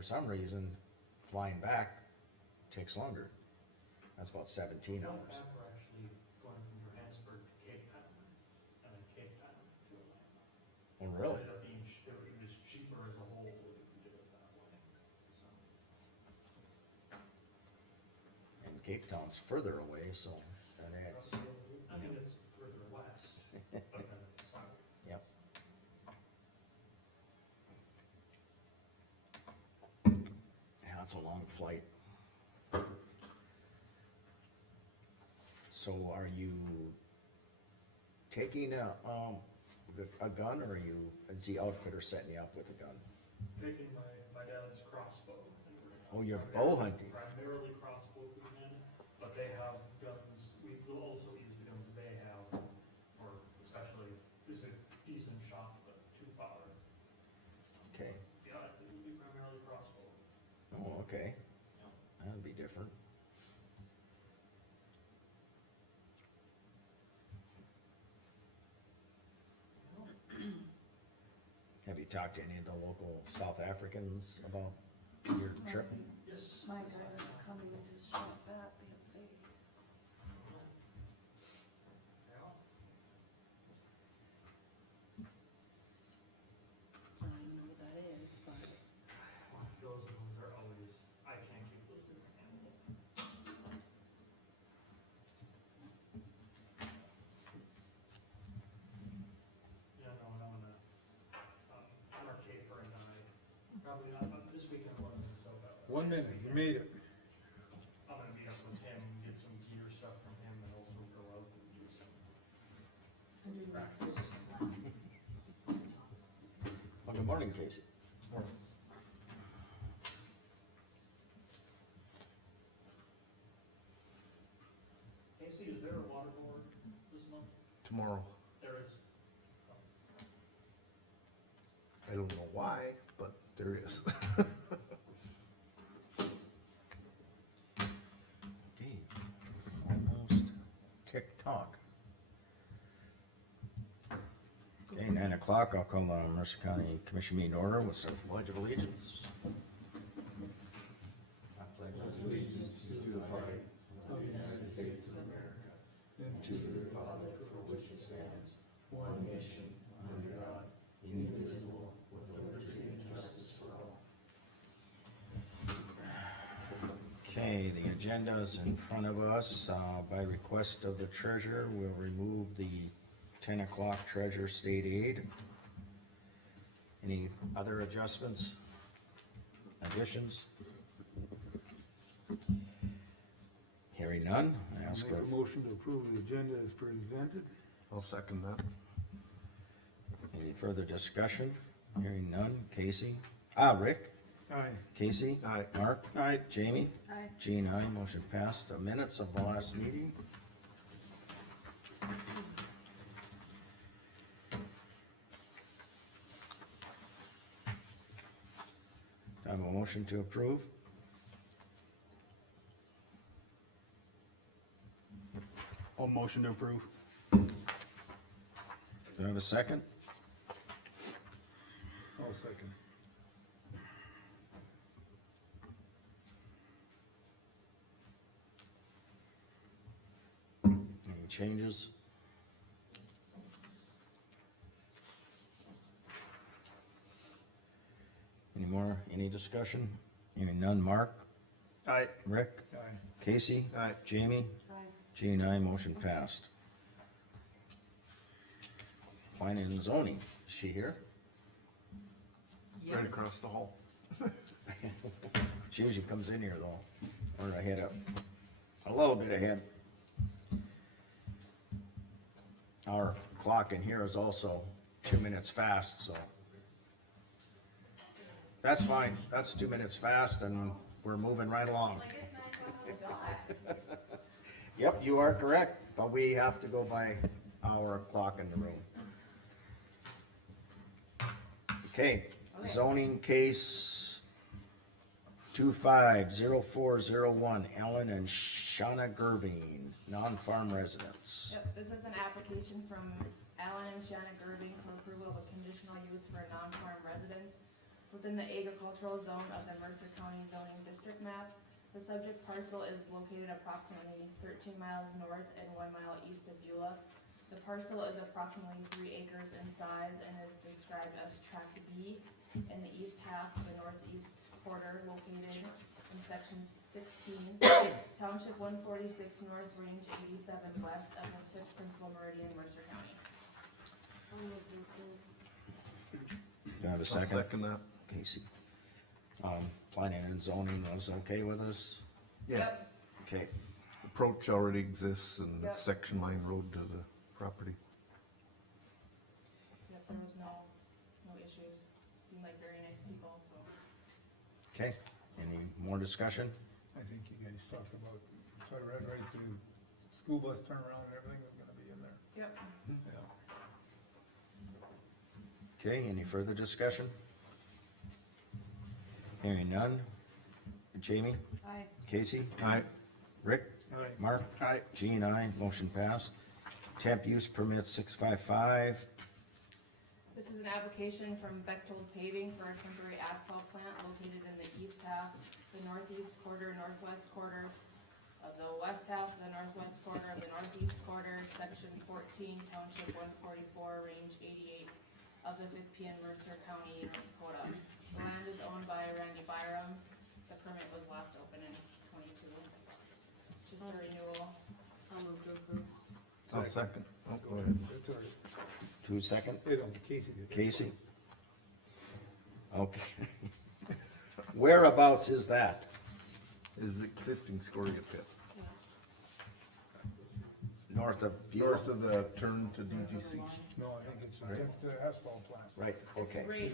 for some reason, flying back takes longer. That's about 17 Some hours. we're actually going from Johannesburg to Cape Town, and then Cape Town to Atlanta. Oh, really? Ended up being, it was just cheaper as a whole if we did it that way, so. And Cape Town's further away, so that adds, I mean, it's further west, but then it's south. yep. Yeah, it's a long flight. So are you taking a gun, or are you, is the outfitter setting you up with a gun? Taking my dad's crossbow. And we're Oh, you're primarily- bow hunting. Primarily crossbow crewmen, but they have guns, we will also use the guns they have for, especially, is a decent shot, but too far. Okay, Yeah, it would be primarily crossbow. oh, okay, that'd be different. Have you talked to any of the local South Africans about your trip? Yes. My guy was coming with his shot bat the other day. I don't know who that is, but Those are always, I can't keep those in my hand. Yeah, no, I wanna, Mark Caper and I, probably not, but this weekend, one of them, so. 1 minute, you made it. I'm gonna meet up with him, get some gear stuff from him, and also go out and do some practice. Oh, good morning, Casey. Casey, is there a water board this month? Tomorrow. There is. I don't know why, but there is. Okay, almost tick-tock. Okay, 9 o'clock, I'll call the Mercer County Commission meeting order with the pledge of allegiance. I pledge allegiance to the flag of the United States of America and to the republic for which it stands, one nation, under God, indivisible, with liberty and justice for all. Okay, the agenda's in front of us. By request of the treasurer, we'll remove the 10 o'clock treasurer state aid. Any other adjustments, additions? Hearing none, I ask Make for, a motion to approve the agenda as presented. I'll second that. any further discussion? Hearing none, Casey? Rick? Aye. Casey? Aye. Mark? Aye. Jamie? I, Jean, aye, motion passed. The minutes of the last meeting? Do I have a motion to approve? I'll motion to approve. Do I have a second? I'll second. Any changes? Any more, any discussion? Hearing none, Mark? Aye. Rick? Aye. Casey? Aye. Jamie? I, Jean, aye, motion passed. Planning and zoning, is she here? Right across the hall. She usually comes in here though, or ahead of, a little bit ahead. Our clock in here is also 2 minutes fast, so. That's fine, that's 2 minutes fast and we're moving right along. Like it's 9 o'clock on the dot. Yep, you are correct, but we have to go by our clock in the room. Okay, zoning case 250401, Ellen and Shauna Gerving, non-farm residents. Yep, this is an application from Alan and Shanna Gerving for approval of a conditional use for a non-farm residence. within the agricultural zone of the Mercer County zoning district map. The subject parcel is located approximately 13 miles north and 1 mile east of Beulah. The parcel is approximately 3 acres in size and is described as tract B in the east half of the northeast quarter located in section 16, township 146 north, range 87 west of the 5th principal meridian, Mercer County. Do you have a I'll second? second that. Casey. Planning and zoning was okay with us? Yep, Okay, Approach already exists and Yep. section line road to the property. yep, there was no issues, seemed like very nice people, so. okay. Any more discussion? I think you guys talked about, so I read right through, school bus turnaround and everything was gonna be in there. Yep. Yeah. Okay, any further discussion? Hearing none. Jamie? Aye. Casey? Aye. Rick? Aye. Mark? Aye. Jean, aye. Motion passed. Temp use permit 655. This is an application from Bechtold Paving for a temporary asphalt plant located in the east half, the northeast quarter, northwest quarter of the west half, the northwest quarter of the northeast quarter, section 14, township 144, range 88 of the 5th PN Mercer County, North Dakota. The land is owned by Randy Byram. The permit was last open in 22. Just a renewal. I'll move to approve. I'll second. Oh, Go ahead, that's all right. 2 second. Hey, don't, Casey did. Casey? Okay. Whereabouts is that? Is existing scoria pit. Yeah. North of Beulah? North of the turn to DGC. No, I think it's Right. the asphalt plant. Right, It's okay. right.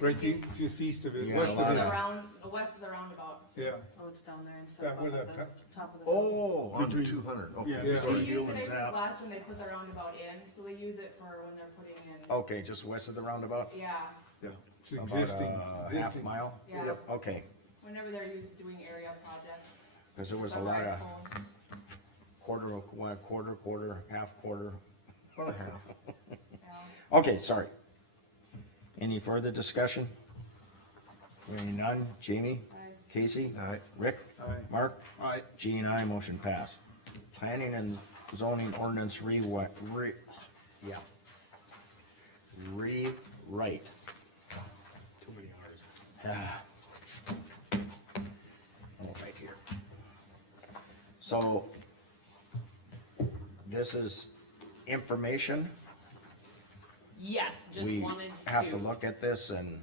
Right, It's just east of it, Yeah, west a of lot it. west of the roundabout. Yeah, Oh, it's down there and stuff. That where up at that the pep- top of the. Oh, on Between- 200, Yeah. okay. Yeah. They Before used it, I Buell's think, out. last when they put the roundabout in, so they use it for when they're putting in, Okay, just west of the roundabout? yeah, Yeah. it's About existing. half existing. mile? yeah. Okay, Whenever they're doing area projects. cause there was a lot Sunrise of homes. quarter, half quarter. About a half. Yeah. Okay, sorry. Any further discussion? Hearing none. Jamie? Aye. Casey? Aye. Rick? Aye. Mark? Aye. G and I, motion passed. Planning and zoning ordinance rewrite. Rewrite. Too many R's. Oh, right here. So, this is information. Yes, just We wanted have to look at this and,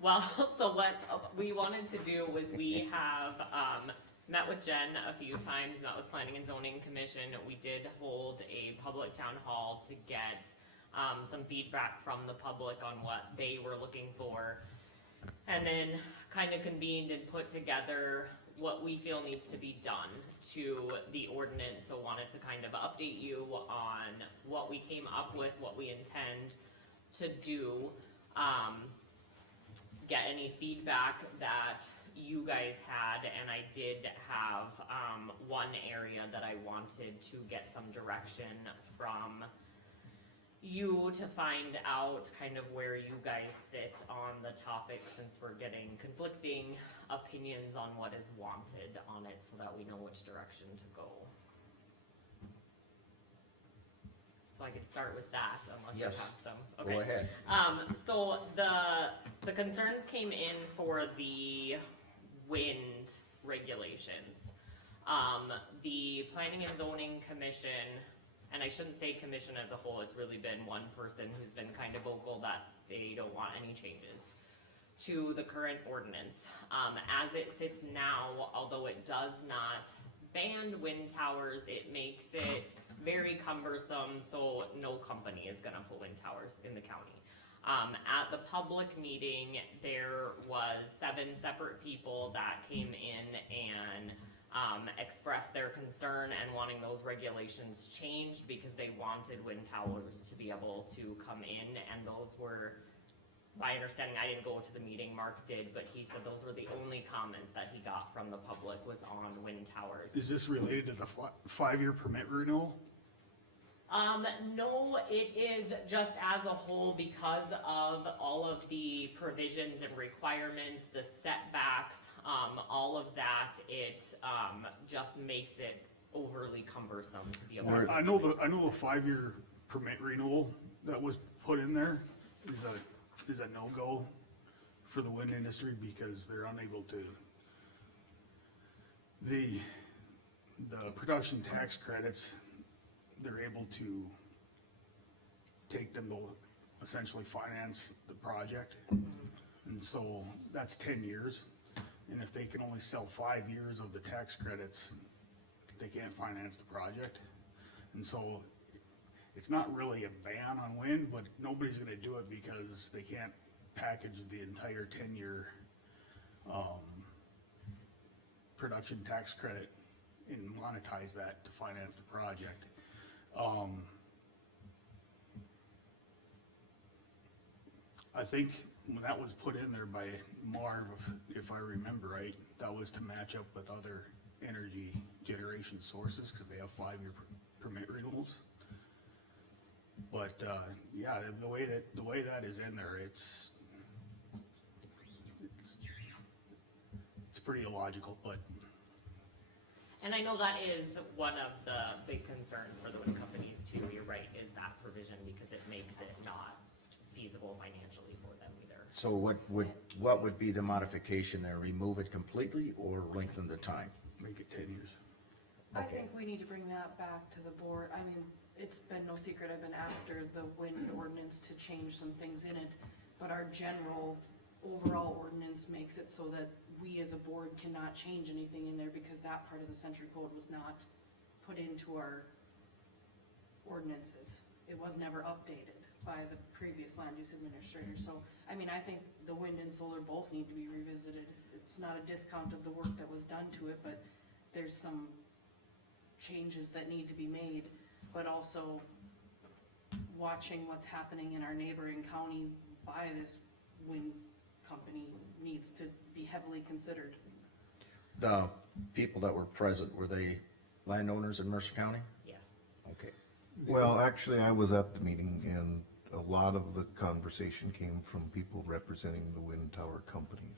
Well, so what we wanted to do was we have, met with Jen a few times, met with Planning and Zoning Commission. We did hold a public town hall to get, some feedback from the public on what they were looking for. And then kind of convened and put together what we feel needs to be done to the ordinance. So wanted to kind of update you on what we came up with, what we intend to do. Get any feedback that you guys had, and I did have, one area that I wanted to get some direction from you to find out kind of where you guys sit on the topic, since we're getting conflicting opinions on what is wanted on it, so that we know which direction to go. So I could start with that, unless you have Yes. some. go Okay. ahead. So the concerns came in for the wind regulations. The Planning and Zoning Commission, and I shouldn't say commission as a whole, it's really been one person who's been kind of vocal that they don't want any changes to the current ordinance. As it sits now, although it does not ban wind towers, it makes it very cumbersome, so no company is gonna put wind towers in the county. At the public meeting, there was 7 separate people that came in and expressed their concern and wanting those regulations changed, because they wanted wind towers to be able to come in, and those were, my understanding, I didn't go to the meeting, Mark did, but he said those were the only comments that he got from the public was on wind towers. Is this related to the 5-year permit renewal? No, it is just as a whole because of all of the provisions and requirements, the setbacks, all of that, it, just makes it overly cumbersome to be able to. I know the 5-year permit renewal that was put in there is a no-go for the wind industry because they're unable to. The production tax credits, they're able to take them to essentially finance the project. And so that's 10 years. And if they can only sell 5 years of the tax credits, they can't finance the project. And so it's not really a ban on wind, but nobody's gonna do it because they can't package the entire 10-year production tax credit and monetize that to finance the project. I think when that was put in there by Marv, if I remember right, that was to match up with other energy generation sources, cause they have 5-year permit renewals. But, yeah, the way that is in there, it's pretty illogical, but And I know that is one of the big concerns for the wind companies too, you're right, is that provision, because it makes it not feasible financially for them either. So what would be the modification there? Remove it completely or lengthen the time? make it 10 years. I Okay. think we need to bring that back to the board. I mean, it's been no secret, I've been after the wind ordinance to change some things in it, but our general overall ordinance makes it so that we as a board cannot change anything in there because that part of the century code was not put into our ordinances. It was never updated by the previous land use administrator, so, I mean, I think the wind and solar both need to be revisited. It's not a discount of the work that was done to it, but there's some changes that need to be made, but also watching what's happening in our neighboring county by this wind company needs to be heavily considered. The people that were present, were they landowners in Mercer County? Yes. Okay. Well, actually, I was at the meeting and a lot of the conversation came from people representing the wind tower companies.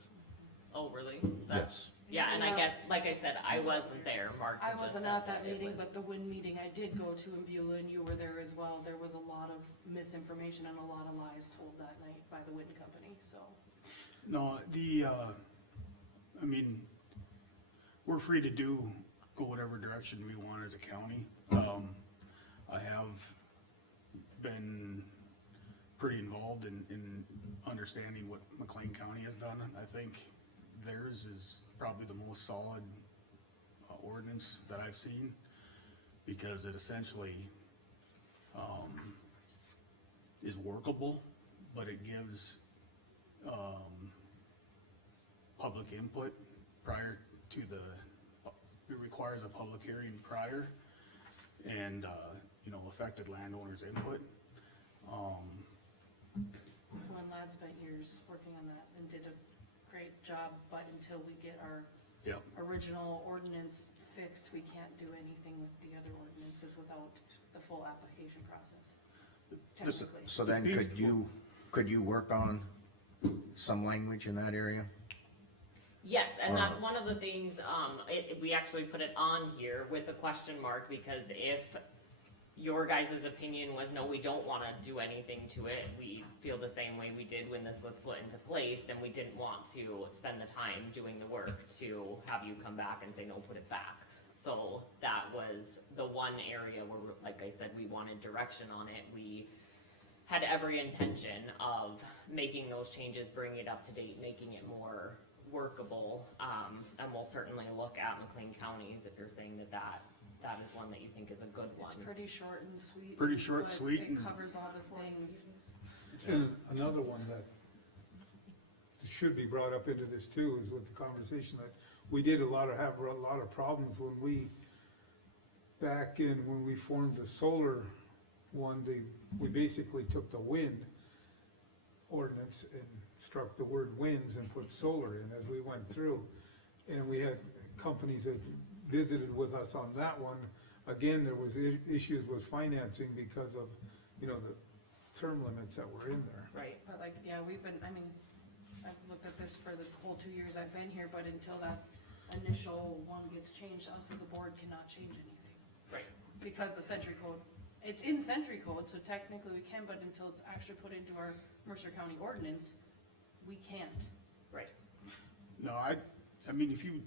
Oh, really? That- Yes. Yeah, and I guess, like I said, I wasn't there, Mark. I had just wasn't said at that it meeting, was- but the wind meeting I did go to in Beulah, and you were there as well. There was a lot of misinformation and a lot of lies told that night by the wind company, so. No, I mean, we're free to go whatever direction we want as a county. I have been pretty involved in understanding what McLean County has done. I think theirs is probably the most solid ordinance that I've seen, because it essentially is workable, but it gives public input prior to it requires a public hearing prior, and, affected landowners' input. Gwen Ladd spent years working on that and did a great job, but until we get our Yep. original ordinance fixed, we can't do anything with the other ordinances without the full application process, technically. So then could you work on some language in that area? Yes, and that's one of the things, we actually put it on here with a question mark, because if your guys' opinion was, no, we don't wanna do anything to it, we feel the same way we did when this was put into place, then we didn't want to spend the time doing the work to have you come back and say, no, put it back. So that was the one area where, like I said, we wanted direction on it. We had every intention of making those changes, bringing it up to date, making it more workable, and we'll certainly look at McLean counties if you're saying that is one that you think is a good one. It's pretty short and sweet. Pretty short, but sweet, It and- covers all the things. And another one that should be brought up into this too, is with the conversation that we did have a lot of problems when we formed the solar one, we basically took the wind ordinance and struck the word winds and put solar in as we went through. And we had companies that visited with us on that one again, there was issues with financing because of, you know, the term limits that were in there. Right. But like, yeah, we've been, I mean, I've looked at this for the whole 2 years I've been here, but until that initial one gets changed, us as a board cannot change anything. Right. Because the century code, it's in century code, so technically we can, but until it's actually put into our Mercer County ordinance, we can't. Right. No, I mean, if you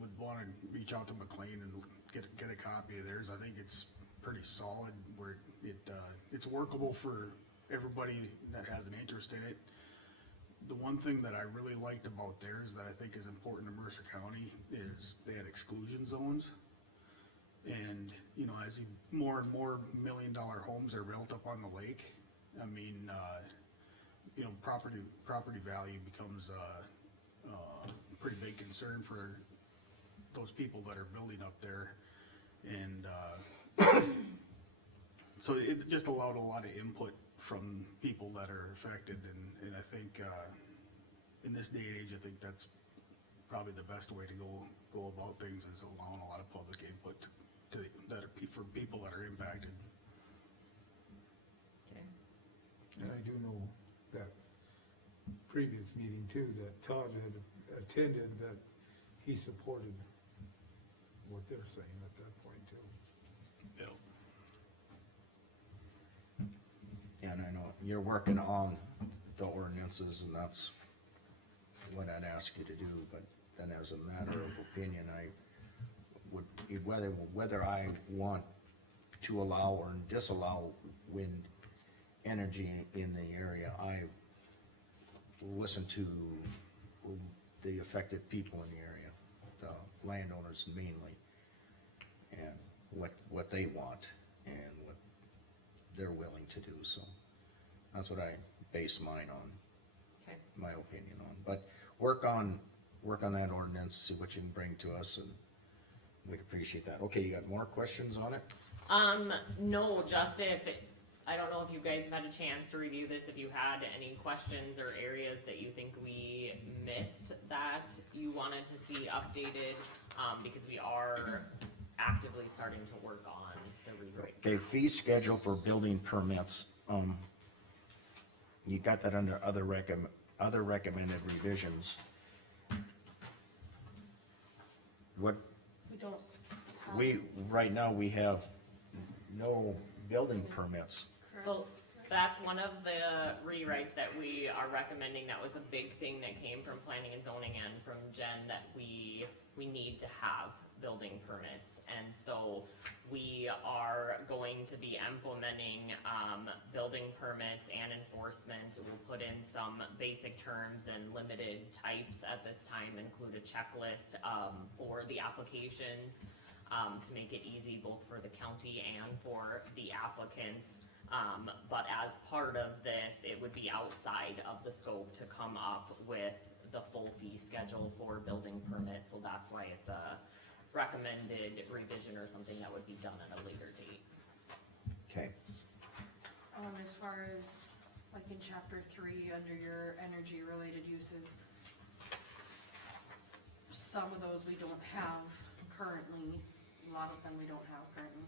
would wanna reach out to McLean and get a copy of theirs, I think it's pretty solid where it's workable for everybody that has an interest in it. The one thing that I really liked about theirs that I think is important to Mercer County is they had exclusion zones. And, you know, as more and more $1-million homes are built up on the lake, I mean, you know, property value becomes a pretty big concern for those people that are building up there. And, so it just allowed a lot of input from people that are affected, and I think, in this day and age, I think that's probably the best way to go about things, is allowing a lot of public input for people that are impacted. Okay. And I do know that previous meeting too, that Todd had attended, that he supported what they're saying at that point too. Yeah. And I know you're working on the ordinances, and that's what I'd ask you to do, but then as a matter of opinion, I would, whether I want to allow or disallow wind energy in the area, I listen to the affected people in the area, the landowners mainly, and what they want and what they're willing to do, so that's what I base mine on. Okay. My opinion on, but work on that ordinance, see what you can bring to us, and we'd appreciate that. Okay, you got more questions on it? No, just I don't know if you guys have had a chance to review this, if you had any questions or areas that you think we missed that you wanted to see updated, because we are actively starting to work on the rewrites. Okay, fee schedule for building permits, you got that under other recommended revisions. What, We don't have. right now, we have no building permits. So that's one of the rewrites that we are recommending. That was a big thing that came from planning and zoning and from Jen, that we need to have building permits. And so we are going to be implementing, building permits and enforcement. We'll put in some basic terms and limited types at this time, include a checklist, for the applications, to make it easy both for the county and for the applicants. But as part of this, it would be outside of the scope to come up with the full fee schedule for building permits, so that's why it's a recommended revision or something that would be done at a later date. Okay, As far as, like in chapter 3, under your energy related uses, some of those we don't have currently, a lot of them we don't have currently.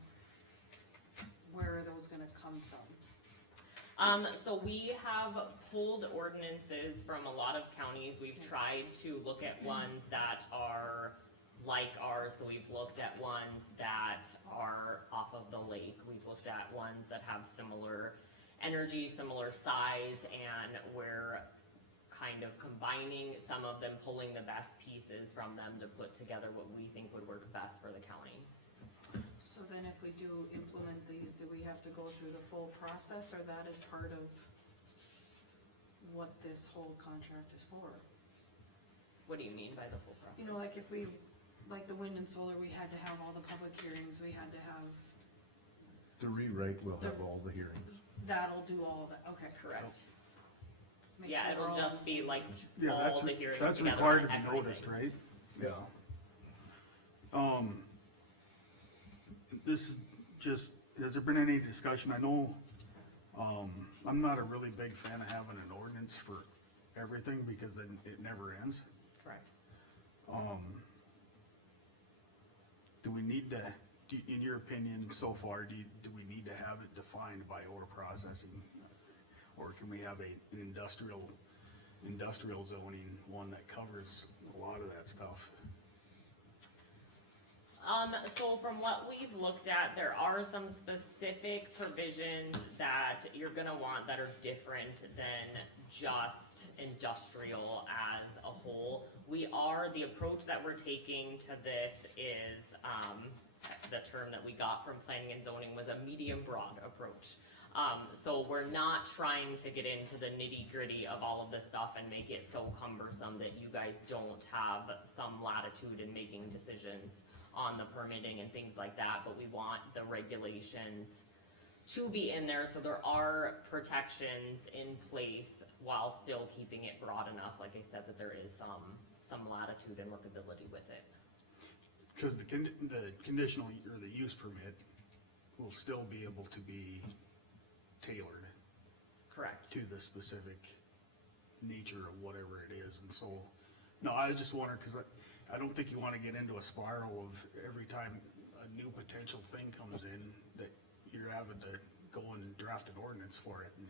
Where are those gonna come from? So we have pulled ordinances from a lot of counties. We've tried to look at ones that are like ours, so we've looked at ones that are off of the lake. We've looked at ones that have similar energy, similar size, and we're kind of combining some of them, pulling the best pieces from them to put together what we think would work best for the county. So then if we do implement these, do we have to go through the full process, or that is part of what this whole contract is for? What do you mean by the full process? You know, like if we, like the wind and solar, we had to have all the public hearings, we had to have, The rewrite will have all the hearings. that'll do all of that, okay. Correct. Make Yeah, sure we're it'll all on just the be same like page. Yeah, all the hearings that's together required on to be everything. noticed, right? Yeah. This is just, has there been any discussion, I know, I'm not a really big fan of having an ordinance for everything, because then it never ends. Correct. Do we need to in your opinion, so far, do we need to have it defined by ore processing? Or can we have an industrial zoning, one that covers a lot of that stuff? So from what we've looked at, there are some specific provisions that you're gonna want that are different than just industrial as a whole. The approach that we're taking to this is, the term that we got from planning and zoning was a medium broad approach. So we're not trying to get into the nitty gritty of all of this stuff and make it so cumbersome that you guys don't have some latitude in making decisions on the permitting and things like that, but we want the regulations to be in there, so there are protections in place while still keeping it broad enough, like I said, that there is some latitude and workability with it. Cause the conditional, or the use permit will still be able to be tailored Correct. to the specific nature of whatever it is, and so, no, I was just wondering, cause I don't think you wanna get into a spiral of every time a new potential thing comes in, that you're having to go and draft an ordinance for it, and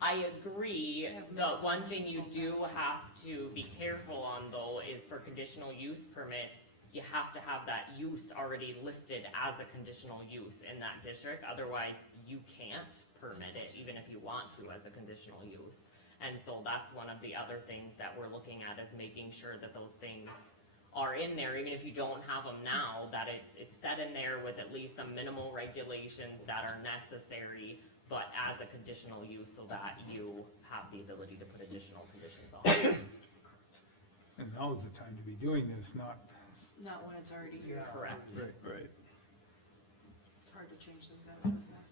I agree. Have The mixed one thing you emotions. do have to be careful on though is for conditional use permits, you have to have that use already listed as a conditional use in that district, otherwise you can't permit it, even if you want to as a conditional use. And so that's one of the other things that we're looking at, is making sure that those things are in there, even if you don't have them now, that it's set in there with at least some minimal regulations that are necessary, but as a conditional use, so that you have the ability to put additional conditions on. And now's the time to be doing this, not, Not when it's already here. Correct. right. It's hard to change things out like that.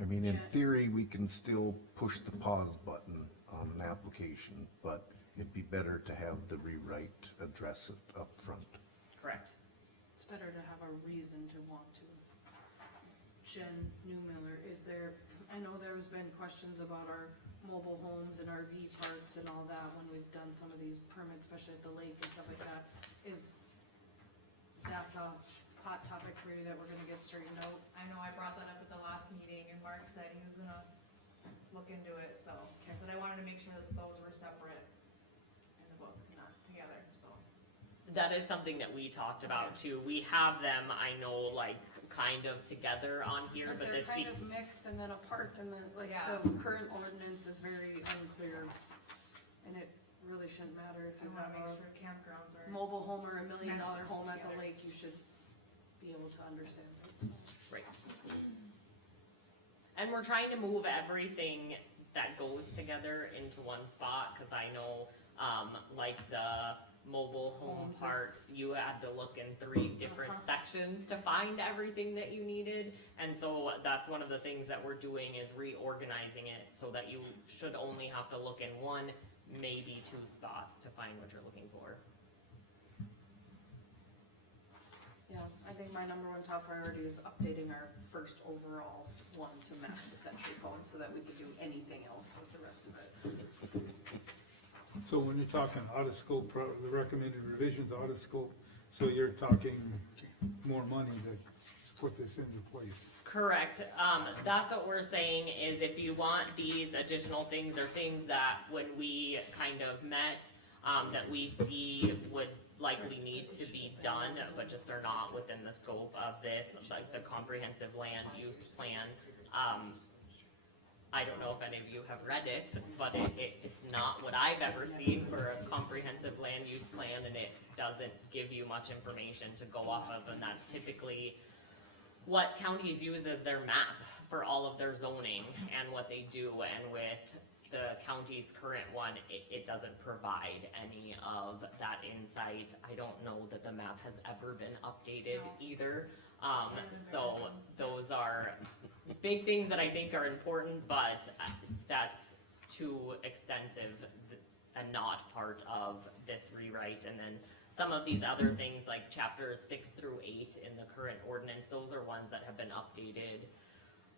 I mean, in Jen? theory, we can still push the pause button on an application, but it'd be better to have the rewrite address it up front. Correct. It's better to have a reason to want to. Jen Newmiller, I know there's been questions about our mobile homes and RV parks and all that when we've done some of these permits, especially at the lake and stuff like that. That's a hot topic for you that we're gonna get straightened out? I know I brought that up at the last meeting, and Mark said he was gonna look into it, so I said I wanted to make sure that those were separate in the book, not together, so. That is something that we talked about too. We have them, I know, like, kind of together on here, but They're it's kind of mixed and then apart, and then, like, Yeah. the current ordinance is very unclear. And it really shouldn't matter if I you wanna have make a sure campgrounds are. mobile home or $1 million Meshed home at the together. lake, you should be able to understand it, so. right. And we're trying to move everything that goes together into one spot, cause I know, like the mobile home Homes is- parks, you had to look in 3 different sections to find everything that you needed. And so that's one of the things that we're doing, is reorganizing it so that you should only have to look in 1, maybe 2 spots to find what you're looking for. Yeah, I think my number 1 top priority is updating our first overall one to match the century code, so that we could do anything else with the rest of it. so when you're talking out of scope, the recommended revisions out of scope, so you're talking more money to put this into place. Correct, that's what we're saying, is if you want these additional things, or things that when we kind of met, that we see would likely need to be done, but just are not within the scope of this, like the comprehensive land use plan. I don't know if any of you have read it, but it's not what I've ever seen for a comprehensive land use plan, and it doesn't give you much information to go off of, and that's typically what counties use as their map for all of their zoning and what they do. And with the county's current one, it doesn't provide any of that insight. I don't know that the map has ever been updated No. either. kind of So embarrassing. those are big things that I think are important, but that's too extensive and not part of this rewrite. And then some of these other things, like chapters 6 through 8 in the current ordinance, those are ones that have been updated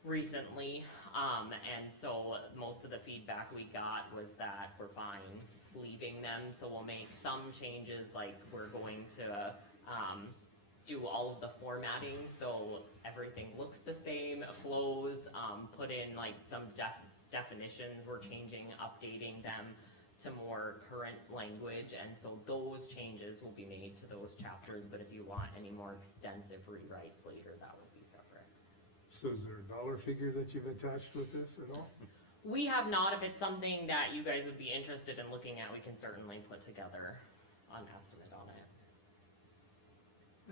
recently. And so most of the feedback we got was that we're fine leaving them, so we'll make some changes, like we're going to, do all of the formatting, so everything looks the same, flows, put in like some definitions, we're changing, updating them to more current language, and so those changes will be made to those chapters, but if you want any more extensive rewrites later, that would be separate. So is there a dollar figure that you've attached with this at all? We have not. If it's something that you guys would be interested in looking at, we can certainly put together an estimate on it.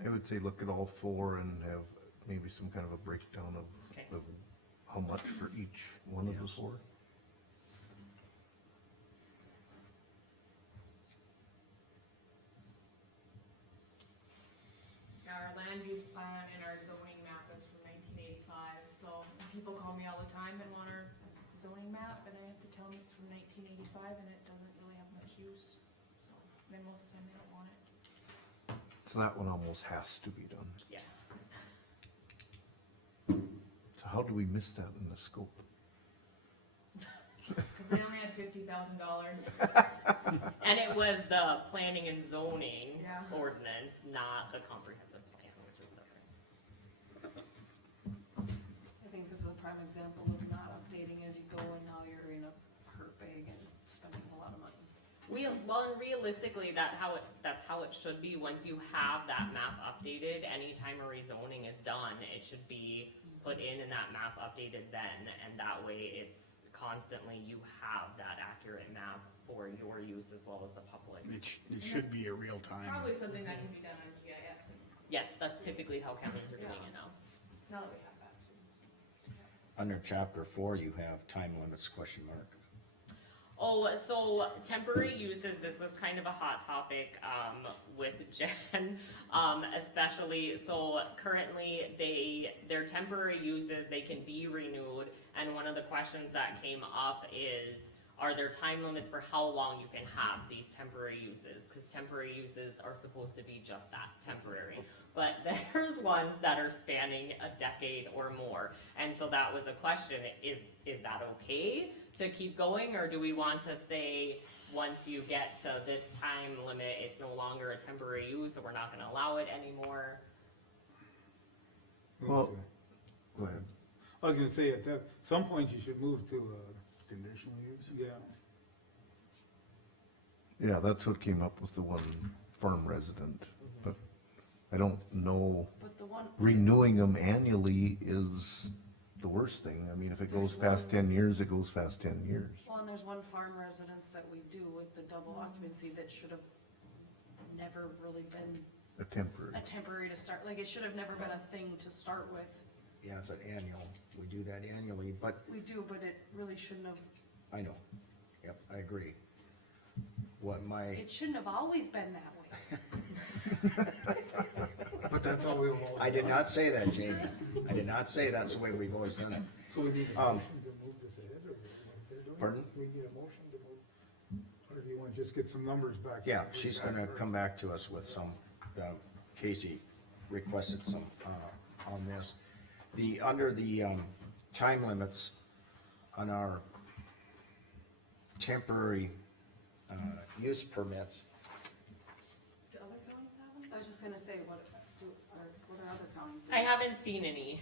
I would say look at all four and have maybe some kind of a breakdown Okay. of how much for each one of the Yes. four. Our land use plan and our zoning map is from 1985, so people call me all the time and want our zoning map, and I have to tell them it's from 1985 and it doesn't really have much use, so then most of the time they don't want it. So that one almost has to be done. Yes. So how do we miss that in the scope? Cause they only had $50,000. And it was the planning and zoning Yeah. ordinance, not the comprehensive plan, which is separate. I think this is a prime example of not updating as you go, and now you're in a hurt bag and spending a lot of money. Well, and realistically, that's how it should be. Once you have that map updated, anytime a rezoning is done, it should be put in that map updated then, and that way it's constantly, you have that accurate map for your use as well as the public. It should be a real time. Probably something that can be done on GIS, and Yes, that's typically how counties are doing it now. now that we have that too. Under chapter 4, you have time limits, question mark. Oh, so temporary uses, this was kind of a hot topic, with Jen, especially, so currently they're temporary uses, they can be renewed, and one of the questions that came up is, are there time limits for how long you can have these temporary uses? Cause temporary uses are supposed to be just that, temporary. But there's ones that are spanning a decade or more, and so that was a question, is that okay to keep going, or do we want to say, once you get to this time limit, it's no longer a temporary use, so we're not gonna allow it anymore? Well, go ahead. I was gonna say, at some point you should move to, Conditional use? yeah, Yeah, that's what came up with the one farm resident, but I don't know, But the one, renewing them annually is the worst thing. I mean, if it goes past 10 years, it goes past 10 years. well, and there's one farm residence that we do with the double occupancy that should have never really been A temporary. a temporary to start, like, it should have never been a thing to start with. Yeah, it's an annual, we do that annually, but We do, but it really shouldn't have, I know, yep, I agree. What my, it shouldn't have always been that way. but that's all we've always I did done. not say that, Jamie, I did not say that's the way we've always done it. So we need a Um, motion to move this ahead, or what they're doing? Pardon? We need a motion to move, or do you wanna just get some numbers back? Yeah, she's gonna come back to us with some, Casey requested some, on this. Under the, time limits on our temporary, use permits, Do other counties have them? I was just gonna say, what are other counties I doing? haven't seen any,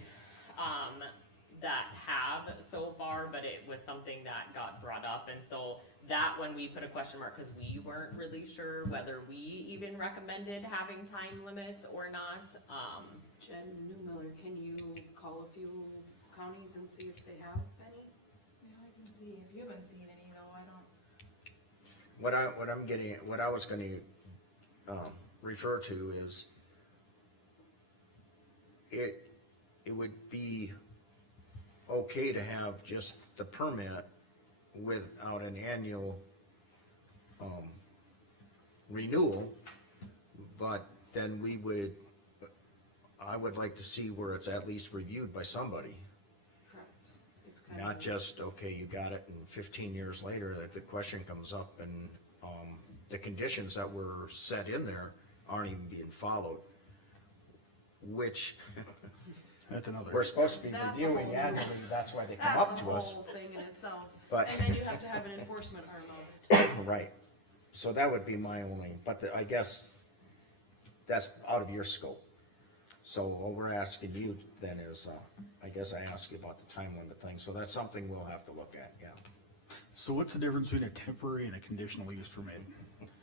that have so far, but it was something that got brought up, and so that when we put a question mark, cause we weren't really sure whether we even recommended having time limits or not, Jen Newmiller, can you call a few counties and see if they have any? Yeah, I can see, if you haven't seen any though, I don't. what I was gonna, refer to is it would be okay to have just the permit without an annual, renewal, but then I would like to see where it's at least reviewed by somebody. Correct. It's kind of. Not just, okay, you got it, and 15 years later, that the question comes up and, the conditions that were set in there aren't even being followed. Which, That's another. we're supposed to be That's a reviewing whole- annually, that's why they come That's up a to us. whole thing in itself. But- And then you have to have an enforcement arm of it. Right, So that would be my only, but I guess that's out of your scope. So what we're asking you then is, I guess I asked you about the time limit thing, so that's something we'll have to look at, yeah. So what's the difference between a temporary and a conditional use permit?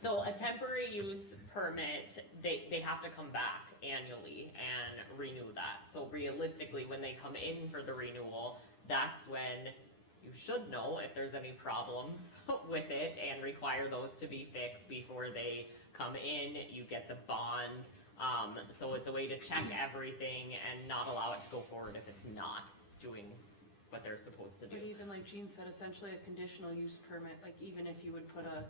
So a temporary use permit, they have to come back annually and renew that. So realistically, when they come in for the renewal, that's when you should know if there's any problems with it and require those to be fixed before they come in. You get the bond, so it's a way to check everything and not allow it to go forward if it's not doing what they're supposed to do. But even like Gene said, essentially a conditional use permit, like even if you would put a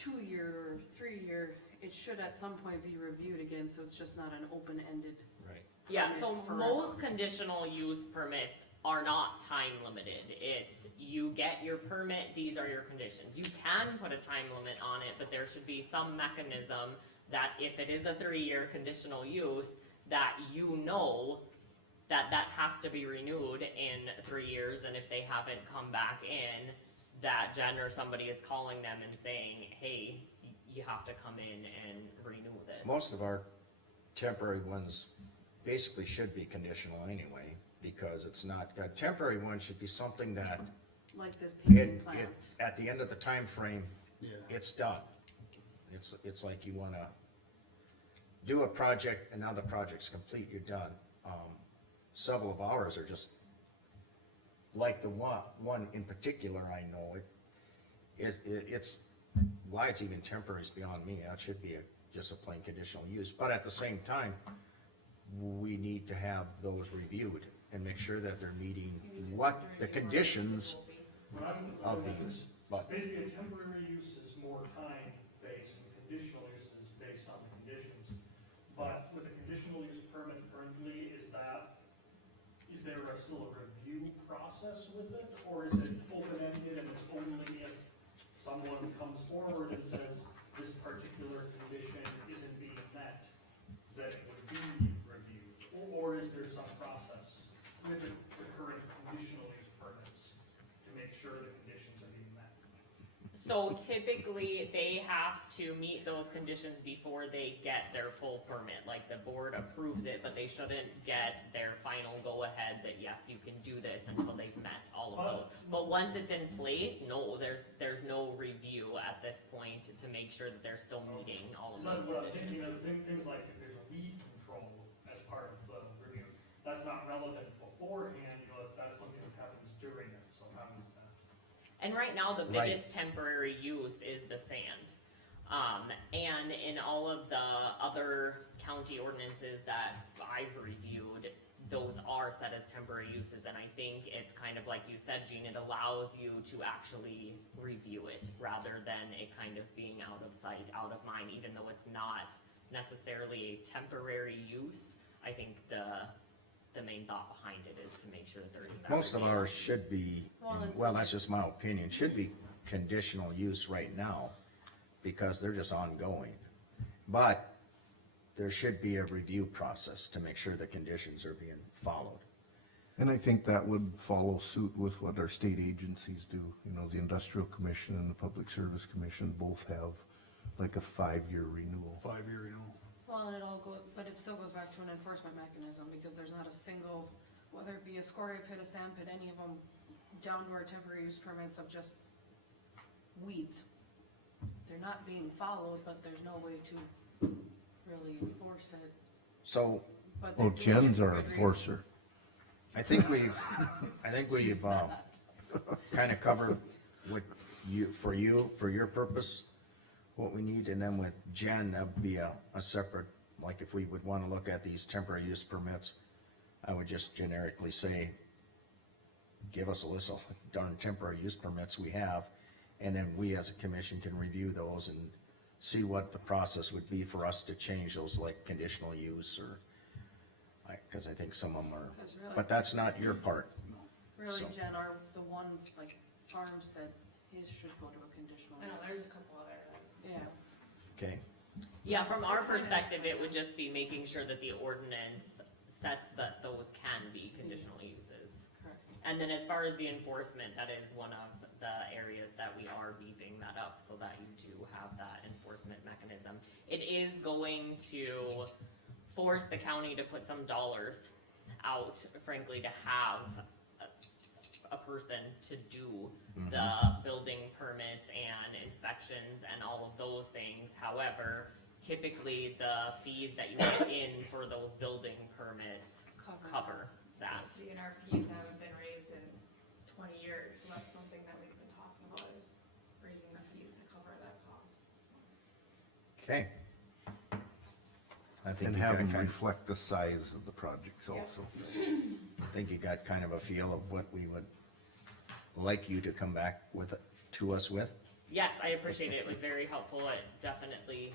2-year or 3-year, it should at some point be reviewed again, so it's just not an open-ended. Right. Yeah, so permit forever. most conditional use permits are not time limited. It's, you get your permit, these are your conditions. You can put a time limit on it, but there should be some mechanism that if it is a 3-year conditional use, that you know that that has to be renewed in 3 years, and if they haven't come back in, that Jen or somebody is calling them and saying, hey, you have to come in and renew this. Most of our temporary ones basically should be conditional anyway, because it's not, a temporary one should be something that Like this paving it, plant. at the end of the time frame, Yeah. it's done. It's like you wanna do a project and now the project's complete, you're done. Several of ours are just, like the one in particular, I know, it's, why it's even temporary is beyond me, that should be just a plain conditional use, but at the same time, we need to have those reviewed and make sure that they're meeting what the conditions What I'm- of the use, but, Basically, a temporary use is more time-based, and conditional use is based on the conditions. But with a conditional use permit currently, is there still a review process with it? Or is it open-ended and it's only if someone comes forward and says, this particular condition isn't being met, that it would be reviewed? Or is there some process with the current conditional use permits to make sure the conditions are being met? So typically, they have to meet those conditions before they get their full permit, like the board approves it, but they shouldn't get their final go-ahead that yes, you can do this until they've met all of those. But once it's in place, no, there's no review at this point to make sure that they're still meeting all of That's those what I'm thinking conditions. of, things like if there's a weed control as part of the review, that's not relevant beforehand, that's something that happens during it, so how is that? And right now, the Right. biggest temporary use is the sand. And in all of the other county ordinances that I've reviewed, those are set as temporary uses, and I think it's kind of like you said, Gene, it allows you to actually review it, rather than it kind of being out of sight, out of mind, even though it's not necessarily a temporary use. I think the main thought behind it is to make sure that there is that most of review. ours should be, well, that's just my opinion, should be conditional use right now, because they're just ongoing. But there should be a review process to make sure the conditions are being followed. And I think that would follow suit with what our state agencies do. You know, the Industrial Commission and the Public Service Commission both have like a 5-year renewal. 5-year renewal. Well, and it all goes, but it still goes back to an enforcement mechanism, because there's not a single, whether it be a scoria pit, a sand pit, any of them, down to our temporary use permits of just weeds. They're not being followed, but there's no way to really enforce it, So, but they're Oh, doing it Jen's for our good reason. I enforcer. think we've She's not. kinda covered what for your purpose, what we need, and then with Jen, that'd be a separate, like if we would wanna look at these temporary use permits, I would just generically say, give us a list of darn temporary use permits we have, and then we as a commission can review those and see what the process would be for us to change those, like conditional use or, cause I think some of them are, 'Cause really- but that's not your part. Really, So- Jen, the one, like, Farmstead, his should go to a conditional I know, use. there's a couple other. Yeah, Okay, Yeah, from our We're trying to- perspective, it would just be making sure that the ordinance sets that those can be conditional uses. correct. And then as far as the enforcement, that is one of the areas that we are beefing that up so that you do have that enforcement mechanism. It is going to force the county to put some dollars out, frankly, to have a person to do the building permits and inspections and all of those things. However, typically the fees that you get in for those building permits cover that. See, and our fees haven't been raised in 20 years, so that's something that we've been talking about, is raising the fees to cover that cost. Okay. I think And you got have them kind of, reflect the size of the projects also. I think you got kind of a feel of what we would like you to come back with, to us with. Yes, I appreciate it. It was very helpful. It definitely,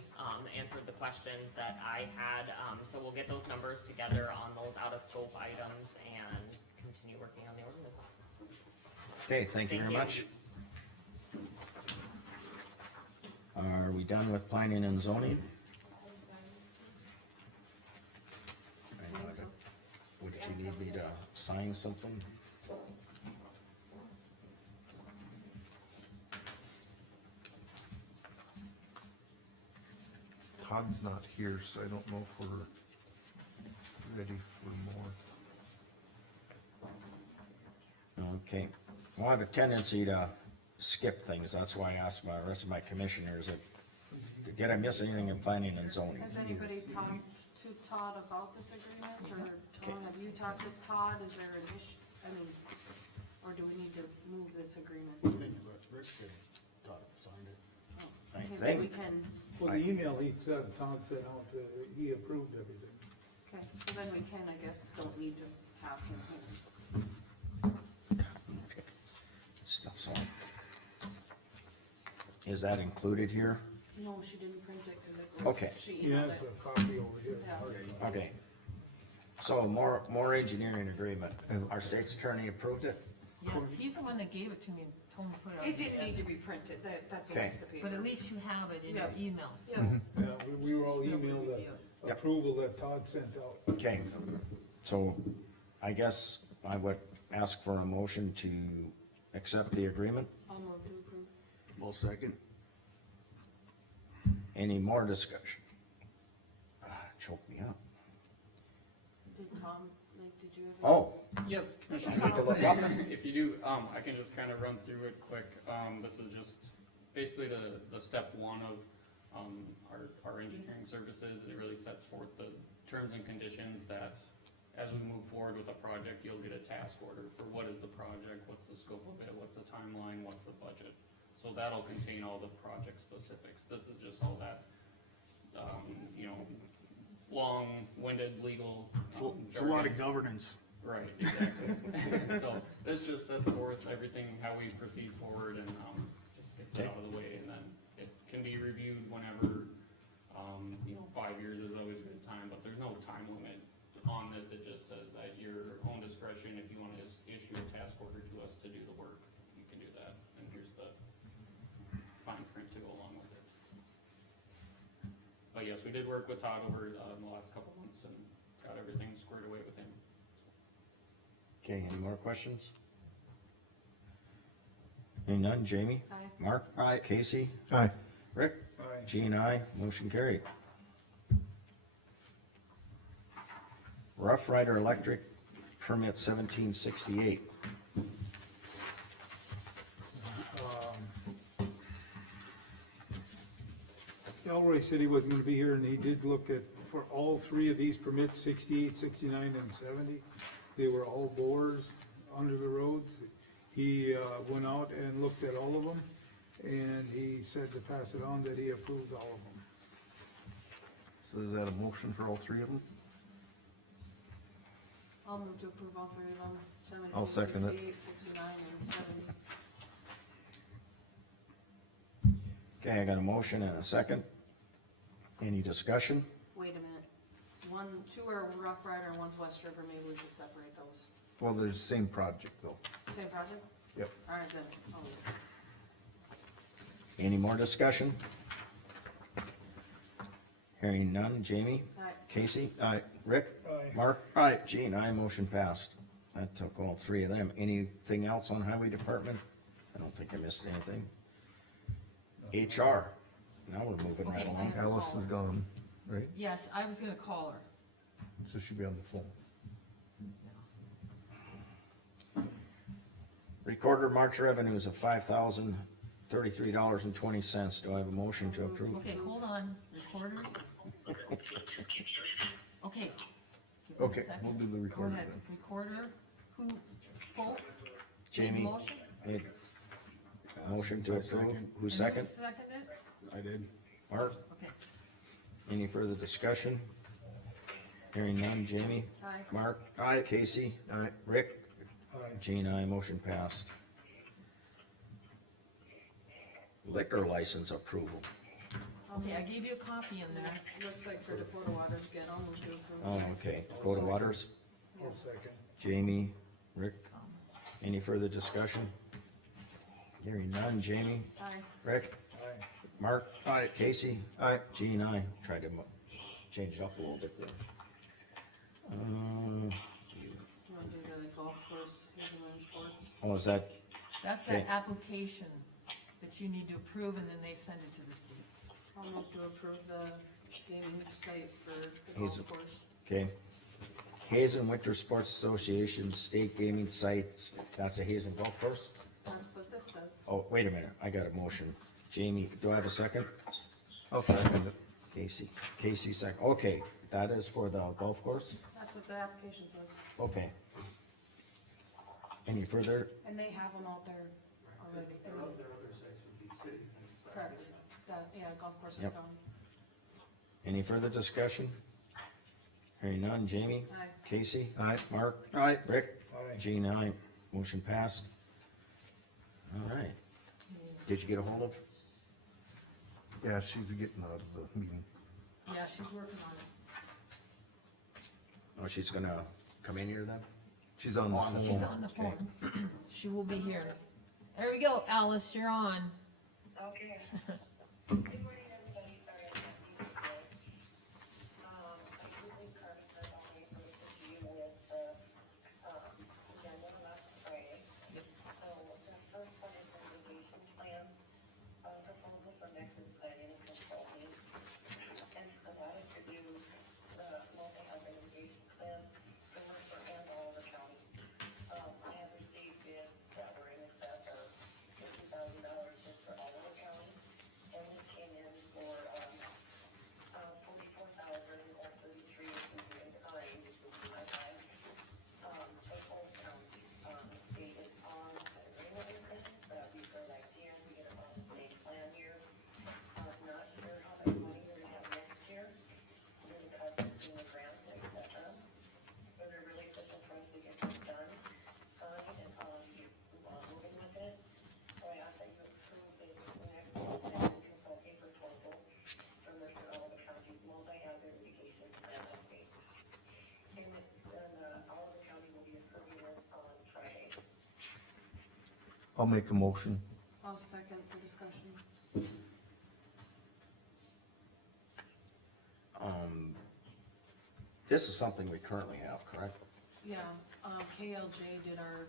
answered the questions that I had. So we'll get those numbers together on those out of scope items and continue working on the ordinance. Okay, thank you Thank very you. much. Are we done with planning and zoning? I know that- Would you need me to sign something? Todd's not here, so I don't know if we're ready for more. Okay, well, I have a tendency to skip things, that's why I asked my rest of my commissioners if, did I miss anything in planning and zoning? Has anybody talked to Todd about this agreement, or Tom, have you talked to Todd, is there an issue, I mean, or do we need to move this agreement? I think what Rick said, Todd signed it. I Okay, then think. we can, Well, the email he said, Todd sent out, he approved everything. okay, so then we can, I guess, don't need to have him here. Stuff's on. Is that included here? No, she didn't print it, cause it was, Okay. she He has emailed it. a copy over here. Yeah. Okay. So more engineering agreement, our state's attorney approved it? Yes, he's the one that gave it to me and told me to put it on. It the didn't need to agenda. be printed, that's a Okay. waste of paper. But at least you have it in your Yeah. emails. Yeah. Yeah, we were all Nobody emailed review the Yep. approval that Todd sent out. Okay, so I guess I would ask for a motion to accept the agreement. I'll move to approve. Well, second. Any more discussion? Choke me up. Did Tom, like, did you have? Oh, Yes, I Commissioner. need to look up. If you do, I can just kind of run through it quick. This is just basically the step one of, our engineering services. It really sets forth the terms and conditions that as we move forward with a project, you'll get a task order for what is the project, what's the scope of it, what's the timeline, what's the budget. So that'll contain all the project specifics. This is just all that, long-winded legal. It's a lot jargon. of governance. Right, exactly. So this just sets forth everything, how we proceed forward and, just gets it Okay. out of the way and then it can be reviewed whenever, 5 years is always a good time, but there's no time limit on this. It just says at your own discretion, if you wanna issue a task order to us to do the work, you can do that. And here's the fine print to go along with it. But yes, we did work with Todd over, the last couple months and got everything squared away with him. okay, any more questions? Any none, Jamie? Aye. Mark? Aye. Casey? Aye. Rick? Aye. Jean, aye, motion carried. Rough Rider Electric, permit 1768. Elroy said he wasn't gonna be here, and he did look at, for all three of these permits, 68, 69, and 70, they were all bores under the roads. He, went out and looked at all of them, and he said to pass it on that he approved all of them. So is that a motion for all three of them? I'll move to approve all three of them, 17, I'll second it. 68, 69, and 70. Okay, I got a motion and a second. Any discussion? Wait a minute, two are Rough Rider and one's West River, maybe we should separate those. Well, there's the same project though. Same project? Yep. Alright then, I'll leave it. Any more discussion? Hearing none, Jamie? Aye. Casey? Aye. Rick? Aye. Mark? Aye. Jean, aye, motion passed. That took all three of them. Anything else on highway department? I don't think I missed anything. HR, now we're moving right Okay, along. Alice is gone, right? Yes, I was gonna call her. So she'll be on the phone. Recorder March revenues of $5,033.20. Do I have a motion to approve? Okay, hold on, recorders. Okay. Give me a Okay, second. we'll do the Go recorder ahead, then. recorder, who, vote? Jamie. Motion? Made a motion to I approve. second. Who And who second? seconded? I did. Mark? Okay, Any further discussion? Hearing none. Jamie? Aye. Mark? Aye. Casey? Aye. Rick? Aye. Jean, aye. Motion passed. Liquor license approval. okay, I gave you a copy in there. Looks like for Dakota Waters again, I'll move to approve. Oh, okay. Dakota Waters? I'll second. Jamie? Rick? Any further discussion? Hearing none. Jamie? Aye. Rick? Aye. Mark? Aye. Casey? Aye. Jean, aye. Tried to change it up a little bit there. Do you wanna do the golf course, Hazen Winter Sports? Oh, is that, That's Okay. that application that you need to approve and then they send it to the state. I'll move to approve the gaming site for the Hazen. golf course. okay? Hazen Winter Sports Association State Gaming Sites, that's a Hazen Golf Course? That's what this says. Oh, wait a minute, I got a motion. Jamie, do I have a second? I'll second it. Casey second, okay, that is for the golf course? That's what the application says. Okay. Any further? And they have them out there already. Their other sites would be city. Correct. That, yeah, golf course is Yep. gone. Any further discussion? Hearing none. Jamie? Aye. Casey? Aye. Mark? Aye. Rick? Aye. Jean, aye. Motion passed. All right. Did you get a hold of? Yeah, she's getting out of the meeting. Yeah, she's working on it. Oh, she's gonna come in here then? She's on the phone. She's on the Okay. phone. She will be here. There we go, Alice, you're on. Okay. Good morning, everybody, sorry I can't be here today. I do believe Carmen sent all the information to you with the, agenda last Friday. So the first one is the mitigation plan, proposal from Nexus Planning and Consulting. And that is to do the multi-hazard mitigation plan for Mercer and all the counties. I have received bids that were in excess of $50,000 just for all of the county. And this came in for, 44,000 or 33 if we do in kind, which would be my time, for both counties. The state is on an agreement with this, that we go like GM to get them on the same plan year. I'm not sure how much money we're gonna have next year, due to cuts between the grants, et cetera. So they're really pushing for us to get this done, signed, and, moving with it. So I ask that you approve this Nexus Planning Consulting proposal for Mercer and all the counties multi-hazard mitigation plan update. And it's, all the county will be approving this on Friday. I'll make a motion. I'll second for discussion. This is something we currently have, correct? Yeah, KLJ did our,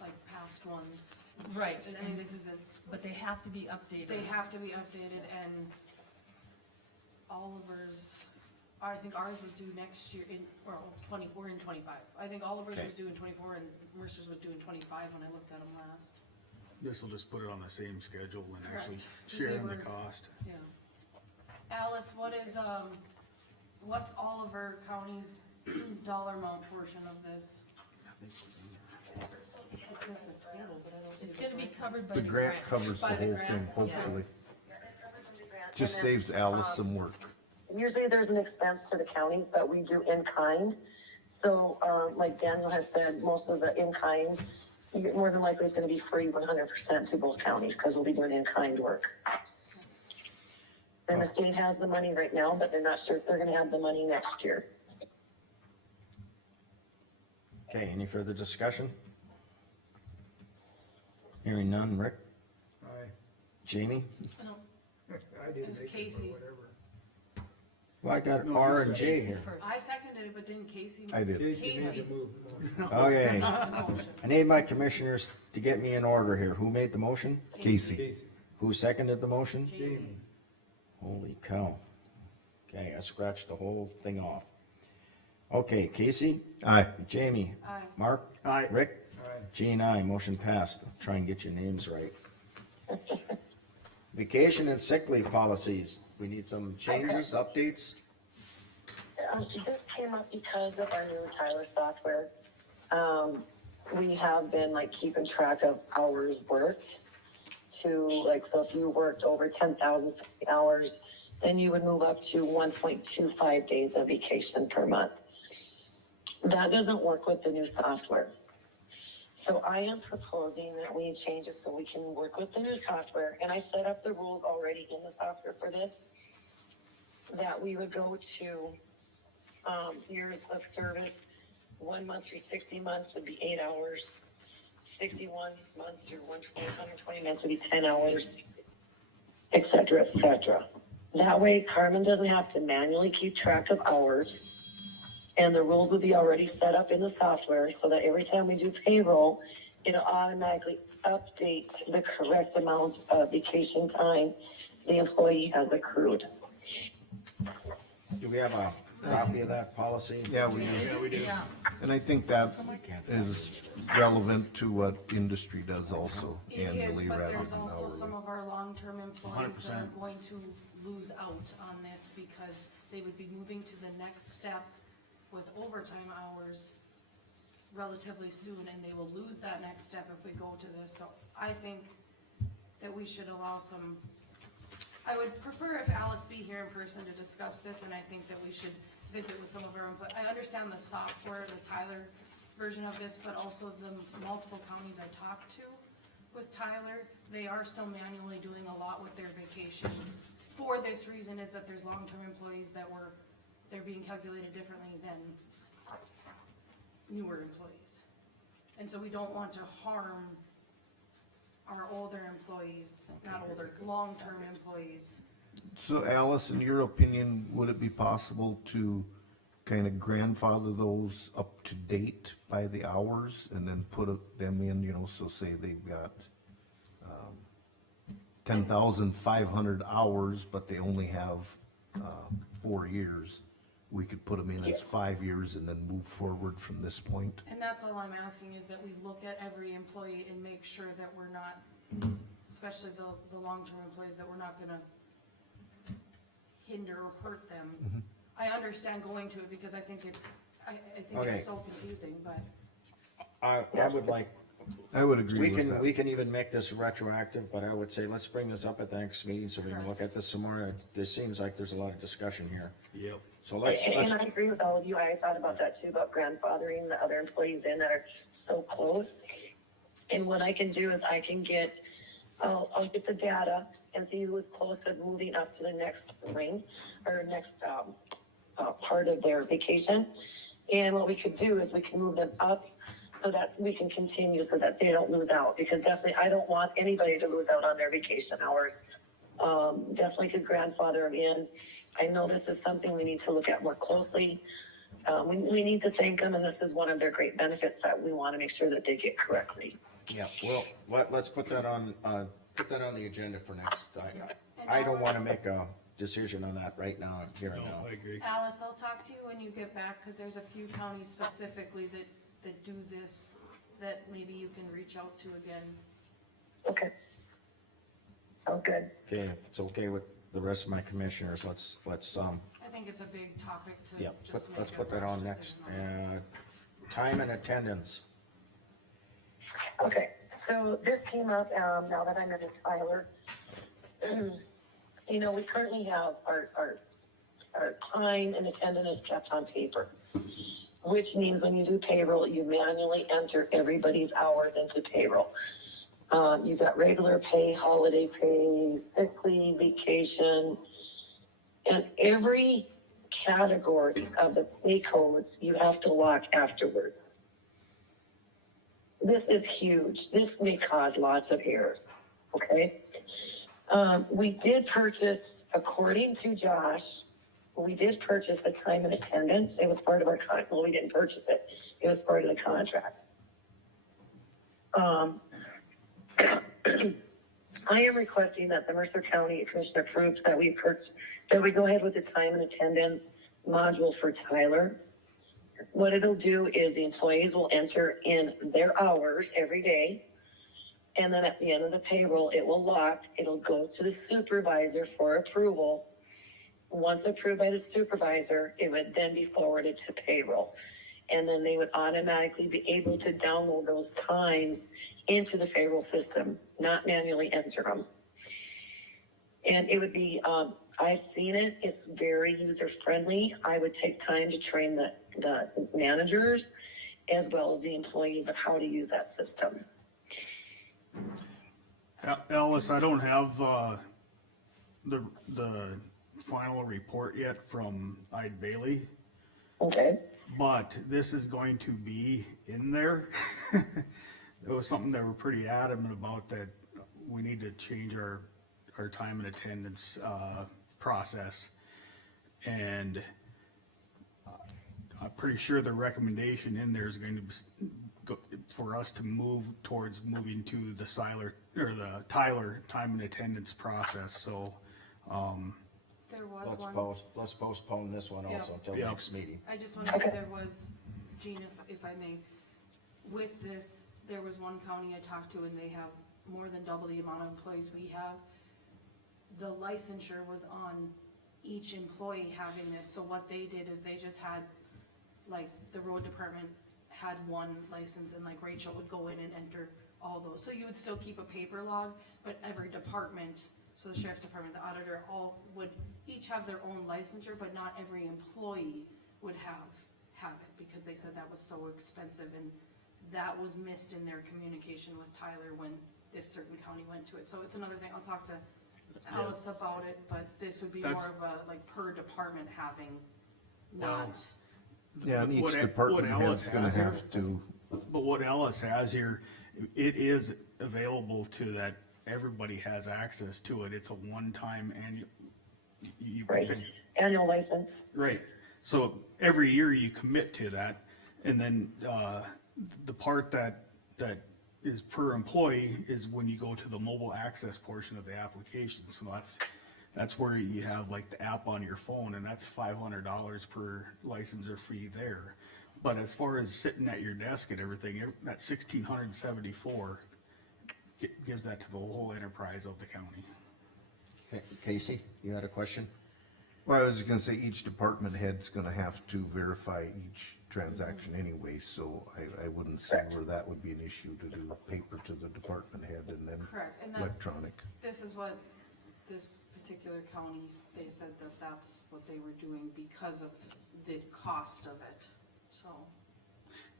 like, past ones. Right, And I think this isn't, but they have to be updated. they have to be updated and Oliver's, I think ours was due next year in, or we're in 25. I think Oliver's Okay. was due in 24 and Mercer's was due in 25 when I looked at them last. This will just put it on the same schedule and actually Correct. sharing the They were- cost. Yeah. Alice, what is, what's Oliver County's dollar amount portion of this? It says the total, but I don't see It's the gonna be breakdown. covered by The the grant grant. covers the By the whole grant, thing, yeah. hopefully. And Just then, saves Alice some work. usually there's an expense to the counties, but we do in kind. So, like Daniel has said, most of the in kind, more than likely it's gonna be free 100% to both counties, cause we'll be doing in kind work. And the state has the money right now, but they're not sure if they're gonna have the money next year. Okay, any further discussion? Hearing none. Rick? Aye. Jamie? No, I It didn't was make it, Casey. but whatever. Well, I got No, R you and said- J here. First. I seconded it, but didn't Casey? I did. Casey made Casey. the move. Okay, The motion. I need my commissioners to get me in order here. Who made the motion? Casey. Casey, Who seconded the motion? Jamie, Holy cow. Okay, I scratched the whole thing off. Okay, Casey, Aye. Jamie, Aye. Mark, Aye. Rick, aye. Jean, I, motion passed. Try and get your names right. Vacation and sick leave policies. We need some changes, updates. This came up because of our new Tyler software. We have been like keeping track of hours worked to like, so if you worked over 10,000 hours, then you would move up to 1.25 days of vacation per month. That doesn't work with the new software. So I am proposing that we change it so we can work with the new software, and I set up the rules already in the software for this, that we would go to, years of service, 1 month through 60 months would be 8 hours, 61 months through 120 months would be 10 hours, et cetera, et cetera. That way Carmen doesn't have to manually keep track of hours, and the rules would be already set up in the software so that every time we do payroll, it'll automatically update the correct amount of vacation time the employee has accrued. Do we have a copy of that policy? Yeah, we do. Yeah, we do. Yeah, And I think that is relevant to what industry does also It is, annually but rather there's than also some hourly. of our long-term employees that are 100%. going to lose out on this because they would be moving to the next step with overtime hours relatively soon, and they will lose that next step if we go to this, so I think that we should allow some, I would prefer if Alice be here in person to discuss this, and I think that we should visit with some of our input. I understand the software, the Tyler version of this, but also the multiple counties I talked to with Tyler, they are still manually doing a lot with their vacation. For this reason is that there's long-term employees that they're being calculated differently than newer employees. And so we don't want to harm our older employees, not older, long-term employees. So Alice, in your opinion, would it be possible to kind of grandfather those up to date by the hours and then put them in, you know, so say they've got 10,500 hours, but they only have 4 years. We could put them in as 5 years and then move forward from this point. And that's all I'm asking, is that we look at every employee and make sure that we're not, especially the long-term employees, that we're not gonna hinder or hurt them. I understand going to it because I think Okay. it's so confusing, but I would like, I would agree we with can, that. we can even make this retroactive, but I would say, let's bring this up at the next meeting so we can look at this some more. There seems like there's a lot of discussion here. Yep. So let's, And I agree with all of you. I thought about that too, about grandfathering the other employees in that are so close. And what I can do is I can get, I'll get the data and see who is close to moving up to the next ring or next, part of their vacation. And what we could do is we can move them up so that we can continue so that they don't lose out, because definitely I don't want anybody to lose out on their vacation hours. Definitely could grandfather them in. I know this is something we need to look at more closely. We need to thank them, and this is one of their great benefits that we want to make sure that they get correctly. yeah, well, let's put that on the agenda for next time. And I don't wanna make a decision on that right now, here and now. I agree. Alice, I'll talk to you when you get back, cause there's a few counties specifically that do this, that maybe you can reach out to again. Okay. Sounds good. Okay, if it's okay with the rest of my commissioners, let's, I think it's a big topic to yeah, just make let's a put that rash on next. decision on. Time and attendance. Okay, so this came up, now that I'm in the Tyler. You know, we currently have our time and attendance is kept on paper, which means when you do payroll, you manually enter everybody's hours into payroll. You got regular pay, holiday pay, sick leave, vacation, and every category of the pay codes you have to lock afterwards. This is huge. This may cause lots of errors, okay? We did purchase, according to Josh, we did purchase the time and attendance. It was part of our well, we didn't purchase it. It was part of the contract. I am requesting that the Mercer County Commission approves that that we go ahead with the time and attendance module for Tyler. What it'll do is the employees will enter in their hours every day. And then at the end of the payroll, it will lock, it'll go to the supervisor for approval. Once approved by the supervisor, it would then be forwarded to payroll. And then they would automatically be able to download those times into the payroll system, not manually enter them. And it would be, I've seen it, it's very user-friendly. I would take time to train the managers as well as the employees of how to use that system. Alice, I don't have, the final report yet from Ide Bailey, Okay, but this is going to be in there. It was something they were pretty adamant about, that we need to change our time and attendance, process. And I'm pretty sure the recommendation in there is going to be for us to move towards moving to the Tyler time and attendance process, so, There was Let's postpone this one also until Yeah. next meeting. I just wanna say there was, Gene, if I may, with this, there was one county I talked to and they have more than double the amount of employees we have. The licensure was on each employee having this, so what they did is they just had, like, the road department had one license and like Rachel would go in and enter all those. So you would still keep a paper log, but every department, so the sheriff's department, the auditor, all would each have their own licensure, but not every employee would have it, because they said that was so expensive, and that was missed in their communication with Tyler when this certain county went to it. So it's another thing, I'll talk to Alice about it, but this would be more That's- of a, like, per department having, not, Yeah, and each What department Alice head's gonna has here- have to, but what Ellis has here, it is available to that, everybody has access to it. It's a one-time annual. right, annual license. Right, so every year you commit to that, and then, the part that is per employee is when you go to the mobile access portion of the application, so that's where you have like the app on your phone, and that's $500 per licensure fee there. But as far as sitting at your desk and everything, that $1,674 gives that to the whole enterprise of the county. Okay, Casey, you had a question? well, I was gonna say, each department head's gonna have to verify each transaction anyway, so I wouldn't see where that would be an issue to do paper to the department head and then correct, and that's, electronic. this is what this particular county, they said that that's what they were doing because of the cost of it, so.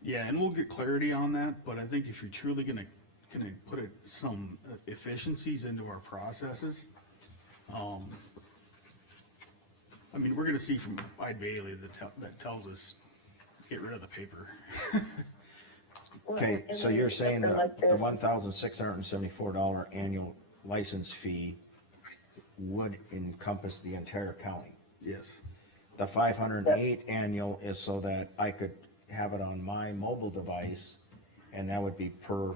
Yeah, and we'll get clarity on that, but I think if you're truly gonna put some efficiencies into our processes, I mean, we're gonna see from Ide Bailey that tells us, get rid of the paper. Okay, And so then you're saying something like the this- $1,674 annual license fee would encompass the entire county? Yes, The 508 annual is so that I could have it on my mobile device, and that would be per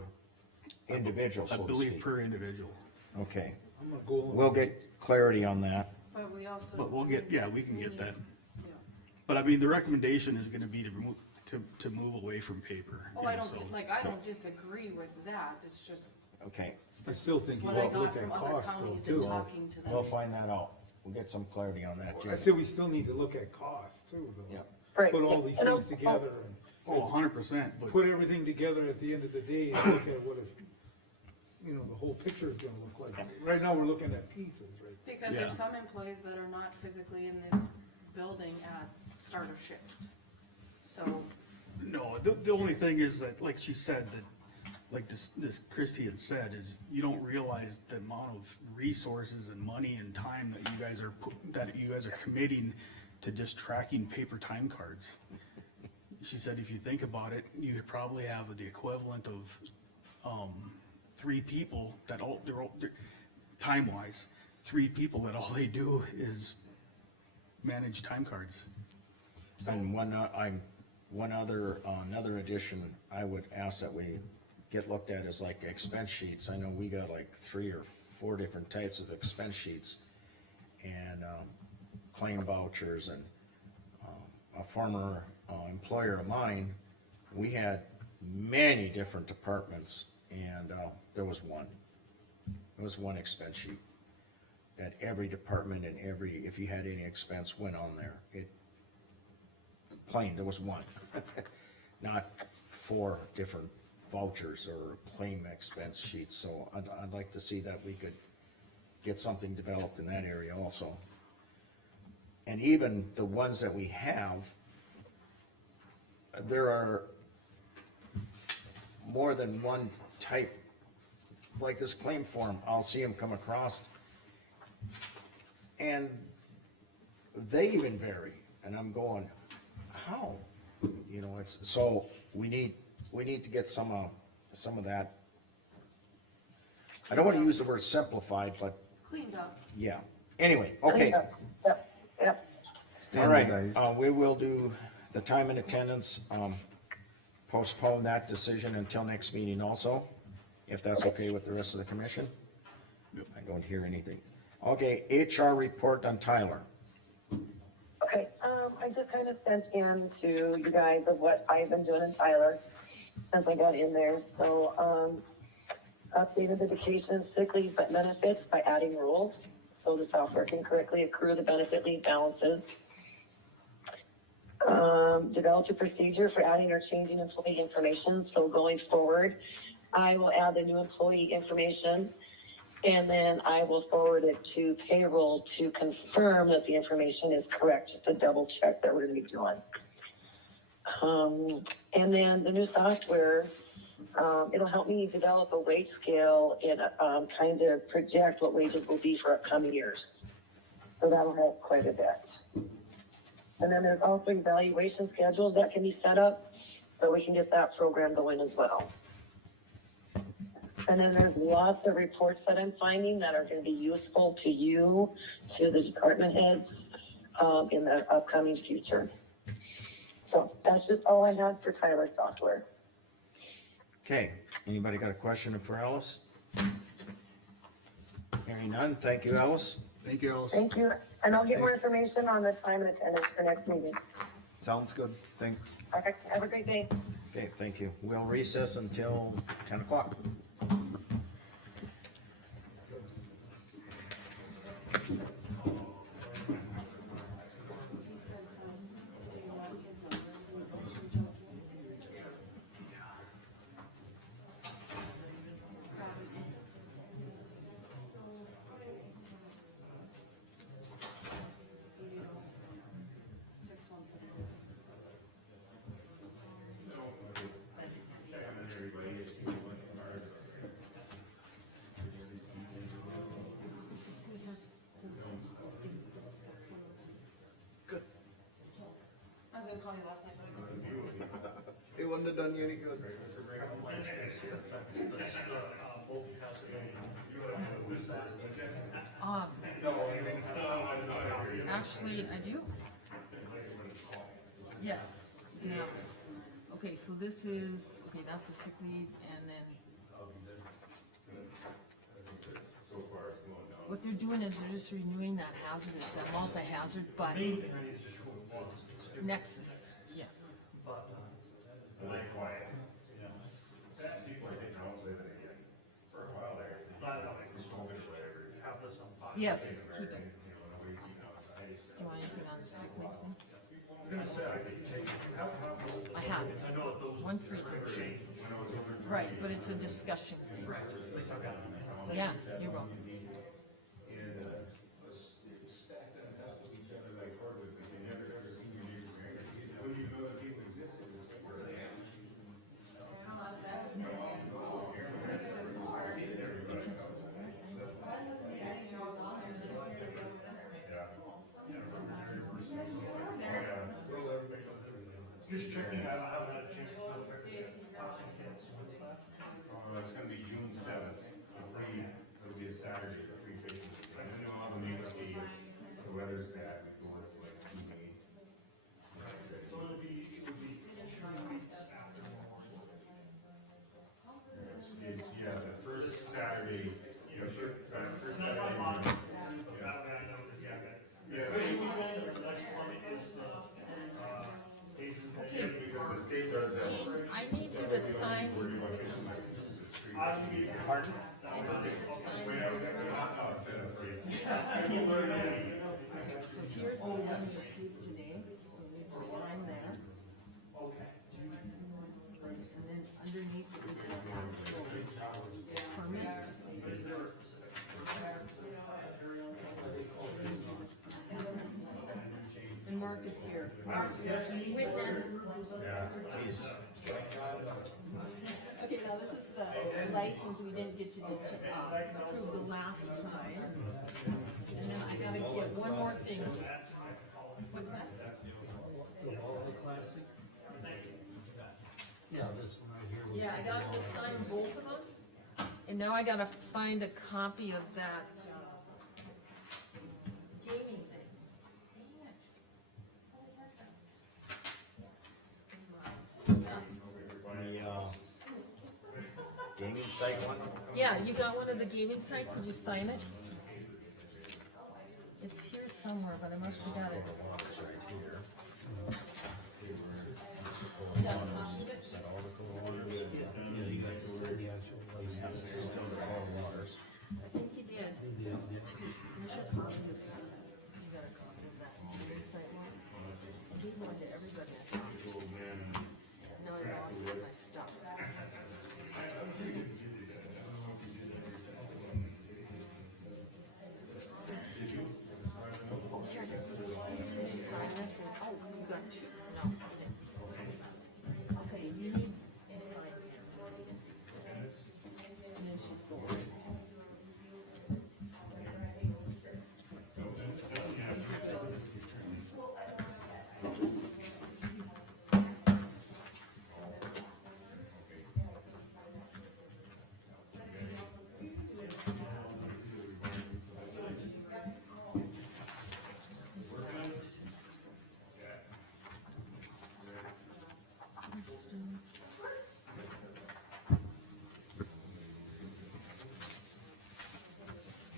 individual, I so to believe speak. per individual, Okay, I'm gonna go. we'll get clarity on that. But we also. but we can get that. Yeah. But I mean, the recommendation is gonna be to move away from paper. Oh, I and don't, so- I don't disagree with that, it's just, Okay, I still think it's you what I ought to got look at from other costs counties though and too. talking to them. we'll find that out. We'll get some clarity on that, I Jim. say we still need to look at costs too, though. Yeah. Right. Put all these And things together and Oh, 100%, but put everything together at the end of the day and look at what if, you know, the whole picture is gonna look like. Right now, we're looking at pieces, right? Because Yeah. there's some employees that are not physically in this building at start of shift. So, no, the only thing is that, like she said, that, like this Christie had said, is you don't realize the amount of resources and money and time that you guys are committing to just tracking paper time cards. She said, if you think about it, you probably have the equivalent of, 3 people that they're time-wise, 3 people that all they do is manage time cards. And another addition I would ask that we get looked at is like expense sheets. I know we got like 3 or 4 different types of expense sheets. And, claim vouchers and, a former, employer of mine, we had many different departments and, there was one expense sheet. That every department and if you had any expense went on there. There was one. Not 4 different vouchers or claim expense sheets, so I'd like to see that we could get something developed in that area also. And even the ones that we have, there are more than one type, like this claim form, I'll see them come across. And they even vary, and I'm going, how? You know, so we need to get some of that. I don't wanna use the word simplified, but Cleaned up. yeah, anyway, okay. Yep. All right, Standardized. we will do the time and attendance, postpone that decision until next meeting also, if that's okay with the rest of the commission. I don't hear anything. Okay, HR report on Tyler. Okay, I just kind of sent in to you guys of what I've been doing in Tyler as I got in there, so, updated the vacation, sick leave, but benefits by adding rules, so the software can correctly accrue the benefit leave balances. Developed a procedure for adding or changing employee information, so going forward, I will add the new employee information, and then I will forward it to payroll to confirm that the information is correct, just to double check that we're gonna be doing. And then the new software, it'll help me develop a wage scale and, kind of project what wages will be for upcoming years. So that'll help quite a bit. And then there's also evaluation schedules that can be set up, but we can get that program going as well. And then there's lots of reports that I'm finding that are gonna be useful to you, to the department heads, in the upcoming future. So that's just all I had for Tyler software. Okay, anybody got a question for Alice? Hearing none, thank you, Alice. Thank you, Alice. Thank you, and I'll get more information on the time and attendance for next meeting. Sounds good, thanks. All right, have a great day. Okay, thank you. We'll recess until 10 o'clock. I was gonna call you last night, but I couldn't. It wouldn't have done you any good. Actually, I do. Yes, you can have this. Okay, so this is, okay, that's a sick leave, and then. What they're doing is they're just renewing that hazardous, that multi-hazard, but Main thing I need is just who it was. It's stupid, Nexus, yes. but, I don't think it's going to have this on file. Yes, keep it. Do you want anything on the sick leave thing? I'm gonna say, I think you take, you have those, I have, I know that those one for you. could change. Right, but it's a discussion thing. Yeah, you're welcome. Just checking, I haven't had a chance to look at the option kids, when's that? It's gonna be June 7th. It'll be a Saturday. Pardon? So here's the one we approved today, so we can sign there. And then underneath it is the actual permit. And Mark is here. Witness. Okay, now this is the license we didn't get you to, approve the last time. And then I gotta get one more thing. What's that? Yeah, this one right here was. Yeah, I got to sign both of them. And now I gotta find a copy of that, gaming thing. The, gaming site one? Yeah, you got one of the gaming site, could you sign it? It's here somewhere, but I must have got it. Yeah, you got to sign the actual license. I think you did. Yeah. You got a copy of that. You got a copy of that gaming site one? I gave one to everybody. No, I lost my stuff. Oh, here it is. Did you sign this? Oh, you got two? No, you didn't. Okay, you need to sign this. And then she's going.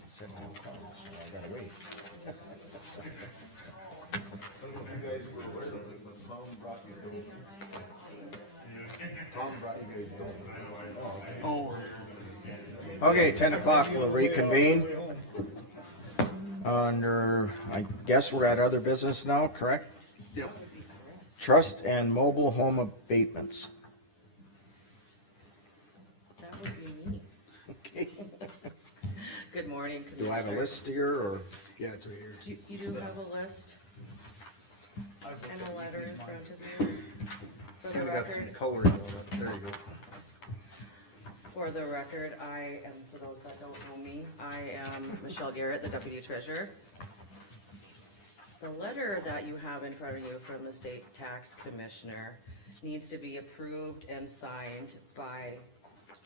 Sitting on the phone, so I gotta wait. Oh, Okay, 10 o'clock, we'll reconvene. Under, I guess we're at other business now, correct? yep. Trust and mobile home abatements. That would be me. Okay. Good morning, Do I have a Commissioners. list here, or? Yeah, it's right here. You do have a list and a letter in front of you. For the record, coloring on it, there you go. for the record, I am, for those that don't know me, I am Michelle Garrett, the Deputy Treasurer. The letter that you have in front of you from the State Tax Commissioner needs to be approved and signed by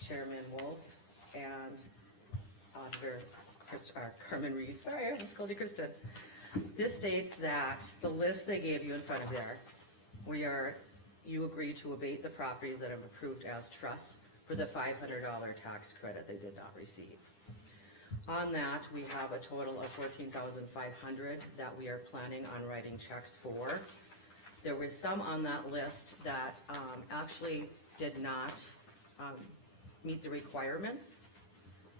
Chairman Wolf and Auditor Carmen Reed. Sorry, I almost called you Kristen. This states that the list they gave you in front of there, you agree to abate the properties that have approved as trusts for the $500 tax credit they did not receive. On that, we have a total of $14,500 that we are planning on writing checks for. There was some on that list that actually did not meet the requirements.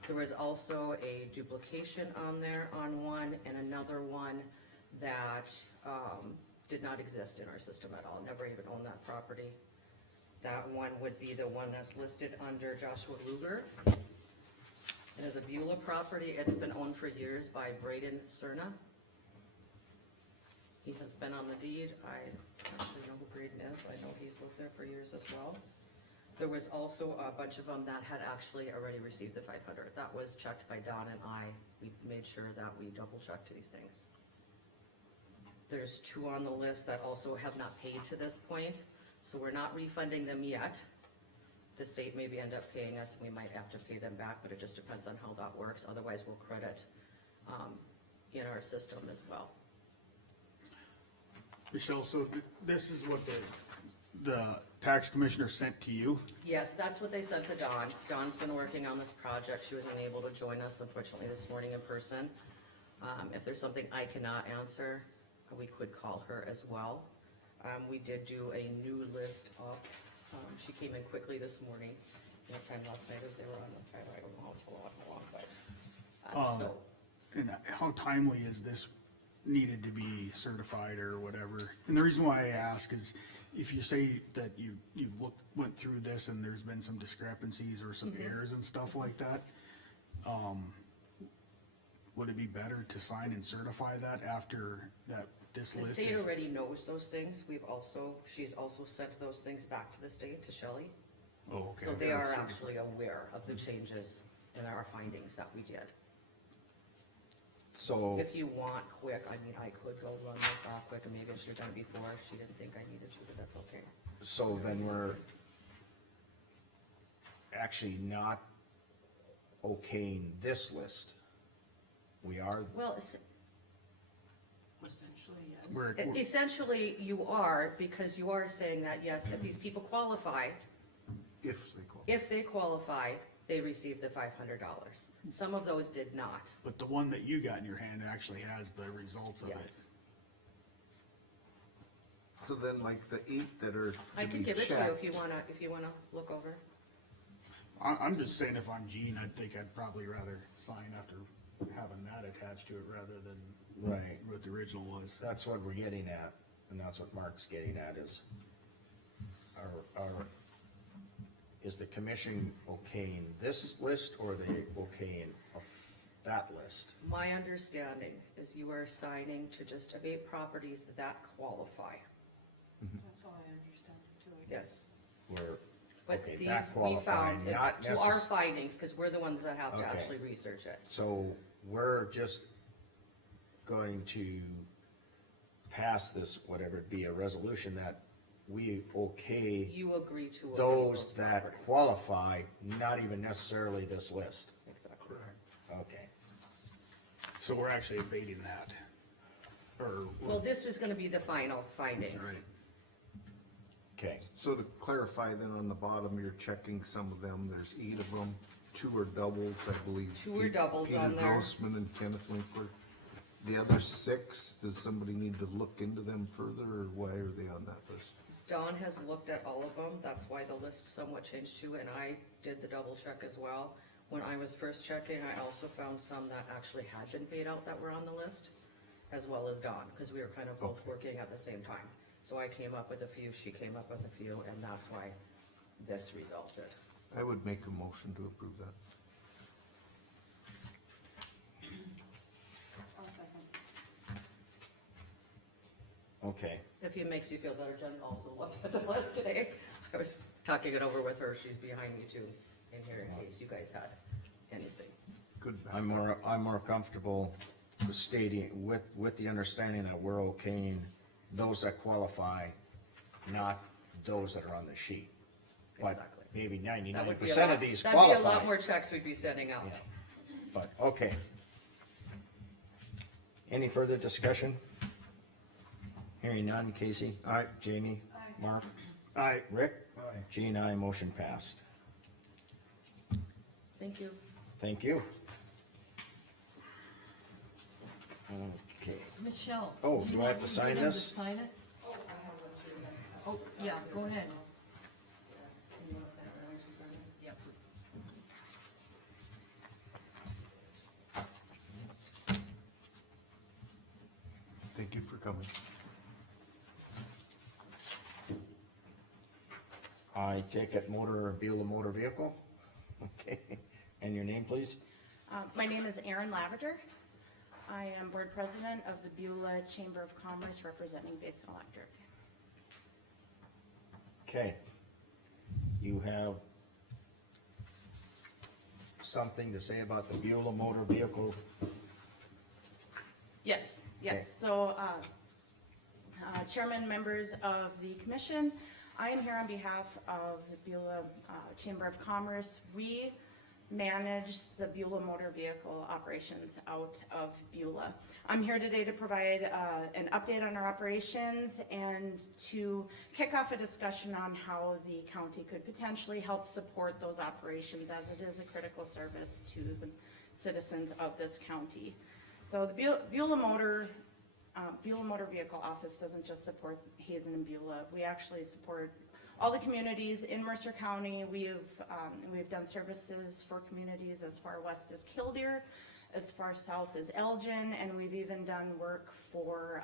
There was also a duplication on there on one, and another one that did not exist in our system at all, never even owned that property. That one would be the one that's listed under Joshua Luger. It is a Beulah property. It's been owned for years by Braden Cerna. He has been on the deed. I actually know who Braden is. I know he's lived there for years as well. There was also a bunch of them that had actually already received the 500. That was checked by Don and I. We made sure that we double checked these things. There's two on the list that also have not paid to this point, so we're not refunding them yet. The state maybe end up paying us, and we might have to pay them back, but it just depends on how that works. Otherwise, we'll credit in our system as well. Michelle, so this is what the tax commissioner sent to you? Yes, that's what they sent to Dawn. Dawn's been working on this project. She was unable to join us unfortunately this morning in person. If there's something I cannot answer, we could call her as well. We did do a new list up. She came in quickly this morning what time last night as they were on the time, I don't know how long, but, Uh, so. And how timely is this needed to be certified or whatever? And the reason why I ask is, if you say that you've went through this and there's been some discrepancies or some errors and stuff like that, would it be better to sign and certify that after that this The list state is? already knows those things, she's also sent those things back to the state, to Shelley. Oh, okay. So they are actually aware of the changes and our findings that we did. So, If you want quick, I mean, I could go run this off quick, and maybe I should've done it before, she didn't think I needed to, but that's okay. so then we're actually not okaying this list. We are, Well, Essentially, yes. We're- essentially, you are, because you are saying that, yes, if these people qualify, if they qualify, they receive the $500. Some of those did not, But the one that you got in your hand actually has the results of it. yes. So then like the 8 that are I to can be give it to you checked, if you wanna look over. I'm just saying, if I'm Gene, I think I'd probably rather sign after having that attached to it rather than right, what the original was. that's what we're getting at, and that's what Mark's getting at is, is the commission okaying this list, or are they okaying that list? My understanding is you are signing to just abate properties that qualify, That's all I understand too, I guess. yes. Where, But okay, these, that we qualifying, found, not to our necess- findings, cause we're the ones that have to Okay. actually research it. so we're just going to pass this, whatever it be, a resolution that we okay You agree to abate those that properties. qualify, not even necessarily this list. Exactly. Okay, So we're actually abating that, or, Well, this was gonna be the final findings. right, okay, so to clarify then on the bottom, you're checking some of them, there's 8 of them, 2 are doubles, I believe. 2 are doubles on Peter there. Grossman and Kenneth Winkler. The other 6, does somebody need to look into them further, or why are they on that list? Don has looked at all of them, that's why the list somewhat changed too, and I did the double check as well. When I was first checking, I also found some that actually had been paid out that were on the list, as well as Don, cause we were kind of both working at the same time. So I came up with a few, she came up with a few, and that's why this resulted. I would make a motion to approve that. I'll second. okay, If it makes you feel better, Jen also looked at the list today. I was talking it over with her, she's behind me too, in here in case you guys had anything. Good. I'm more comfortable stating, with the understanding that we're okaying those that qualify, not those that are on the sheet. But Exactly. maybe That 99% would be a lot, of these that'd be a lot qualify. more checks we'd be sending out. Yeah. But, okay. Any further discussion? Hearing none, Casey? Aye. Jamie? Mark? I, Rick? Aye. Jean, aye, motion passed. Thank you. Thank you. Okay, Michelle. Oh, you do I have want to me sign get him to this? Sign it? Oh, yeah, go ahead. Yep. Thank you for coming. I take it Beulah Motor Vehicle? Okay, and your name, please? My name is Erin Lavater. I am board president of the Beulah Chamber of Commerce representing Basin Electric. Okay. You have something to say about the Beulah Motor Vehicle? Yes, Okay. yes, so, chairman, members of the commission, I am here on behalf of the Beulah Chamber of Commerce. We manage the Beulah Motor Vehicle operations out of Beulah. I'm here today to provide an update on our operations and to kick off a discussion on how the county could potentially help support those operations, as it is a critical service to the citizens of this county. So the Beulah Motor Vehicle Office doesn't just support Hazen and Beulah. We actually support all the communities in Mercer County. We've done services for communities as far west as Killdeer, as far south as Elgin, and we've even done work for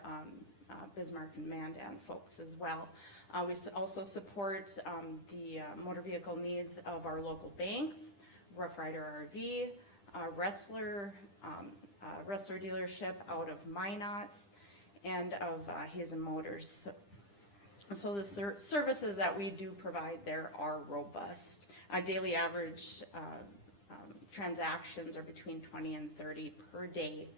Bismarck and Mandan folks as well. We also support the motor vehicle needs of our local banks, Rough Rider RV, Wrestler dealership out of Minot, and of Hazen Motors. So the services that we do provide there are robust. Our daily average transactions are between 20 and 30 per day,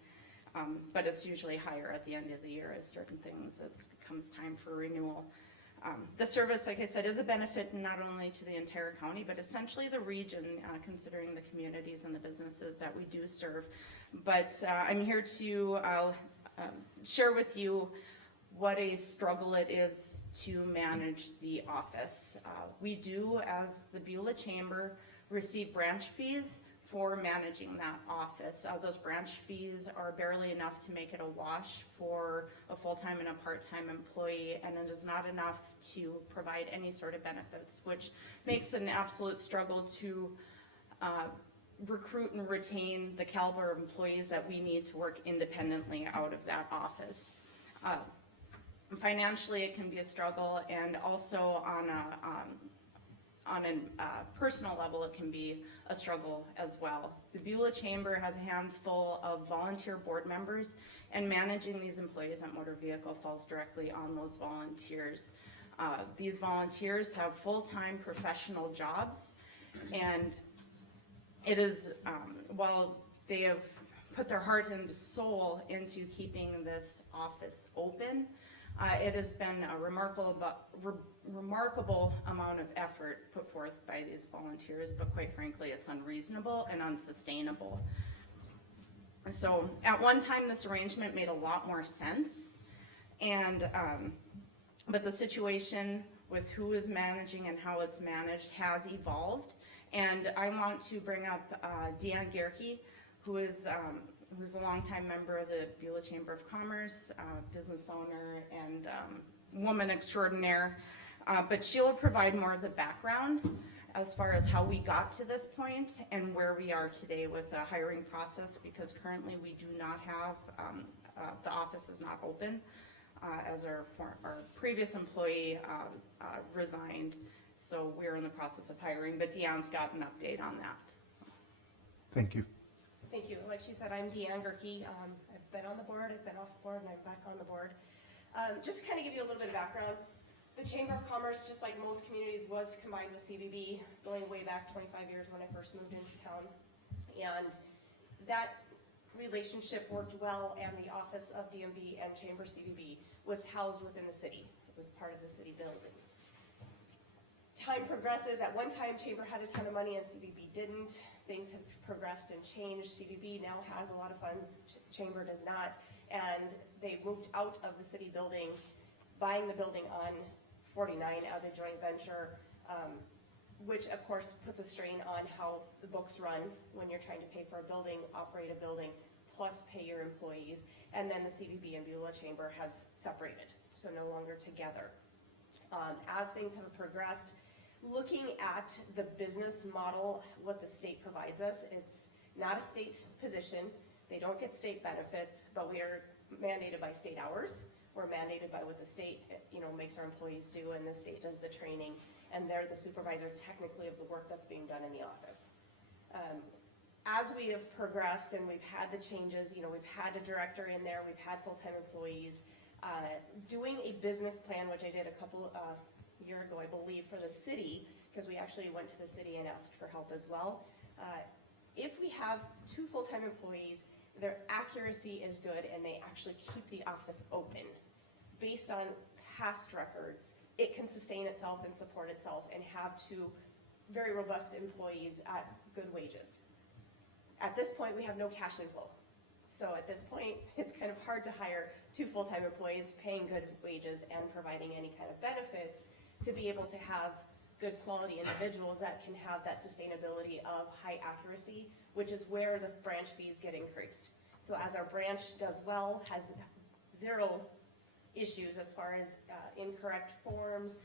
but it's usually higher at the end of the year as certain things, it becomes time for renewal. The service, like I said, is a benefit not only to the entire county, but essentially the region, considering the communities and the businesses that we do serve. But I'm here to share with you what a struggle it is to manage the office. We do, as the Beulah Chamber, receive branch fees for managing that office. Those branch fees are barely enough to make it a wash for a full-time and a part-time employee, and it is not enough to provide any sort of benefits, which makes it an absolute struggle to recruit and retain the caliber of employees that we need to work independently out of that office. Financially, it can be a struggle, and also on a personal level, it can be a struggle as well. The Beulah Chamber has a handful of volunteer board members, and managing these employees at motor vehicle falls directly on those volunteers. These volunteers have full-time professional jobs, and it is, while they have put their heart and soul into keeping this office open, it has been a remarkable amount of effort put forth by these volunteers, but quite frankly, it's unreasonable and unsustainable. So at one time, this arrangement made a lot more sense, and but the situation with who is managing and how it's managed has evolved. And I want to bring up Deanne Gerke, who is a longtime member of the Beulah Chamber of Commerce, business owner and woman extraordinaire. But she'll provide more of the background as far as how we got to this point and where we are today with the hiring process, because currently we do not have, the office is not open, as our previous employee resigned. So we're in the process of hiring, but Deanne's got an update on that. Thank you. Thank you. Like she said, I'm Deanne Gerke. I've been on the board, I've been off the board, and I'm back on the board. Just to kind of give you a little bit of background, the Chamber of Commerce, just like most communities, was combined with CVB going way back 25 years when I first moved into town. And that relationship worked well, and the office of DMV and Chamber CVB was housed within the city. It was part of the city building. Time progresses. At one time, Chamber had a ton of money and CVB didn't. Things have progressed and changed. CVB now has a lot of funds, Chamber does not, and they moved out of the city building, buying the building on 49 as a joint venture, which of course puts a strain on how the books run when you're trying to pay for a building, operate a building, plus pay your employees. And then the CVB and Beulah Chamber has separated, so no longer together. As things have progressed, looking at the business model, what the state provides us, it's not a state position. They don't get state benefits, but we are mandated by state hours. We're mandated by what the state, makes our employees do, and the state does the training, and they're the supervisor technically of the work that's being done in the office. As we have progressed and we've had the changes, we've had a director in there, we've had full-time employees, doing a business plan, which I did a couple year ago, I believe, for the city, because we actually went to the city and asked for help as well. If we have 2 full-time employees, their accuracy is good and they actually keep the office open. Based on past records, it can sustain itself and support itself and have 2 very robust employees at good wages. At this point, we have no cash inflow. So at this point, it's kind of hard to hire 2 full-time employees paying good wages and providing any kind of benefits to be able to have good quality individuals that can have that sustainability of high accuracy, which is where the branch fees get increased. So as our branch does well, has 0 issues as far as incorrect forms,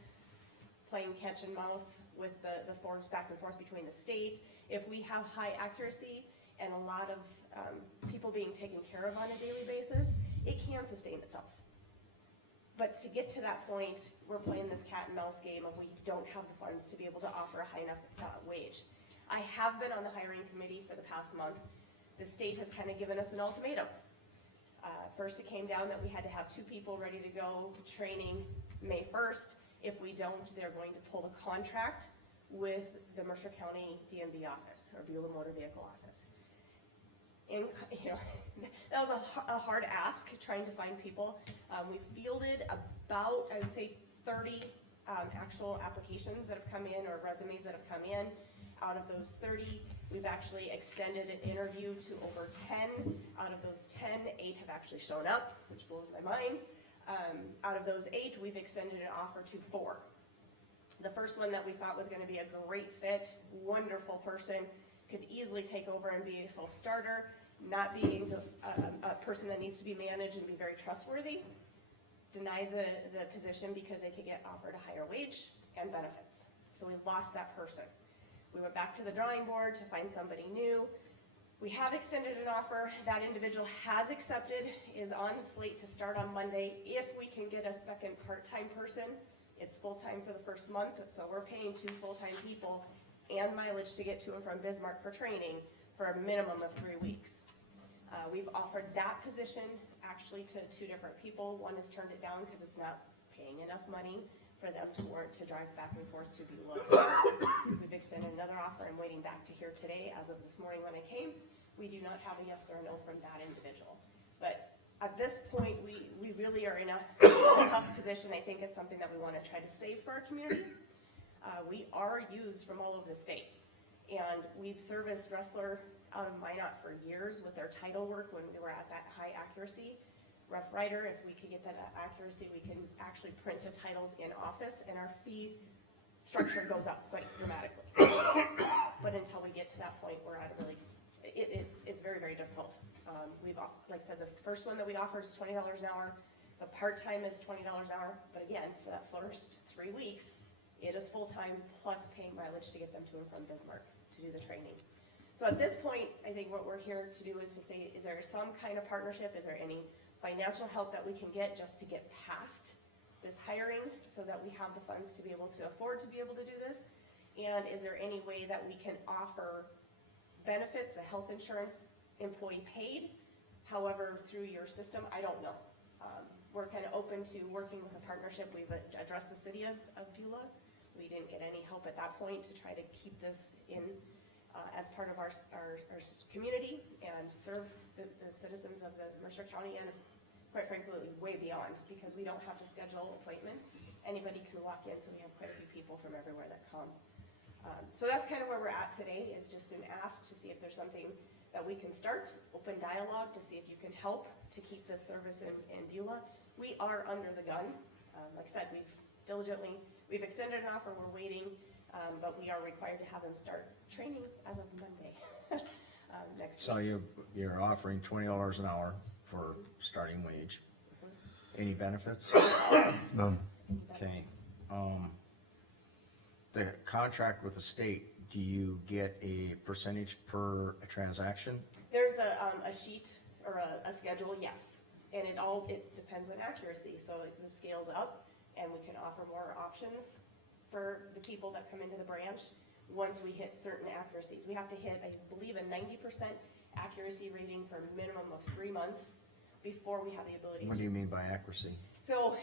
playing catch and mouse with the forms back and forth between the state. If we have high accuracy and a lot of, people being taken care of on a daily basis, it can sustain itself. But to get to that point, we're playing this cat and mouse game of we don't have the funds to be able to offer a high enough wage. I have been on the hiring committee for the past month. The state has kind of given us an ultimatum. First, it came down that we had to have 2 people ready to go training May 1st. If we don't, they're going to pull the contract with the Mercer County DMV office, or Beulah Motor Vehicle office. And, you know, that was a hard ask, trying to find people. We fielded about, I would say, 30 actual applications that have come in, or resumes that have come in. Out of those 30, we've actually extended an interview to over 10. Out of those 10, 8 have actually shown up, which blows my mind. Out of those 8, we've extended an offer to 4. The first one that we thought was gonna be a great fit, wonderful person, could easily take over and be a self-starter, not being a person that needs to be managed and be very trustworthy, denied the position because they could get offered a higher wage and benefits. So we lost that person. We went back to the drawing board to find somebody new. We have extended an offer. That individual has accepted, is on the slate to start on Monday. If we can get a second part-time person, it's full-time for the first month, so we're paying 2 full-time people and mileage to get to and from Bismarck for training for a minimum of 3 weeks. We've offered that position actually to 2 different people. One has turned it down because it's not paying enough money for them to warrant to drive back and forth to Beulah. We've extended another offer. I'm waiting back to hear today. As of this morning when I came, we do not have a yes or a no from that individual. But at this point, we really are in a tough position. I think it's something that we want to try to save for our community. We are used from all over the state, and we've serviced Rustler out of Minot for years with their title work when we were at that high accuracy. Rough Rider, if we could get that accuracy, we can actually print the titles in office, and our fee structure goes up quite dramatically. But until we get to that point, we're at a really, it's very, very difficult. We've, like I said, the first one that we offer is $20 an hour. The part-time is $20 an hour, but again, for that first 3 weeks, it is full-time plus paying mileage to get them to and from Bismarck to do the training. So at this point, I think what we're here to do is to say, is there some kind of partnership? Is there any financial help that we can get just to get past this hiring so that we have the funds to be able to afford to be able to do this? And is there any way that we can offer benefits, a health insurance, employee paid? However, through your system, I don't know. We're kind of open to working with a partnership. We've addressed the city of Beulah. We didn't get any help at that point to try to keep this in as part of our community and serve the citizens of the Mercer County, and quite frankly, way beyond, because we don't have to schedule appointments. Anybody can walk in, so we have quite a few people from everywhere that come. So that's kind of where we're at today, is just an ask to see if there's something that we can start, open dialogue to see if you can help to keep this service in Beulah. We are under the gun. Like I said, we've extended an offer, we're waiting, but we are required to have them start training as of Monday, next week. So you're offering $20 an hour for starting wage. Any benefits? None. Okay. The contract with the state, do you get a percentage per transaction? There's a sheet or a schedule, yes, and it depends on accuracy, so the scale's up, and we can offer more options for the people that come into the branch once we hit certain accuracies. We have to hit, I believe, a 90% accuracy rating for a minimum of 3 months before we have the ability to. What do you mean by accuracy? So,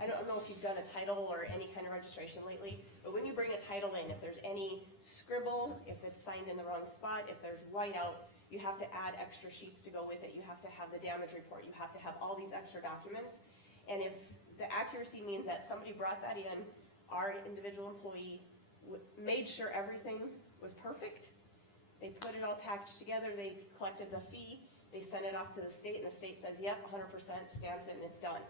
I don't know if you've done a title or any kind of registration lately, but when you bring a title in, if there's any scribble, if it's signed in the wrong spot, if there's whiteout, you have to add extra sheets to go with it. You have to have the damage report. You have to have all these extra documents. And if the accuracy means that somebody brought that in, our individual employee made sure everything was perfect. They put it all packaged together, they collected the fee, they sent it off to the state, and the state says, yep, 100%, stamps it, and it's done.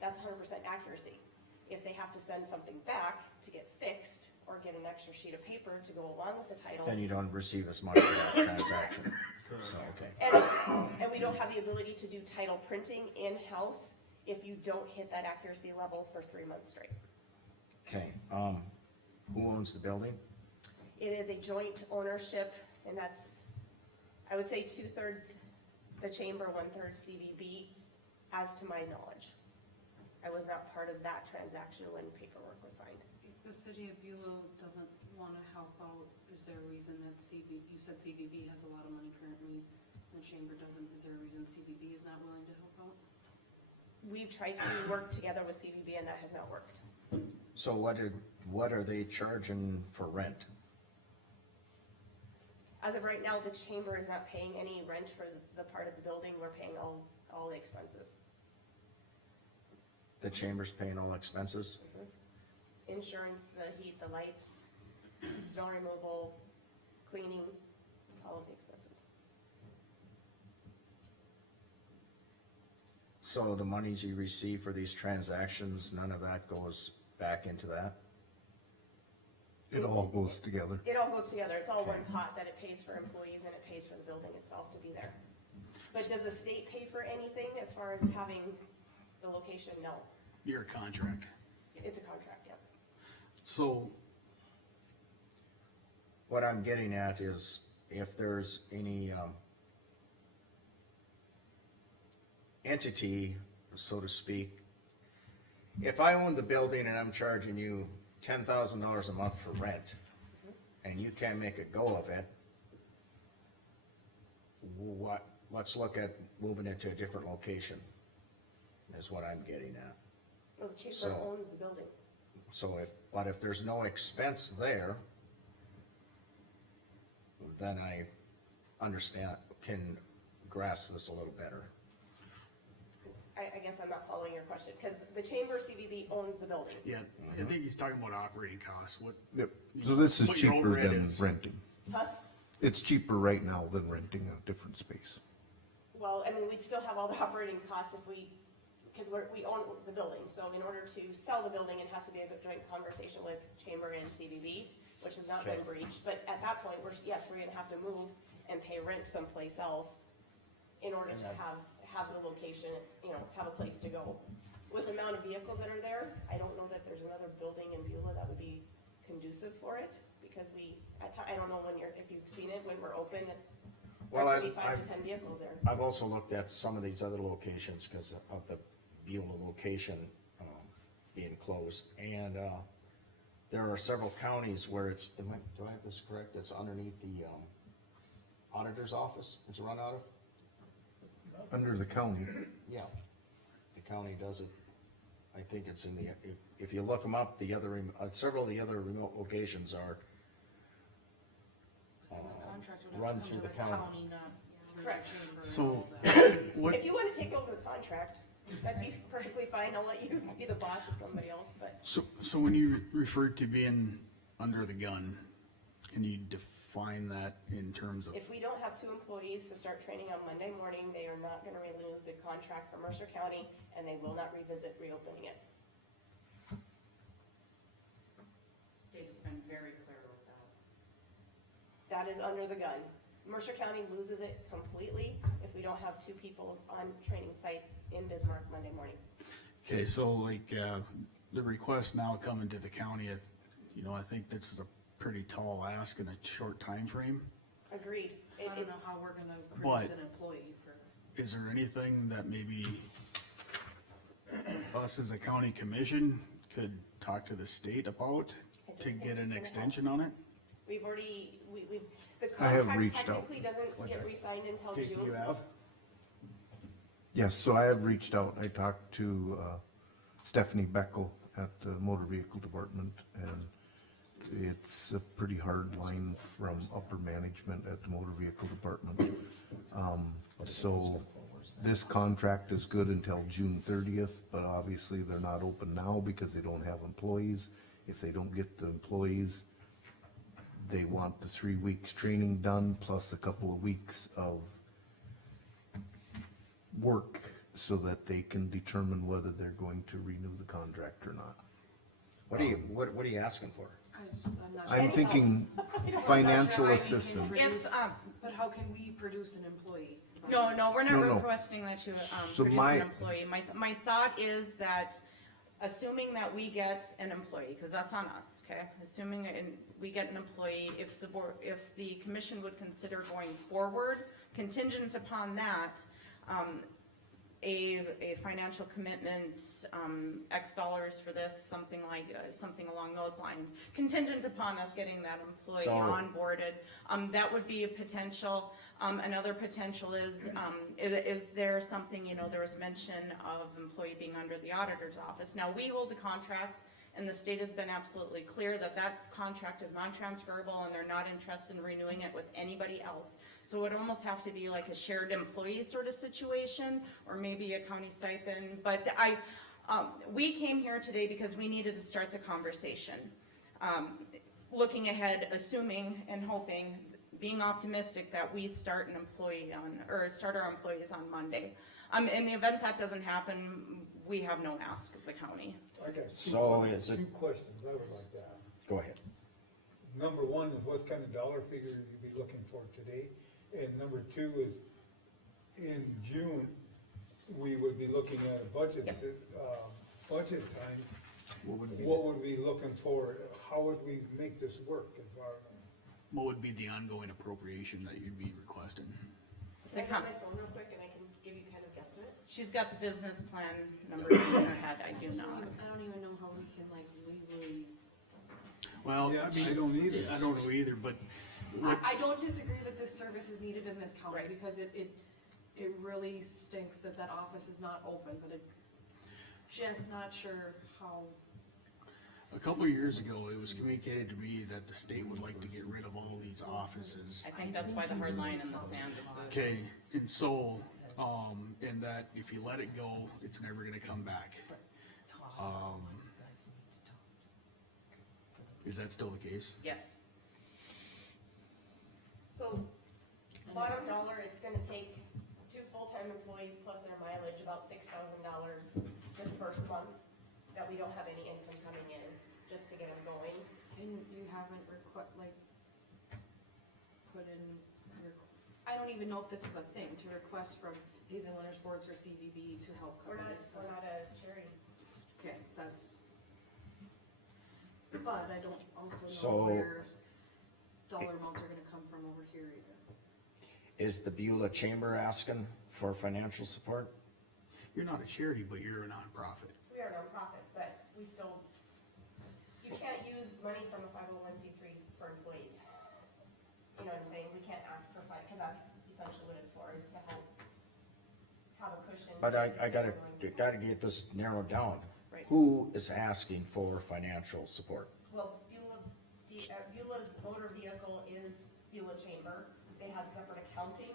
That's 100% accuracy. If they have to send something back to get fixed, or get an extra sheet of paper to go along with the title. Then you don't receive as much for that transaction. So, okay. And we don't have the ability to do title printing in-house if you don't hit that accuracy level for 3 months straight. Okay, who owns the building? It is a joint ownership, and that's, I would say 2/3 the chamber, 1/3 CVB, as to my knowledge. I was not part of that transaction when paperwork was signed. If the city of Beulah doesn't wanna help out, is there a reason that you said CVB has a lot of money currently, and the chamber doesn't, is there a reason CVB is not willing to help out? We've tried to work together with CVB and that has not worked. So what are they charging for rent? As of right now, the chamber is not paying any rent for the part of the building, we're paying all the expenses. The chamber's paying all expenses? Insurance, the heat, the lights, snow removal, cleaning, all of the expenses. So the monies you receive for these transactions, none of that goes back into that? It all goes together. It all goes together, it's all one pot that it pays for employees and it pays for the building itself to be there. But does the state pay for anything as far as having the location? No, Your contract. it's a contract, yeah. So, What I'm getting at is if there's any, entity, so to speak, if I own the building and I'm charging you $10,000 a month for rent, and you can't make a go of it, let's look at moving it to a different location, is what I'm getting at. Well, the chamber So- owns the building. So if there's no expense there, then I understand, can grasp this a little better. I guess I'm not following your question, because the chamber CVB owns the building. yeah, I think he's talking about operating costs, what, Yep, so this is What your cheaper overhead than is. renting. Huh? It's cheaper right now than renting a different space. Well, I mean, we'd still have all the operating costs if because we own the building, so in order to sell the building, it has to be a joint conversation with chamber and CVB, which has not been Okay. breached, but at that point, we're gonna have to move and pay rent someplace else in order to have the location, have a place to go. With the amount of vehicles that are there, I don't know that there's another building in Beulah that would be conducive for it, because I don't know if you've seen it, when we're open, Well, there could be 5 to 10 vehicles there. I've also looked at some of these other locations because of the Beulah location being closed. And there are several counties where do I have this correct? It's underneath the auditor's office it's run out of? Under the county, Yeah, the county does it. I think it's in if you look them up, several of the other remote locations are The contract would run have to through come the to the county. county, not through the Correct. chamber and So- all that. what, If you wanna take over the contract, that'd be perfectly fine, I'll let you be the boss of somebody else, but so when you referred to being under the gun, can you define that in terms of, if we don't have 2 employees to start training on Monday morning, they are not gonna renew the contract for Mercer County, and they will not revisit reopening it. State has been very clear with that. That is under the gun. Mercer County loses it completely if we don't have 2 people on training site in Bismarck Monday morning. okay, so like, the request now coming to the county, I think this is a pretty tall ask in a short time frame. Agreed. I don't know how we're gonna But- produce an employee for, Is there anything that maybe us as a county commission could talk to the state about to get an extension on it? We've already, the I have contract reached out. technically doesn't get re-signed until Casey, June. you have? yes, so I have reached out, I talked to Stephanie Beckel at the motor vehicle department, and it's a pretty hard line from upper management at the motor vehicle department. So this contract is good until June 30th, but obviously they're not open now because they don't have employees. If they don't get the employees, they want the 3 weeks training done plus a couple of weeks of work so that they can determine whether they're going to renew the contract or not. What are you asking for? I'm not. I'm sure. thinking I'm not sure financial how we can assistance. produce- If, But how can we produce an employee? no, we're No, not no. requesting that you, So produce my- an employee. My thought is that assuming that we get an employee, cause that's on us, okay? Assuming we get an employee, if the commission would consider going forward, contingent upon that, a financial commitment, X dollars for this, something along those lines, contingent upon us getting that employee So- onboarded. That would be a potential. Another potential is there something, there was mention of employee being under the auditor's office. Now, we hold the contract, and the state has been absolutely clear that that contract is non-transferable, and they're not interested in renewing it with anybody else. So it would almost have to be like a shared employee sort of situation, or maybe a county stipend, but we came here today because we needed to start the conversation. Looking ahead, assuming and hoping, being optimistic that we start our employees on Monday. In the event that doesn't happen, we have no ask of the county. I got So is it- two questions I would like to ask. Go ahead. Number one is what kind of dollar figure you'd be looking for today? And number two is, in June, we would be looking at a budget time. What would we be looking for? How would we make this work as far as? What would be the ongoing appropriation that you'd be requesting? They I come. have my phone real quick and I can give you kind of guesstimate. She's got the business plan numbers in her head, I do not. I don't even know how we can like legally. Well, Yeah, I mean, I don't either. I don't know either, but I don't disagree that this service is needed in this county, Right. because it really stinks that that office is not open, but it, just not sure how. a couple of years ago, it was communicated to me that the state would like to get rid of all these offices. I think that's why the hard line in the sand exists. Okay, and so, and that if you let it go, it's never gonna come back. Is that still the case? Yes. So, bottom dollar, it's gonna take 2 full-time employees plus their mileage, about $6,000 this first month, that we don't have any income coming in, just to get them going. And you haven't put in, I don't even know if this is a thing, to request from Days and Winter Sports or CVB to help We're cover not, this. we're not a charity. Okay, that's, but I don't also So- know where dollar amounts are gonna come from over here either. Is the Beulah Chamber asking for financial support? You're not a charity, but you're a nonprofit. We are a nonprofit, but we still, you can't use money from a 501c3 for employees. You know what I'm saying? We can't ask for cause that's essentially what it's for, is to help have a cushion. But I gotta get this narrowed down. Right. Who is asking for financial support? Well, Beulah Motor Vehicle is Beulah Chamber. They have separate accounting.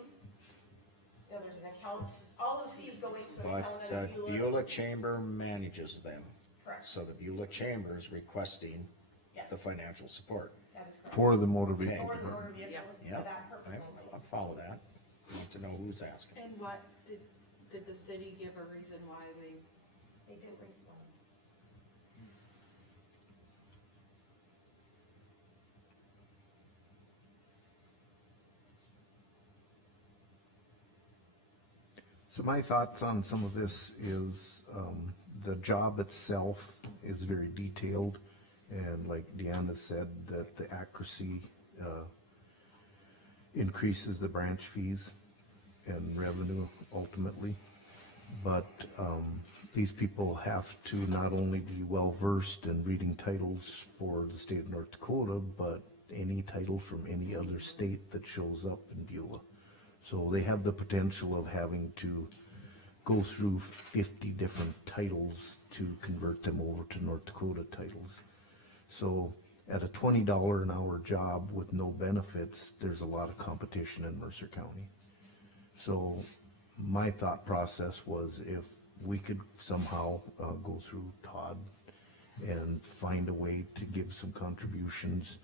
There's an account, all of these go into an But account the at Beulah. Beulah Chamber manages them. Correct, So the Beulah Chamber is requesting yes, the financial support. that is correct. For the motor Okay. vehicle. For the motor vehicle, Yep. for that purpose I only. follow that. I want to know who's asking. And what, did the city give a reason why they? They didn't respond. So my thoughts on some of this is, the job itself is very detailed, and like Deanna said, that the accuracy, increases the branch fees and revenue ultimately. But, these people have to not only be well-versed in reading titles for the state of North Dakota, but any title from any other state that shows up in Beulah. So they have the potential of having to go through 50 different titles to convert them over to North Dakota titles. So at a $20 an hour job with no benefits, there's a lot of competition in Mercer County. So my thought process was if we could somehow go through Todd and find a way to give some contributions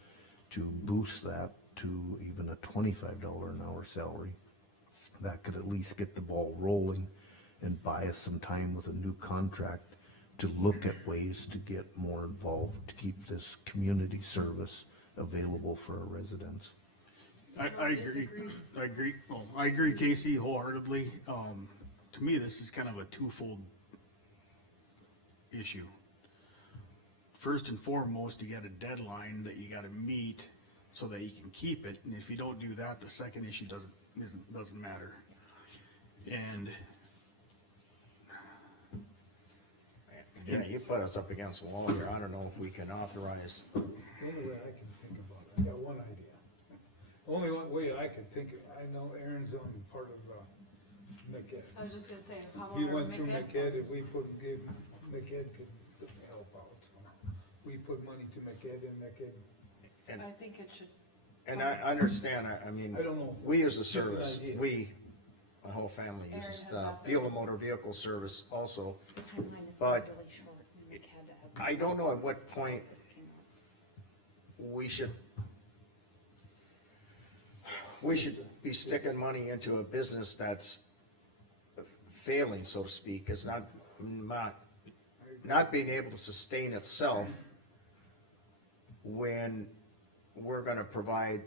to boost that to even a $25 an hour salary, that could at least get the ball rolling and buy us some time with a new contract to look at ways to get more involved, to keep this community service available for our residents. I agree, well, I agree, Casey, wholeheartedly. To me, this is kind of a twofold issue. first and foremost, you got a deadline that you gotta meet so that you can keep it, and if you don't do that, the second issue doesn't matter. And Yeah, you put us up against the wall here, I don't know if we can authorize, The only way I can think about it, I got one idea. Only one way I can think, I know Aaron's on part of, McEd. I was just gonna say, how He about went through McEd? McEd, if we put, gave, McEd could help out, so. We put money to McEd and McEd, and, I think it should, and I understand, I mean, I don't know. we use the Just an service, idea. my whole family Aaron uses has the not been- Beulah Motor Vehicle Service also. The timeline is But really short. We had to add some I don't know at what things point this came up. we should be sticking money into a business that's failing, so to speak, is not being able to sustain itself when we're gonna provide,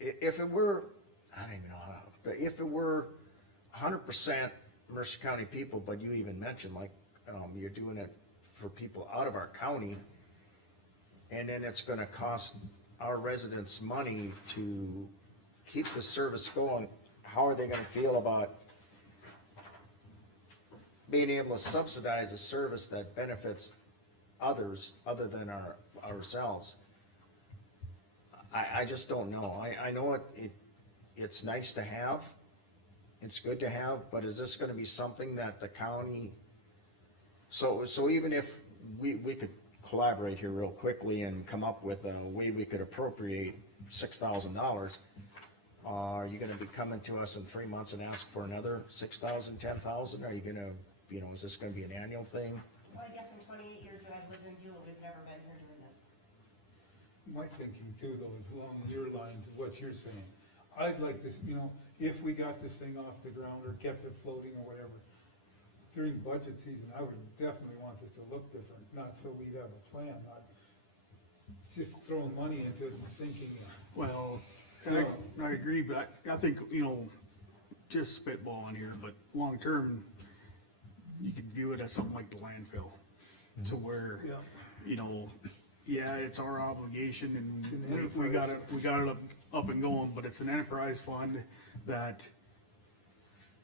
if it were, I don't even know how, but if it were 100% Mercer County people, but you even mentioned like, you're doing it for people out of our county, and then it's gonna cost our residents money to keep the service going, how are they gonna feel about being able to subsidize a service that benefits others other than ourselves? I just don't know. I know it's nice to have, it's good to have, but is this gonna be something that the county, so even if we could collaborate here real quickly and come up with a way we could appropriate $6,000, are you gonna be coming to us in 3 months and ask for another 6,000, 10,000? Are you gonna, is this gonna be an annual thing? Well, I guess in 28 years that I've lived in Beulah, we've never been here doing this. My thinking too, though, is along your lines of what you're saying. I'd like this, if we got this thing off the ground or kept it floating or whatever, during budget season, I would definitely want this to look different, not so we'd have a plan, not just throwing money into it and sinking it. well, I agree, but I think, just spitballing here, but long-term, you could view it as something like the landfill, to where, Yeah. yeah, it's our obligation and we got it up and going, but it's an enterprise fund that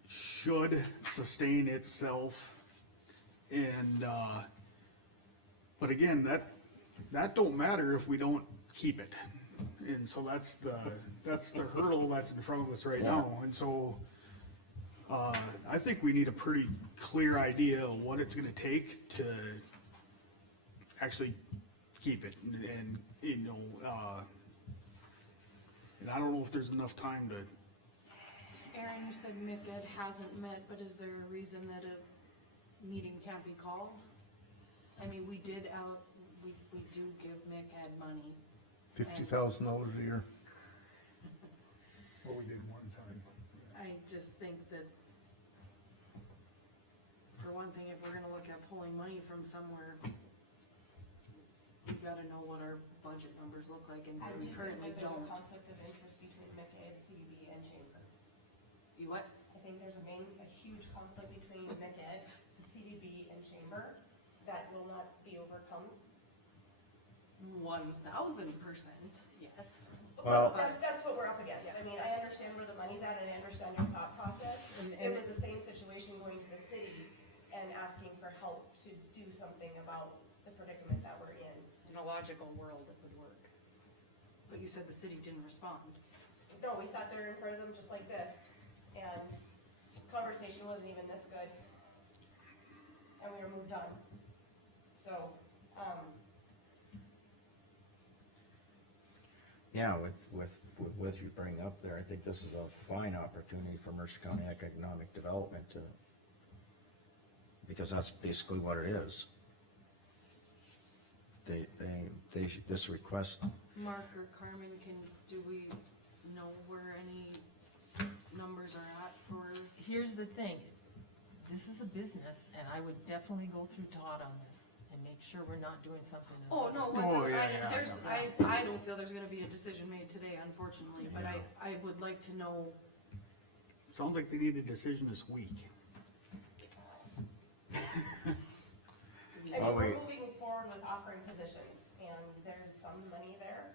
should sustain itself. And, but again, that don't matter if we don't keep it. And so that's the hurdle that's in front of us right now. And so, I think we need a pretty clear idea of what it's gonna take to actually keep it, and I don't know if there's enough time to, Aaron, you said McEd hasn't met, but is there a reason that a meeting can't be called? I mean, we do give McEd money. $50,000 a year. What we did one time. I just think that, for one thing, if we're gonna look at pulling money from somewhere, we gotta know what our budget numbers look like, and I we do think currently that there's a don't. conflict of interest between McEd, CDB, and Chamber. You what? I think there's a huge conflict between McEd, CDB, and Chamber that will not be overcome. 1,000%, yes. Well- That's what we're up against. I mean, I understand where the money's at, and I understand your thought process. It was the same situation going to the city and asking for help to do something about the predicament that we're in. In a logical world, it would work. But you said the city didn't respond. No, we sat there in front of them just like this, and conversation wasn't even this good. And we were moved on. So, Yeah, with what you bring up there, I think this is a fine opportunity for Mercer County Economic Development to, because that's basically what it is. This request, Mark or Carmen, do we know where any numbers are at for? Here's the thing, this is a business, and I would definitely go through Todd on this and make sure we're not doing something. Oh, no, Oh, yeah, I don't feel there's gonna be a decision made today, unfortunately, but I would like to know. sounds like they need a decision this week. be. I Oh, mean, we're wait. moving forward with offering positions, and there's some money there.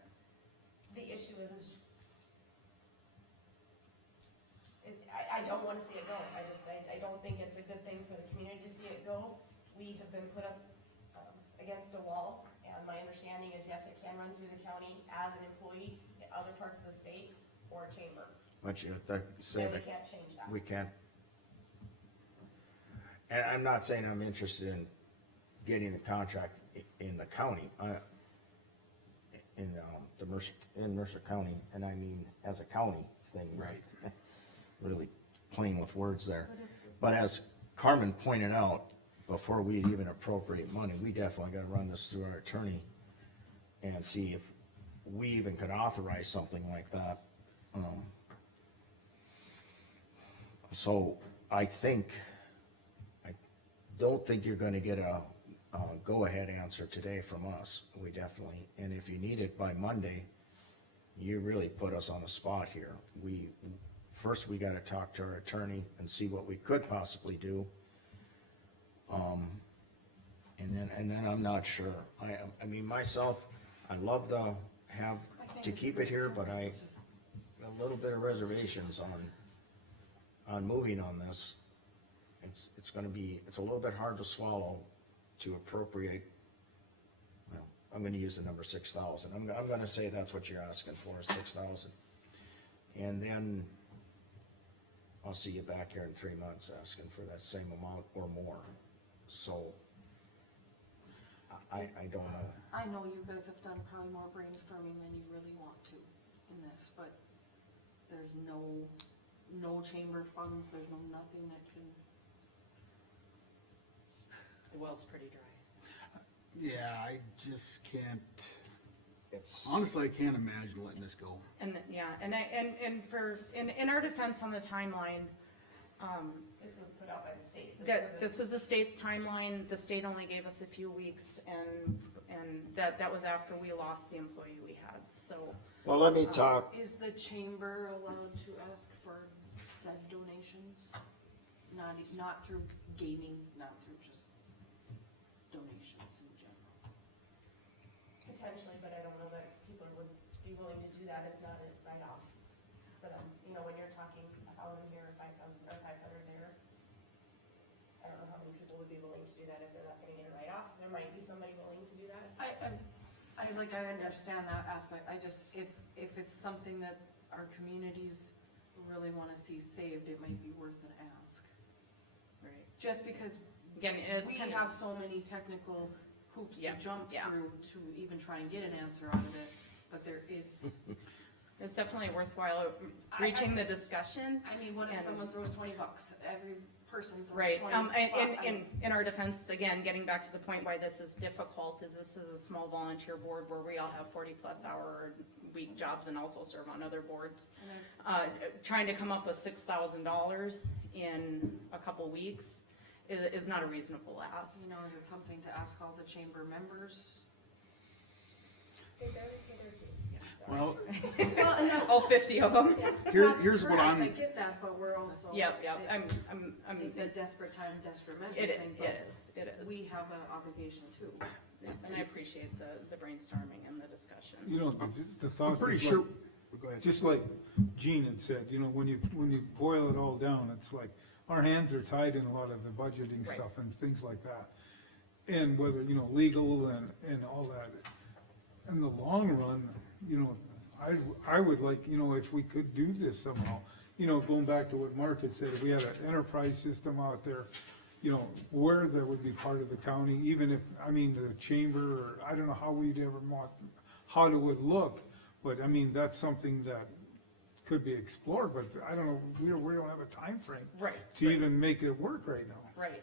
The issue is I don't wanna see it go. I don't think it's a good thing for the community to see it go. We have been put up, against a wall, and my understanding is, yes, it can run through the county as an employee in other parts of the state or a chamber. But you have to say And we that can't change that. we can't. And I'm not saying I'm interested in getting a contract in the county, in Mercer County, and I mean as a county thing. Right. Really playing with words there. But as Carmen pointed out, before we even appropriate money, we definitely gotta run this through our attorney and see if we even could authorize something like that. So I don't think you're gonna get a go-ahead answer today from us. We definitely, and if you need it by Monday, you really put us on the spot here. First, we gotta talk to our attorney and see what we could possibly do. And then I'm not sure. I mean, myself, I'd love to keep it here, but a little bit of reservations on moving on this. It's a little bit hard to swallow to appropriate, well, I'm gonna use the number 6,000. I'm gonna say that's what you're asking for, 6,000. And then I'll see you back here in 3 months asking for that same amount or more. So, I don't know. I know you guys have done probably more brainstorming than you really want to in this, but there's no chamber funds, there's nothing that can. The well's pretty dry. Yeah, I just can't, honestly, I can't imagine letting this go. And, yeah, in our defense on the timeline, This was put out by the state. this was the state's timeline, the state only gave us a few weeks, and that was after we lost the employee we had, so. Well, let me talk, Is the chamber allowed to ask for said donations? Not through gaming, not through just donations in general? Potentially, but I don't know that people would be willing to do that. It's not a write-off for them. You know, when you're talking 1,000 here, 5,000, or 500 there, I don't know how many people would be willing to do that if they're not gonna get a write-off. There might be somebody willing to do that. I understand that aspect, I just, if it's something that our communities really wanna see saved, it might be worth an ask. Right. Just because Again, it's we kind have so many technical hoops to jump through to even try and get an answer out of this, but there is. It's definitely worthwhile reaching the discussion. I mean, what if someone throws $20, every person throws Right, 20? in our defense, again, getting back to the point why this is difficult, is this is a small volunteer board where we all have 40-plus hour week jobs and also serve on other boards. Trying to come up with $6,000 in a couple weeks is not a reasonable ask. You know, is it something to ask all the chamber members? They barely pay their dues, sorry. Well, All 50 of them. here's what Correct, I'm, I get that, but we're also. Yep, It's a desperate time, desperate measure it thing, is. we have an obligation too. And I appreciate the brainstorming and the discussion. You know, the I'm thought pretty is sure, like, go ahead. just like Gene had said, you know, when you boil it all down, it's like, our hands are tied in a lot of the budgeting Right. stuff and things like that. And whether, you know, legal and all that. In the long run, you know, I would like, you know, if we could do this somehow, you know, going back to what Mark had said, if we had an enterprise system out there, you know, where that would be part of the county, even if, I mean, the chamber, or I don't know how we'd ever want, how it would look, but I mean, that's something that could be explored, but I don't know, we don't have a time frame Right. to even make it work right now. Right.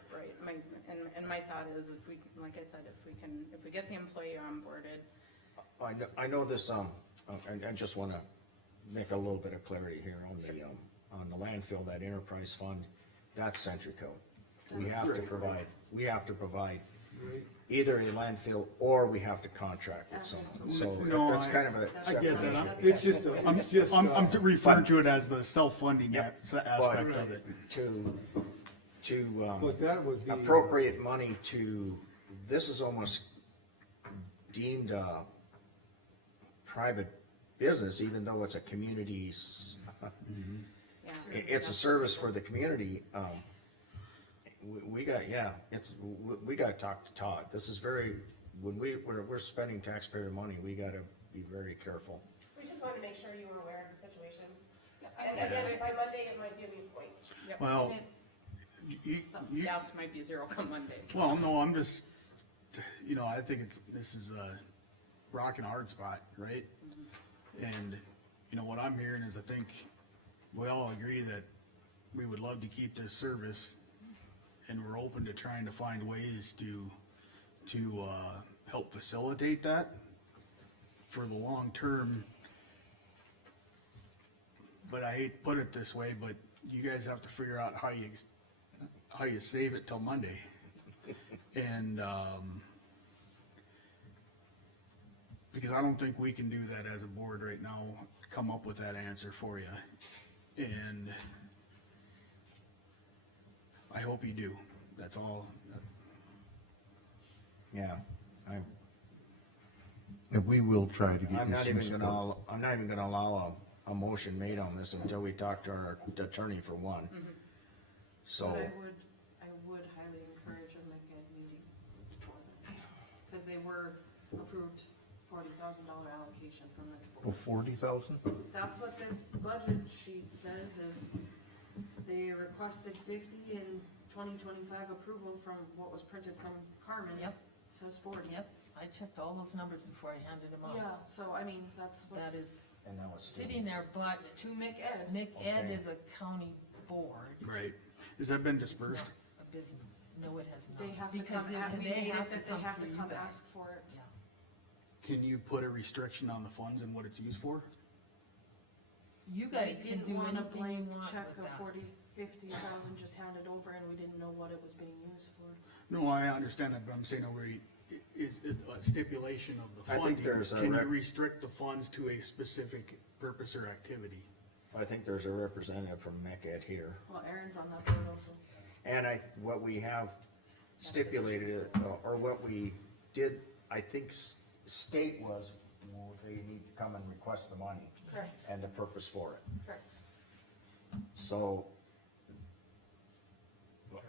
My thought is if we, like I said, if we get the employee onboarded, I know this, I just wanna make a little bit of clarity here on the landfill, that enterprise fund, that's Century Code. We have to provide Right. either a landfill or we have to contract with someone, so No, that's kind of a. I get that. It's just, I'm referring to it as the self-funding Yep. aspect of it. To but that would be. appropriate money to this is almost deemed a private business, even though it's a community's, Yeah. it's a service for the community. We got, we gotta talk to Todd. This is very, when we're spending taxpayer money, we gotta be very careful. We just wanted to make sure you were aware of the situation. And again, by Monday, it might be a new point. Yep. Well, Some you, gas might be zero come Monday. so. well, no, I'm just, I think this is a rock and a hard spot, right? And, what I'm hearing is I think we all agree that we would love to keep this service, and we're open to trying to find ways to help facilitate that for the long term. But I hate to put it this way, but you guys have to figure out how you save it till Monday. And, because I don't think we can do that as a board right now, come up with that answer for you. And I hope you do, that's all. Yeah, And we will try to get I'm you not some even support. gonna allow a motion made on this until we talk to our attorney for one. So, But I would highly encourage a MECAD meeting for them, cause they were approved $40,000 allocation from this Oh, board. 40,000? That's what this budget sheet says is they requested 50 in 2025 approval from what was printed from Carmen. Yep. Says 40. Yep, I checked all those numbers before I handed them out. Yeah, so I mean, that's what's. That is and now it's. sitting there, but To McEd. McEd Okay. is a county board. Right. Has that been It's dispersed? not a business. No, it has not. They have to Because come, we they made have it to that they have to through you come guys. ask for it. Yeah. Can you put a restriction on the funds and what it's used for? You guys We can didn't do want a anything you blank want check with of that. 50,000 just handed over and we didn't know what it was being used for. No, I understand that, but I'm saying over, is it a stipulation of the I think funding? there's a Can you rec- restrict the funds to a specific purpose or activity? I think there's a representative from MECAD here. Well, Aaron's on that board also. And what we have stipulated, or what we did, I think state was, well, they need to come and request the money Correct, and the purpose for it. correct. So,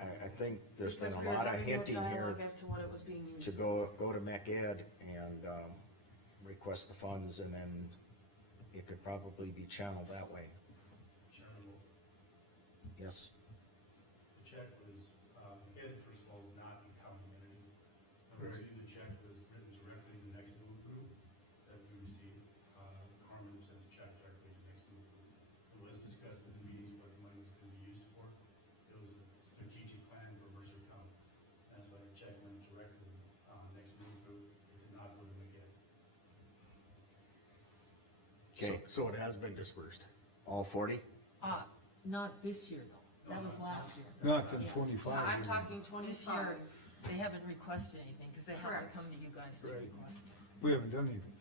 I think there's been Because a we were lot of having no hinting here dialogue as to what it was being used to for. go to MECAD and, request the funds, and then it could probably be channeled that way. Yes, The check was, headed, first of all, is not a county entity. Number two, the check was written directly to the Next Move Group that we received. Carmen sent the check directly to Next Move Group. It was discussed in the meetings what the money was gonna be used for. It was a strategic plan for Mercer County. That's why the check went directly, Next Move Group. It did not go to McGinn. okay, So it has been dispersed. all 40? Not this year though. That was last year. Not in Yes. twenty-five. I'm you know. talking This 25. year, they haven't requested anything, cause they have Correct. to come to you guys to Right. request. We haven't done anything.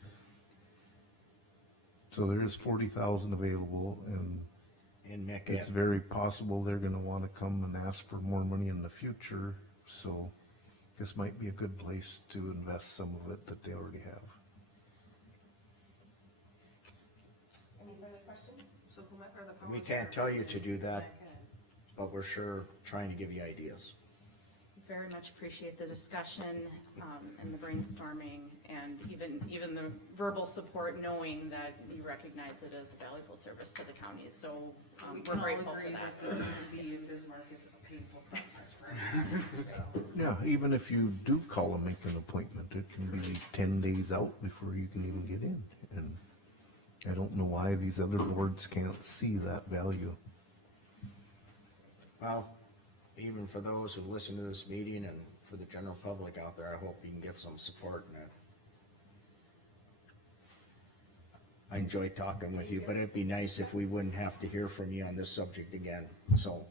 So there is 40,000 available, and In it's MECAD. very possible they're gonna wanna come and ask for more money in the future, so this might be a good place to invest some of it that they already have. Any further questions? So whomever the. We powers can't are, tell you to do that, McEd. but we're sure trying to give you ideas. Very much appreciate the discussion, and the brainstorming, and even the verbal support, knowing that you recognize it as a valuable service to the county, so, We we're can all grateful for agree that. that the DMV in Bismarck is a painful process for everyone, so. Yeah, even if you do call and make an appointment, it can be 10 days out before you can even get in. And I don't know why these other boards can't see that value. Well, even for those who listen to this meeting and for the general public out there, I hope you can get some support in it. I enjoyed talking with you, but it'd be nice if we wouldn't have to hear from you on this subject again. So,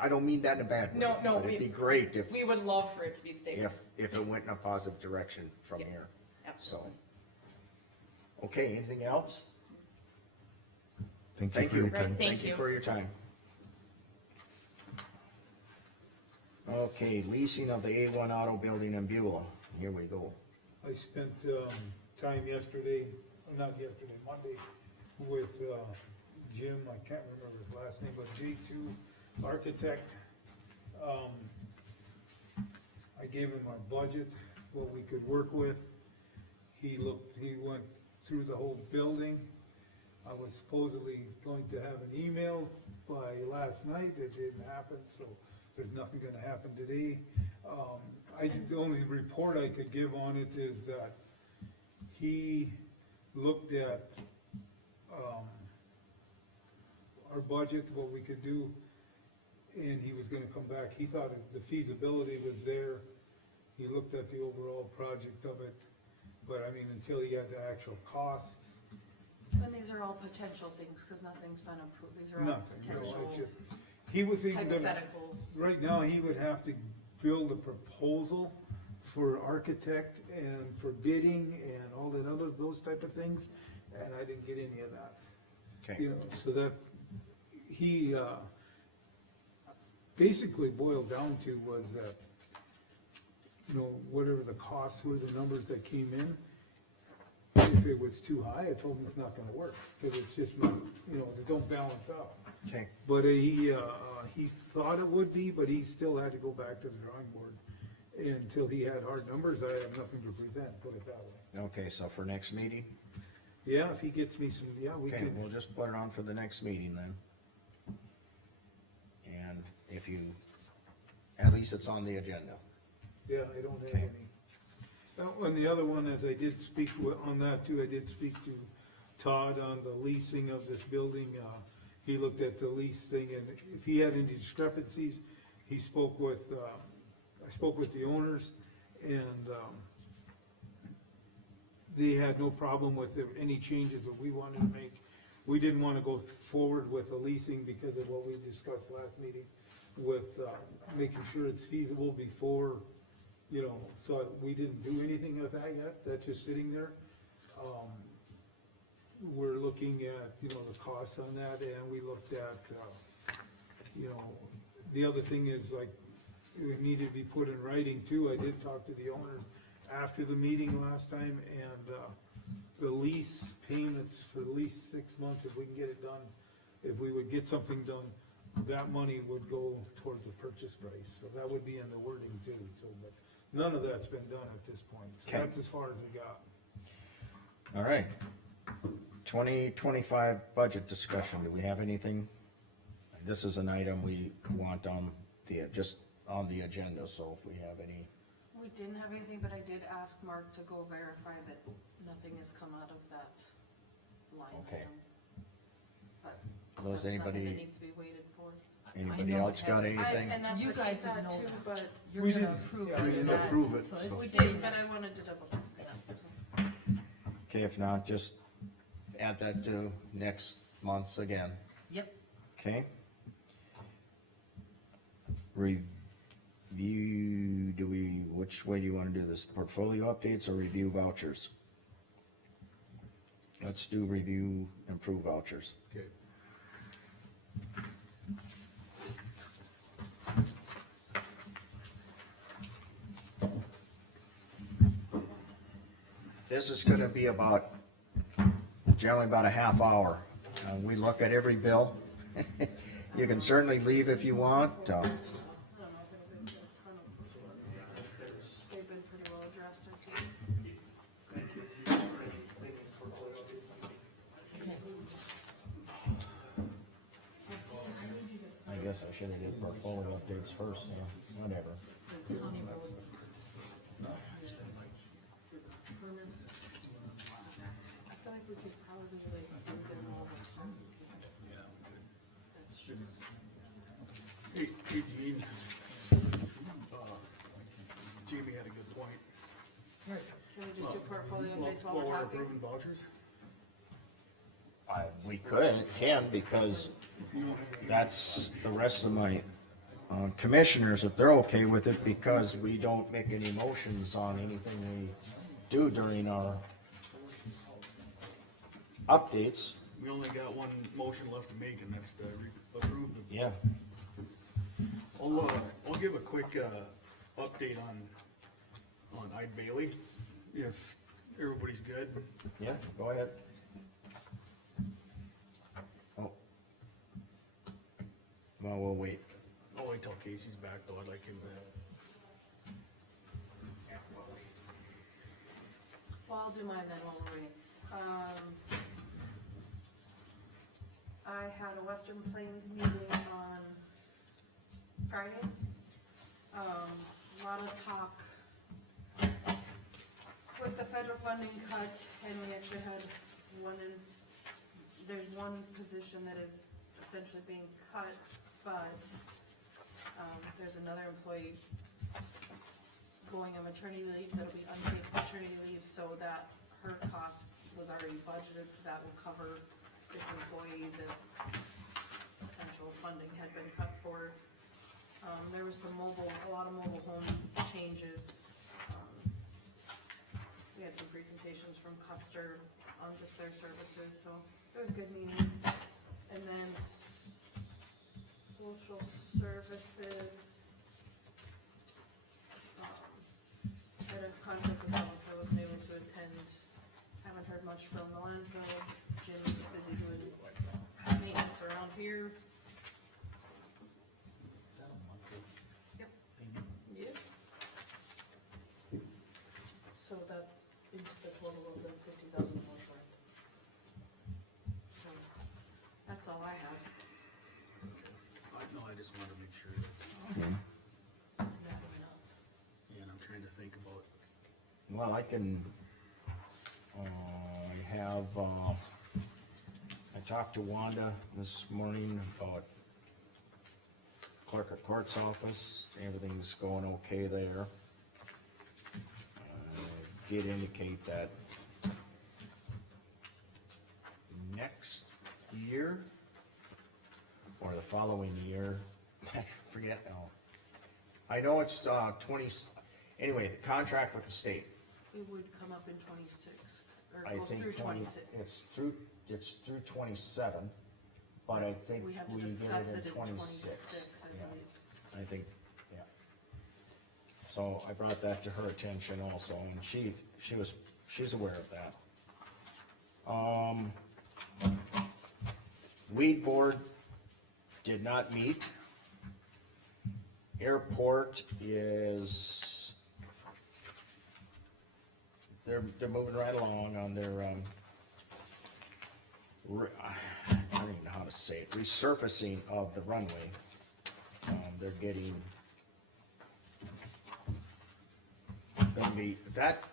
I don't mean that in a bad way. No, But it'd be great if, We would love for it to be stable. if it went in a positive direction from Yeah. here. Absolutely. Okay, anything else? Thank you Thank for you. your time. Right, thank Thank you you. for your time. Okay, leasing of the A1 Auto Building in Beulah. here we go. I spent, time yesterday, Monday, with, Jim, I can't remember his last name, but J2 Architect. I gave him our budget, what we could work with. He went through the whole building. I was supposedly going to have an email by last night, it didn't happen, so there's nothing gonna happen today. The only report I could give on it is that he looked at, our budget, what we could do, and he was gonna come back. He thought the feasibility was there. He looked at the overall project of it, but I mean, until he had the actual costs, And these are all potential things, cause nothing's been approved, these are all nothing, you know, potential it's just, he was even gonna, hypothetical. right now, he would have to build a proposal for architect and for bidding and all that other, those type of things, and I didn't get any of that. Okay, You know, so that, he, basically boiled down to was that, you know, whatever the costs were, the numbers that came in, if it was too high, I told him it's not gonna work, cause it's just not, you know, they don't balance out. okay, But, he thought it would be, but he still had to go back to the drawing board. Until he had hard numbers, I have nothing to present, put it that way. okay, so for next meeting, Yeah, if he gets me some, yeah, we okay, can, we'll just put it on for the next meeting then. And if you, at least it's on the agenda. yeah, I don't have Okay. any. And the other one, as I did speak on that too, I did speak to Todd on the leasing of this building. He looked at the lease thing, and if he had any discrepancies, he spoke with, I spoke with the owners, and, they had no problem with any changes that we wanted to make. We didn't wanna go forward with the leasing because of what we discussed last meeting with, making sure it's feasible before, you know, so we didn't do anything with that yet, that's just sitting there. We're looking at, you know, the costs on that, and we looked at, you know, the other thing is like, it needed to be put in writing too. I did talk to the owners after the meeting last time, and, the lease payments for at least 6 months, if we can get it done, if we would get something done, that money would go towards the purchase price, so that would be in the wording too, so, but none of that's been done at this point, so Okay. that's as far as we got. All right. 2025 budget discussion, do we have anything? This is an item we want on just on the agenda, so if we have any, We didn't have anything, but I did ask Mark to go verify that nothing has come out of that line Okay. item. But does that's nothing that anybody, needs to be waited for. anybody know else it got hasn't. anything? And that's You what guys he would thought know too, that. but You're We gonna didn't- approve yeah, it. we didn't that, approve it, so so- we it's did, but I wanted to double check. Okay, if not, just add that to next month's again, Yep, okay? Review, which way do you wanna do this, portfolio updates or review vouchers? Let's do review, improve vouchers. Okay. This is gonna be generally about a half hour. We look at every bill. You can certainly leave if you want. I don't know if anybody's got a ton of, they've been pretty well addressed, I think. I guess I should've did portfolio updates first, whatever. the county road. I feel like we could probably like do them all. That's just. Hey, Gene, Jamie had a good point. Right. Can we just do portfolio updates while While we're we're talking? approving vouchers? We can, because that's the rest of my commissioners, if they're okay with it, because we don't make any motions on anything we do during our updates. We only got one motion left to make, and that's to approve the. Yeah, I'll give a quick, update on Ide Bailey, if everybody's good. Yeah, go ahead. Oh. Well, we'll wait. I'll wait till Casey's back though, I'd like him to. Well, I'll do mine then while we're waiting. I had a Western Plains meeting on Friday. A lot of talk with the federal funding cut, and we actually had there's one position that is essentially being cut, but, there's another employee going on maternity leave, that'll be unpaid maternity leave, so that her cost was already budgeted, so that will cover this employee that essential funding had been cut for. There was a lot of mobile home changes. We had some presentations from Custer on just their services, so it was a good meeting. And then social services, had a conflict with that one, so I wasn't able to attend. Haven't heard much from the landfill. Jim's busy doing maintenance around here. Is that a monthly Yep. payment? Yep. So that into the total of the $50,000 worth. So that's all I have. No, I just wanted to make sure, yeah, and I'm trying to think about. Well, I can, I talked to Wanda this morning about clerk of court's office, everything's going okay there. Did indicate that next year, or the following year, I forget now. I know it's, anyway, the contract with the state. It would come up in 26, or I it goes think through 20 26. it's through 27, but I think We have to we get discuss it it in in 26. 26, I Yeah. believe. I think, yeah. So I brought that to her attention also, and she's aware of that. Weed board did not meet. Airport is, they're moving right along on their, I don't even know how to say it, resurfacing of the runway. They're getting, gonna be, that,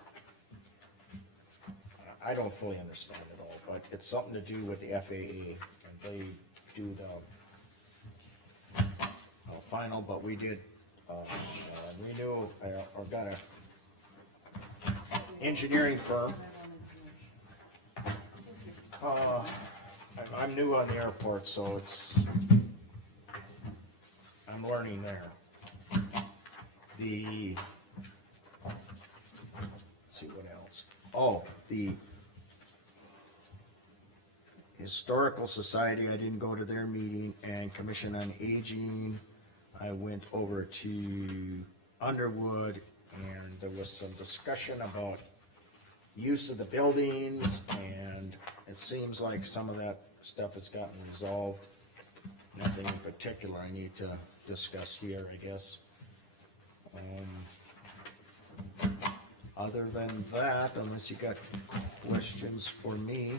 I don't fully understand it all, but it's something to do with the FAA, and they do the final, but we did, renew, or got a engineering firm. I'm new on the airport, so I'm learning there. Let's see what else. Oh, the Historical Society, I didn't go to their meeting, and Commission on Aging, I went over to Underwood, and there was some discussion about use of the buildings, and it seems like some of that stuff has gotten resolved. Nothing in particular I need to discuss here, I guess. Other than that, unless you got questions for me,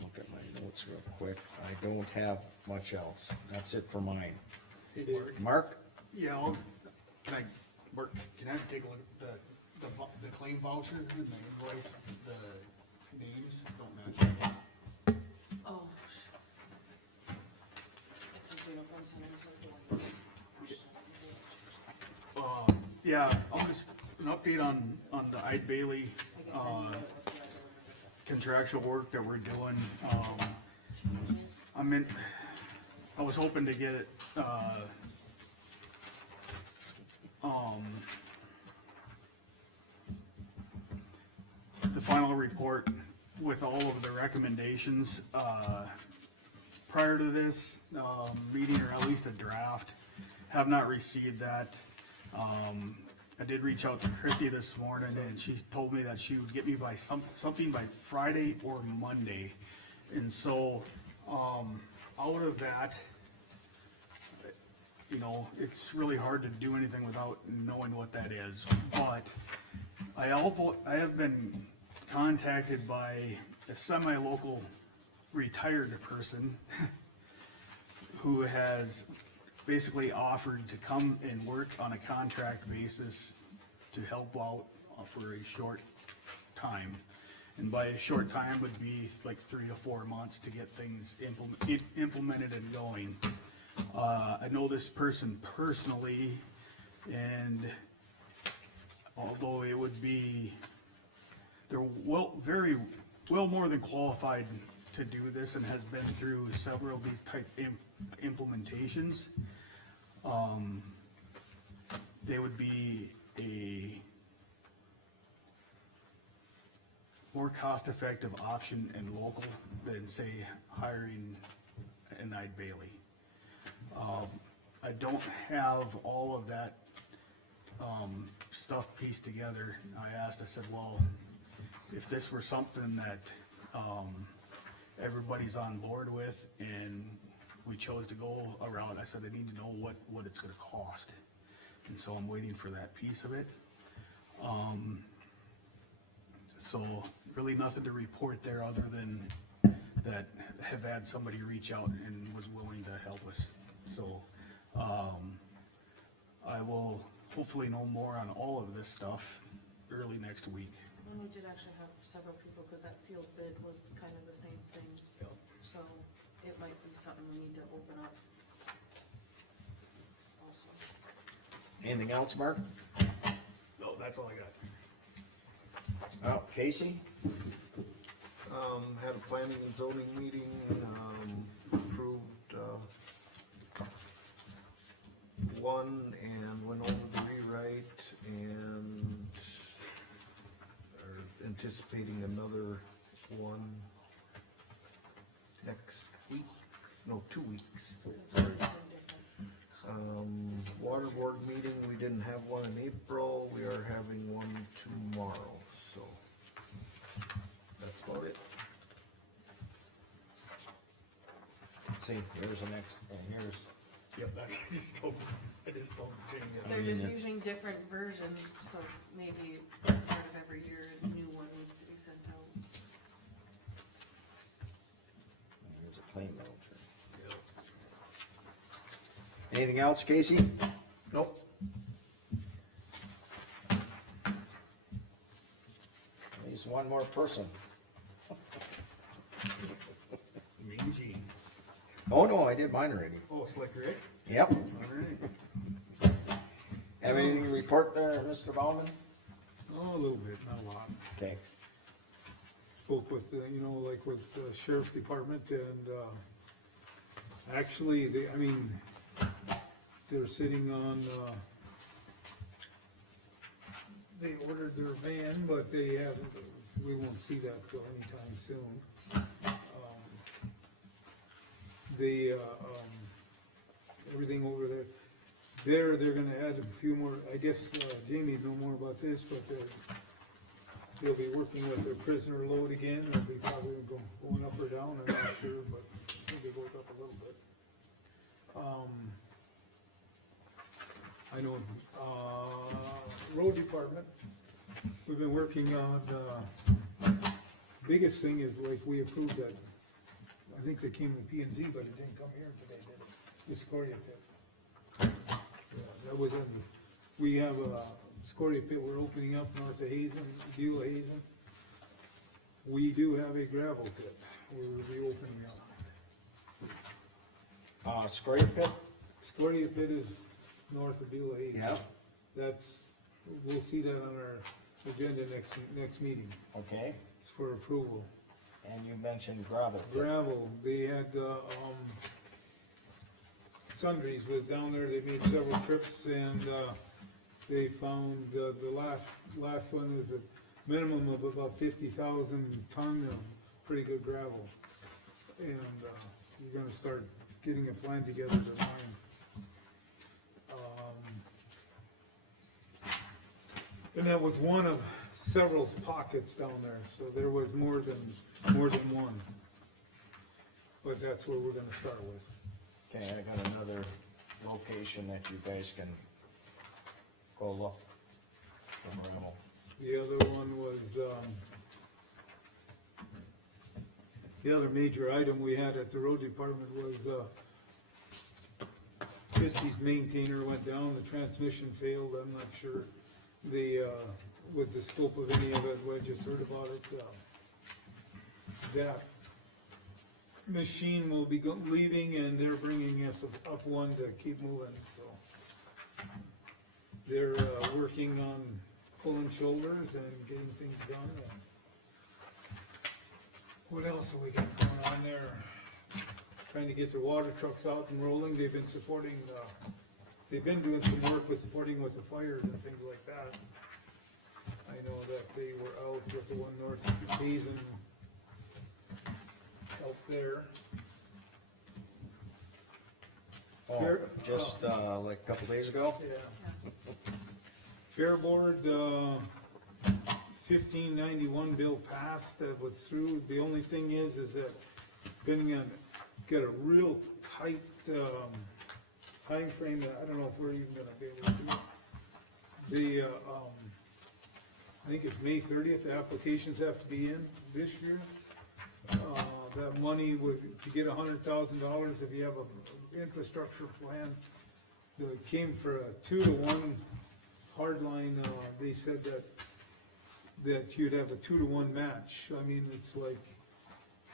look at my notes real quick. I don't have much else. That's it for mine. Hey, Mark? Mark? Yeah, Mark, can I take a look at the claim voucher and the invoice, the names don't match. Oh. It's a uniform center, so Yeah, I'll just, an update on the Ide Bailey, contractual work that we're doing. I was hoping to get it, the final report with all of the recommendations, prior to this, meeting, or at least a draft. Have not received that. I did reach out to Christie this morning, and she told me that she would get me by something by Friday or Monday. And so, out of that, you know, it's really hard to do anything without knowing what that is. But I have been contacted by a semi-local retired person who has basically offered to come and work on a contract basis to help out for a short time. And by a short time would be like 3 to 4 months to get things implemented and going. I know this person personally, and although it would be, they're very well more than qualified to do this and has been through several of these type implementations. They would be a more cost-effective option and local than, say, hiring an Eide Bailey. I don't have all of that stuff pieced together. I said, well, if this were something that everybody's on board with and we chose to go a route, I said, I need to know what it's gonna cost. And so I'm waiting for that piece of it. So really nothing to report there other than that have had somebody reach out and was willing to help us. So, I will hopefully know more on all of this stuff early next week. And we did actually have several people, cause that sealed bid was kind of the same thing. So it might be something we need to open up also. Anything else, Mark? No, that's all I got. Oh, Casey? Had a planning and zoning meeting, approved, one and went over the rewrite and are anticipating another one next week, no, 2 weeks. Water board meeting, we didn't have one in April, we are having one tomorrow, so that's about it. Let's see, here's the next, and here's, Yep, that's, I just told Jamie. They're just using different versions, so maybe at the start of every year, a new one needs to be sent out. here's a claim voucher. Anything else, Casey? Nope. At least one more person. Mean Gene. Oh, no, I did mine already. Oh, Slick Rick? Yep. Alright. Have anything to report there, Mr. Bauman? Oh, a little bit, not a lot. Okay. Spoke with, you know, like with the sheriff's department and, actually, they're sitting on, they ordered their van, but they haven't, we won't see that till anytime soon. Everything over there, they're gonna add a few more, I guess, Jamie'd know more about this, but they'll be working with their prisoner load again, they'll be probably going up or down, I'm not sure, but I think it goes up a little bit. I know, road department, we've been working on, biggest thing is like we approved that, I think they came to P and Z, but it didn't come here today, did it? The Scoria pit. Yeah, that was in, we have a Scoria pit we're opening up north of Hazen, Beulah Hazen. We do have a gravel pit we'll be opening up. Scoria pit? Scoria pit is north of Beulah Hazen. Yep. That's, we'll see that on our agenda next meeting. Okay, It's for approval. and you mentioned gravel. Gravel, they had, Sundries was down there, they made several trips and, they found, the last one is a minimum of about 50,000 ton of pretty good gravel. And, we're gonna start getting a plan together to mine. And that was one of several pockets down there, so there was more than one. But that's where we're gonna start with. Okay, I got another location that you guys can go look from Rummel. The other one was, the other major item we had at the road department was, Christie's maintainer went down, the transmission failed, I'm not sure what the scope of any of it, I just heard about it, that machine will be leaving and they're bringing us up one to keep moving, so. They're, working on pulling shoulders and getting things done. And what else have we got going on there? Trying to get the water trucks out and rolling. They've been supporting, they've been doing some work with supporting with the fires and things like that. I know that they were out with the one north of Hazen out there. Oh, Fair- just, like a couple days ago? Yeah. Fair Board, 1591 bill passed, that was through. The only thing is that depending on, got a real tight, timeframe that I don't know if we're even gonna be able to do it. The, I think it's May 30th, the applications have to be in this year. That money would, to get $100,000 if you have a infrastructure plan, that came for a 2-to-1 hard line, they said that you'd have a 2-to-1 match. I mean, it's like,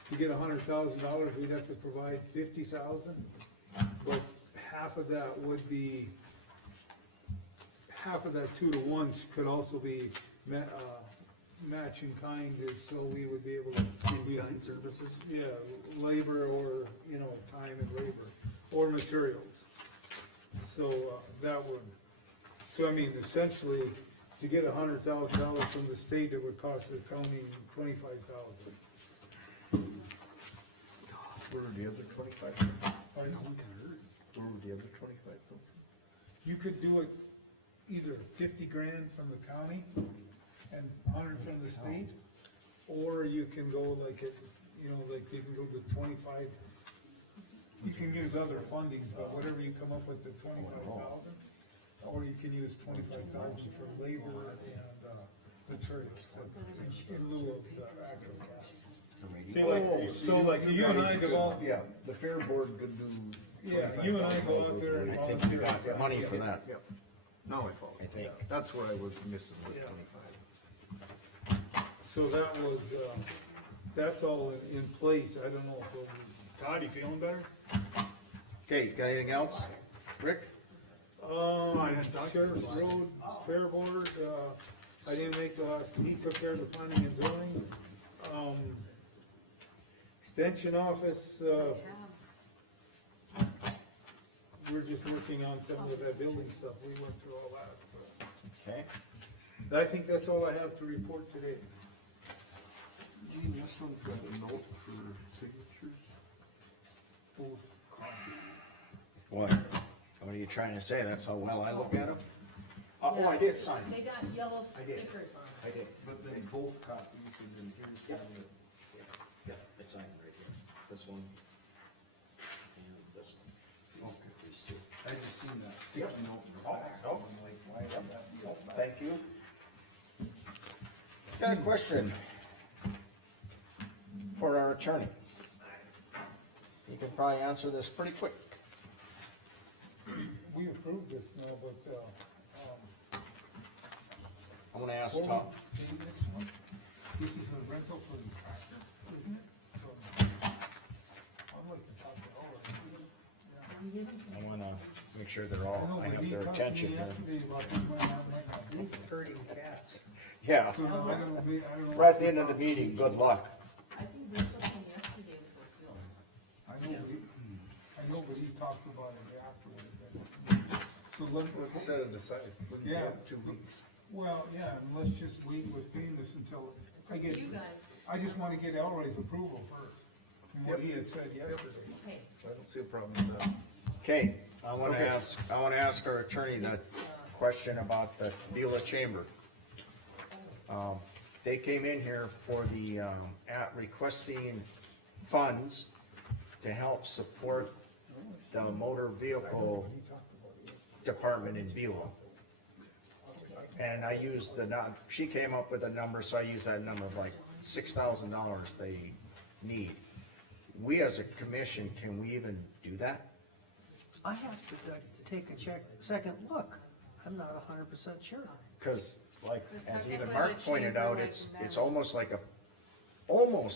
to get $100,000, we'd have to provide 50,000, but half of that would be, half of that 2-to-1 could also be match in kind, so we would be able to. In-kind services? Yeah, labor or, time and labor, or materials. So, that would, so I mean, essentially, to get $100,000 from the state, it would cost the county $25,000. Where would the other 25 Pardon? Where would the other 25 come from? You could do it either 50 grand from the county and 100 from the state, or you can go like it, like you can go to 25. You can use other fundings, but whatever you come up with, the 25,000, or you can use 25,000 for labor and, materials, in lieu of the actual cash. So like you and I go out, Yeah, the Fair Board could do. yeah, you and I go out there and I think we got the money for that. Yep, now I follow. I think. That's what I was missing with Yeah. 25. So that was, that's all in place. I don't know if, Todd, you feeling better? Okay, got anything else? Rick? Sheriff's Road, Fair Board, I didn't make the last, he took care of the planning and zoning. Extension office, we're just working on some of that building stuff. We went through all that, so. Okay. I think that's all I have to report today. Gene, this one's got a note for signatures. Both copies. What are you trying to say? That's how well I look at them? Oh, I did sign They them. got yellow I did. stickers on I did. But then both copies and then here's Yeah. one that. Yeah, I signed right here. This one. And this one. Okay. These two. I just seen that sticky note in the back. Oh, oh. I'm like, why would that be on back? Thank you. Got a question for our attorney. You can probably answer this pretty quick. We approved this now, but, I'm gonna ask Well, Tom. this one, this is a rental for the tractor, isn't it? So, I'd like to talk to Howard. I wanna make sure they're all, I have their attention here. Herding cats. Yeah, So, I don't know. right at the end of the meeting, good luck. I think Rachel came yesterday with those bills. I know, but he talked about it afterwards. So Let's set it aside. When you Yeah. have 2 weeks. Well, yeah, and let's just wait with paying this until, You guys, I just wanna get Elroy's approval first, from what he had said yesterday. okay. I don't see a problem with that. Okay, I wanna ask our attorney that question about the Beulah Chamber. They came in here for the, at requesting funds to help support the motor vehicle department in Beulah. And I used she came up with a number, so I used that number of like $6,000 they need. We as a commission, can we even do that? I have to take a second look. I'm not 100% sure. Cause like, as even technically Mark the pointed chamber out, might it's know. almost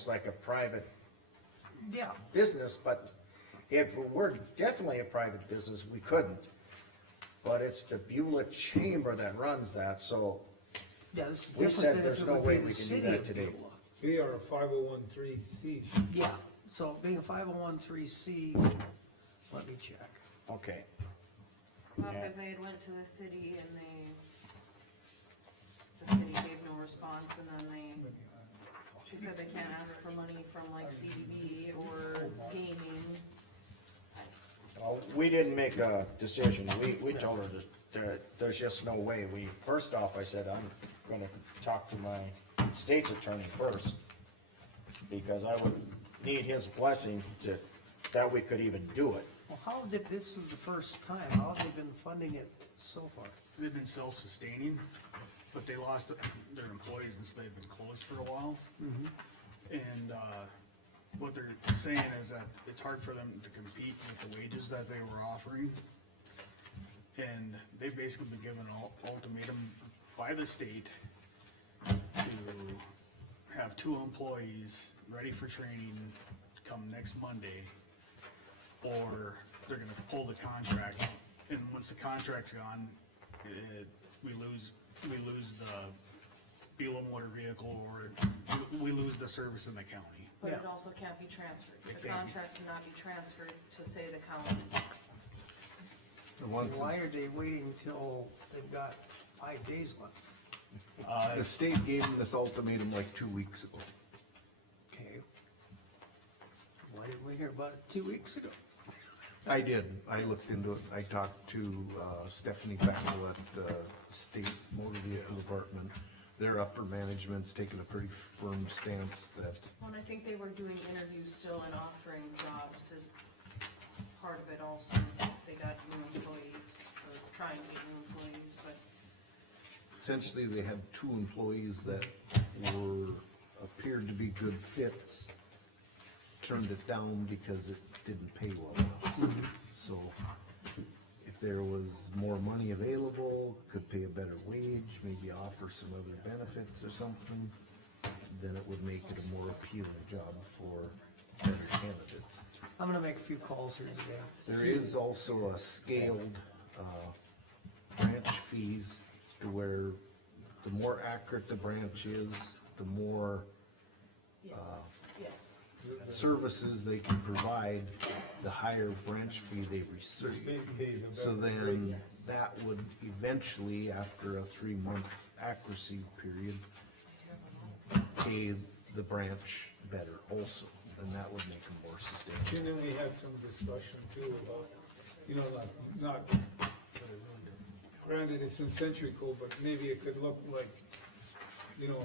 like a private Yeah, business, but if we're definitely a private business, we couldn't. But it's the Beulah Chamber that runs that, so yeah, this is we different said than there's if it no would way be the we can do city that of today. Beulah. They are a 501(c). Yeah, so being a 501(c), let me check. Okay, Well, Yeah. cause they had went to the city and the city gave no response, and then she said they can't ask for money from like CDB or gaming. well, we didn't make a decision, we told her there's just no way, first off, I said, I'm gonna talk to my state's attorney first, because I would need his blessing that we could even do it. Well, this is the first time, how have they been funding it so far? They've been self-sustaining, but they lost their employees and so they've been closed for a while. And, what they're saying is that it's hard for them to compete with the wages that they were offering. And they've basically been given an ultimatum by the state to have 2 employees ready for training come next Monday, or they're gonna pull the contract, and once the contract's gone, we lose the Beulah motor vehicle, or we lose the service in the county. But it Yeah. also can't be transferred. It The can't be. contract cannot be transferred to say the county. The ones Why are they waiting until they've got 5 days left? the state gave them this ultimatum like 2 weeks ago. Okay. Why didn't we hear about it 2 weeks ago? I did, I looked into it, I talked to Stephanie Battle at the State Motor Vehicle Department. Their upper management's taken a pretty firm stance that, Well, and I think they were doing interviews still and offering jobs as part of it also. They got new employees, or trying to get new employees, but essentially they had 2 employees that appeared to be good fits, turned it down because it didn't pay well enough. So if there was more money available, could pay a better wage, maybe offer some other benefits or something, then it would make it a more appealing job for better candidates. I'm gonna make a few calls here today. There is also a scaled, branch fees to where the more accurate the branch is, the more, yes. services they can provide, the higher branch fee they receive. State pays a So better then, rate. that would eventually, after a 3-month accuracy period, pay the branch better also, and that would make them more sustainable. And then we had some discussion too about, you know, like, not, granted, it's in Century Code, but maybe it could look like, you know,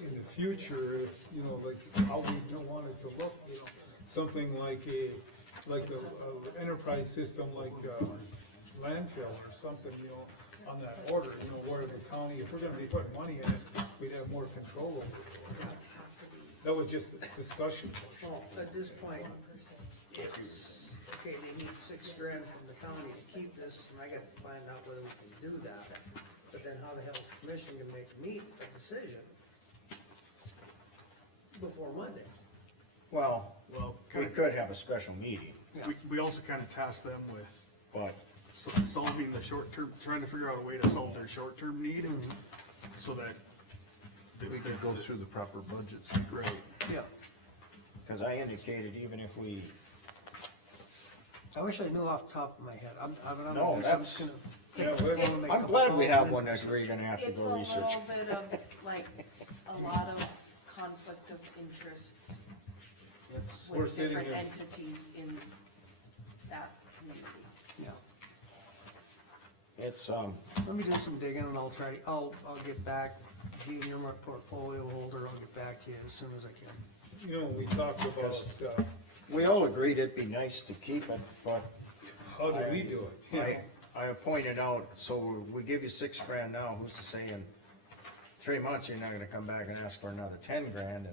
in the future, if, you know, like, how we don't want it to look, you know, something like a enterprise system like, landfill or something, you know, on that order, you know, where the county, if we're gonna be putting money in it, we'd have more control over it. That was just a discussion. Well, at this point, it's, okay, they need $6,000 from the county to keep this, and I got to find out whether we can do that. But then how the hell's the commission gonna meet a decision before Monday? Well, Well, we could have a special meeting, we also kinda tasked them with but solving the short-term, trying to figure out a way to solve their short-term need, so that. We could go through the proper budgets. Right. Yeah. cause I indicated even if we, I wish I knew off the top of my head. I'm No, just gonna. Yeah, I'm gonna make a I'm couple glad we calls have and- one that we're gonna have to It's a go research. little bit of, like, a lot of conflict of interest We're with sitting different here, entities in that community. Yeah. It's, Let me do some digging and I'll get back Gene, you're my portfolio holder, I'll get back to you as soon as I can. You know, we talked about, We all agreed it'd be nice to keep it, but how do we do it? You know? I pointed out, so we give you $6,000 now, who's to say in 3 months, you're not gonna come back and ask for another 10 grand,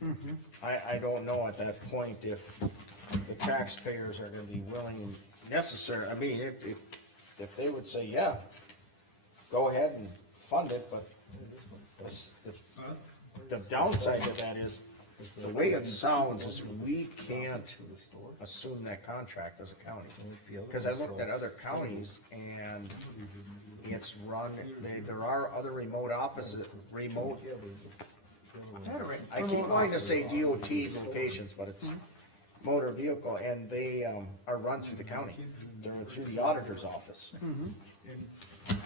and I don't know at that point if the taxpayers are gonna be willing and necessary, I mean, if they would say, yeah, go ahead and fund it, but the downside of that is, the way it sounds is we can't assume that contract as a county. Cause I looked at other counties and it's run, there are other remote offices, I keep wanting to say DOT locations, but it's motor vehicle, and they, are run through the county. They're through the auditor's office. And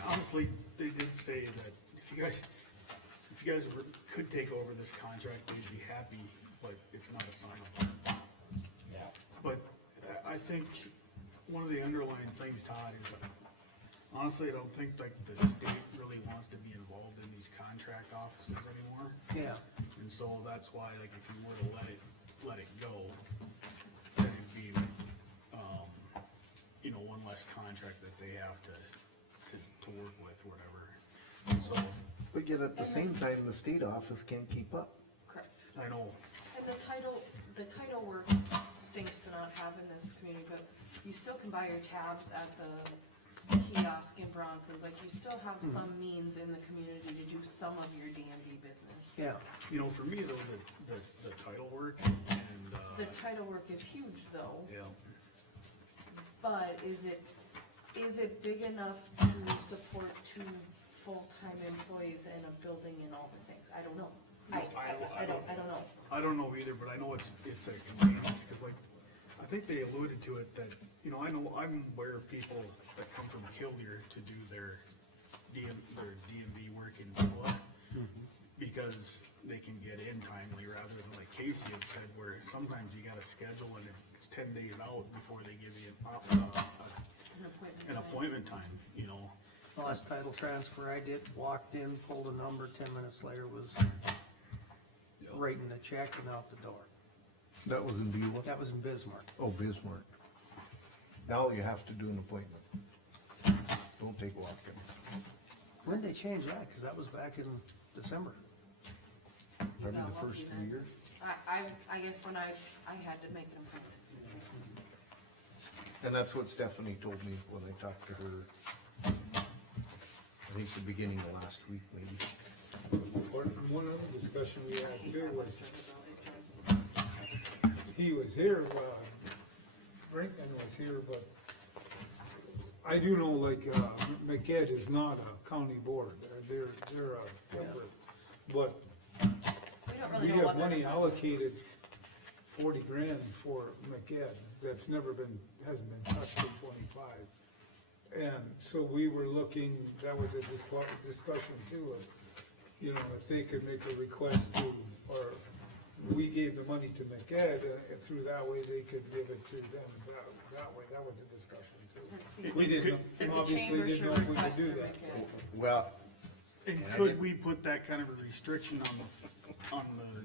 honestly, they did say that if you guys could take over this contract, they'd be happy, but it's not assignable. Yeah. But I think one of the underlying things, Todd, is honestly, I don't think like the state really wants to be involved in these contract offices anymore. Yeah. And so that's why, like, if you were to let it go, then it'd be, you know, one less contract that they have to work with, whatever. And so, But yet at the same time, the state office can't keep up. Correct. I know, And the title work stinks to not have in this community, but you still can buy your tabs at the kiosk in Bronson's, like, you still have some means in the community to do some of your DMV business. Yeah. you know, for me though, the title work and, The title work is huge though, yeah. but is it big enough to support 2 full-time employees in a building and all the things? I don't know. I don't know. I don't know either, but I know it's a convenience, cause like, I think they alluded to it that, you know, I'm aware of people that come from Killier to do their DMV work in Beulah, because they can get in timely, rather than like Casey had said, where sometimes you gotta schedule and it's 10 days out before they give you an appointment time, you know? The last title transfer I did, walked in, pulled a number, 10 minutes later was writing the check and out the door. That was in Beulah? That was in Bismarck. Oh, Bismarck. Now you have to do an appointment. Don't take walk-in. When did they change that? Cause that was back in December. Probably got the first lucky 3 then. years. I guess when I had to make an appointment. And that's what Stephanie told me when I talked to her, I think the beginning of last week, maybe. One other discussion we had too was, he was here, Brinkman was here, but I do know like, McEd is not a county board, they're a separate, but We don't really we know have what they're. money allocated 40 grand for McEd, that's hasn't been touched in 25. And so we were looking, that was a discussion too, of, you know, if they could make a request to, or we gave the money to McEd, through that way they could give it to them, that way, that was a discussion Let's see. too. We didn't, The obviously chamber didn't should know if we could request do their that. McEd. Well, And Yeah, I could did- we put that kind of a restriction on the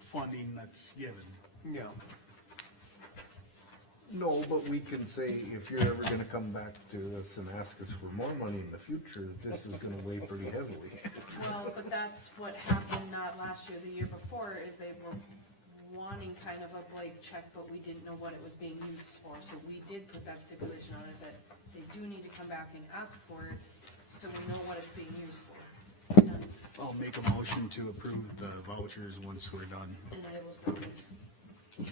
funding that's given? Yeah. No, but we can say, if you're ever gonna come back to us and ask us for more money in the future, this is gonna weigh pretty heavily. Well, but that's what happened not last year, the year before, is they were wanting kind of a blank check, but we didn't know what it was being used for, so we did put that stipulation on it, that they do need to come back and ask for it, so we know what it's being used for. And I'll make a motion to approve the vouchers once we're done. I will second it.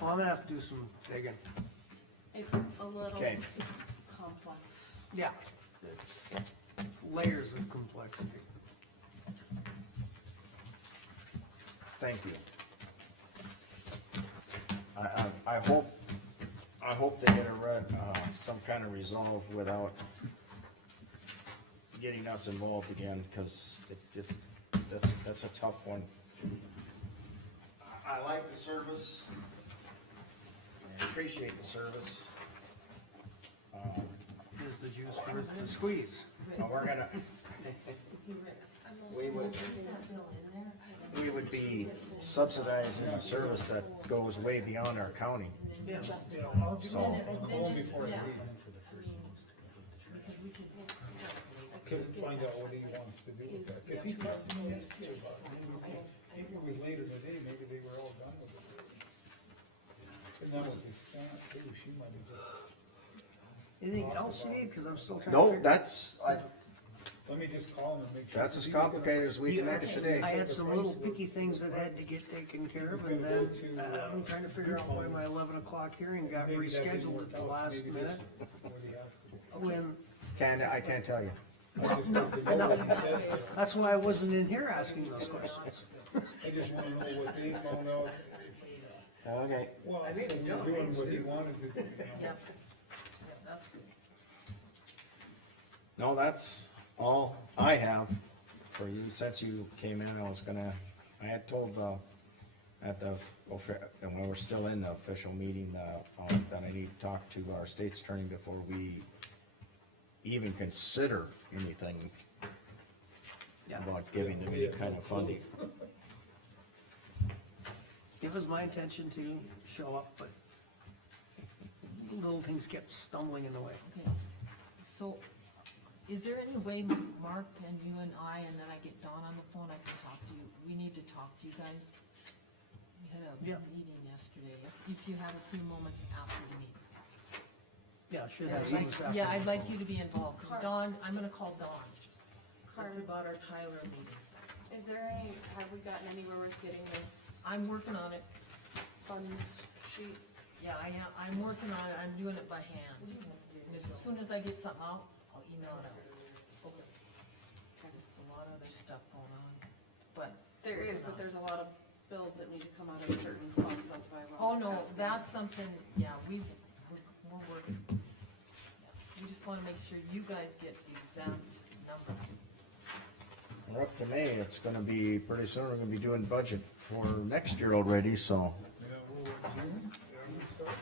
Well, I'm gonna have to do some digging. It's a little Okay. complex. Yeah. It's layers of complexity. thank you. I hope they get some kind of resolve without getting us involved again, cause that's a tough one. I like the service. I appreciate the service. Here's the juice for the squeeze. But we're gonna, we would be subsidizing a service that goes way beyond our county. Yeah, So- I'll go before I leave. Can find out what he wants to do with that, cause he talked to me yesterday about it, maybe it was later in the day, maybe they were all done with it. And that was his aunt too, she might have just. Anything else you need, cause I'm still trying to No, figure. that's, Let me just call him and make sure. that's as complicated as we can make it today. I had some little picky things that had to get taken care of, and then, I'm trying to figure out why my 11 o'clock hearing got Maybe that didn't rescheduled work at the out, last maybe this- minute, what do you have to do? when, I can't tell you. I just need to know what he said. that's why I wasn't in here asking those questions. I just wanna know what they found out. Okay. Well, I think so the you're job doing needs what to he do. wanted to do, you know. Yep. That's good. No, that's all I have for you. Since you came in, I had told, when we're still in the official meeting, that I need to talk to our state's attorney before we even consider anything Yeah. about giving them any kind of funding. It was my intention to show up, but little things kept stumbling in the way. Okay, so, is there any way, Mark and you and I, and then I get Dawn on the phone, I can talk to you, we need to talk to you guys? We had a Yeah. meeting yesterday, if you have a few moments after the meeting. Yeah, should Yeah, have I'd some like- this Yeah, afternoon. I'd like you to be involved, cause Dawn, I'm gonna call Dawn. It's about our Tyler meeting. Is there any, have we gotten anywhere with getting this I'm working on it, funds sheet? yeah, I'm working on it, I'm doing it by hand. And as soon as I get something out, I'll email it out. Just a lot of other stuff going on, but. There is, but there's a lot of bills that need to come out of certain funds, that's why I Oh, wanted to no, ask. that's something, yeah, we're working. Yeah, we just wanna make sure you guys get the exact numbers. We're up to May, it's gonna be, pretty soon, we're gonna be doing budget for next year already, so. Yeah, well, what, June? Yeah, we start.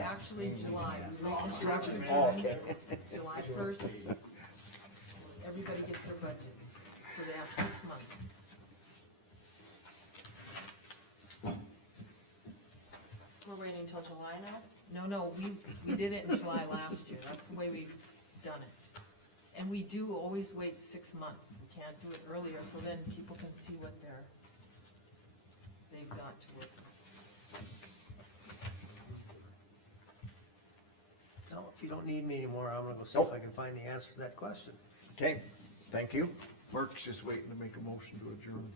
Actually, July. Oh, okay. July first, everybody gets their budgets, so they have 6 months. We're waiting until July now? No, we did it in July last year, that's the way we've done it. And we do always wait 6 months, we can't do it earlier, so then people can see what they've got to work with. No, if you don't need me anymore, I'm gonna go see if I can find the answer to that question. Okay, thank you. Mark's just waiting to make a motion to adjourn.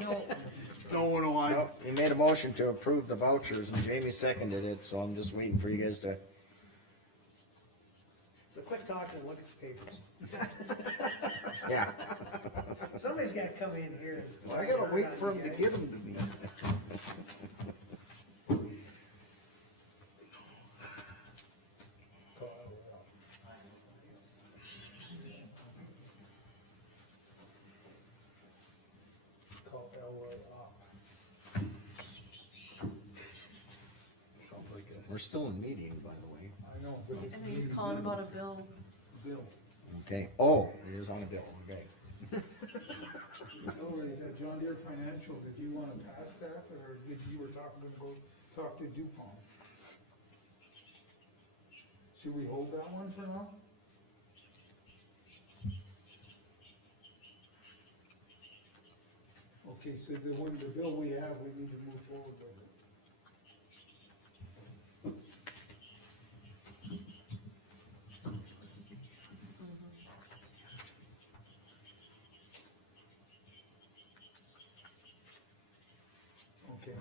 No, No, you made a motion to approve the vouchers and Jamie seconded it, so I'm just waiting for you guys to. So quit talking and look at the papers. Yeah. Somebody's gotta come in here. and- I gotta wait for him to give them to me. Call Elroy off. Sounds like a. We're still in meeting, by the way. I know, but. I think he's calling about a bill. Bill. Okay, oh, it is on a bill, okay. Elroy, that John Deere Financial, did you wanna pass that, or did you were talking to go, talk to Dupont? Should we hold that one for now? Okay, so the bill we have, we need to move forward with it. Okay,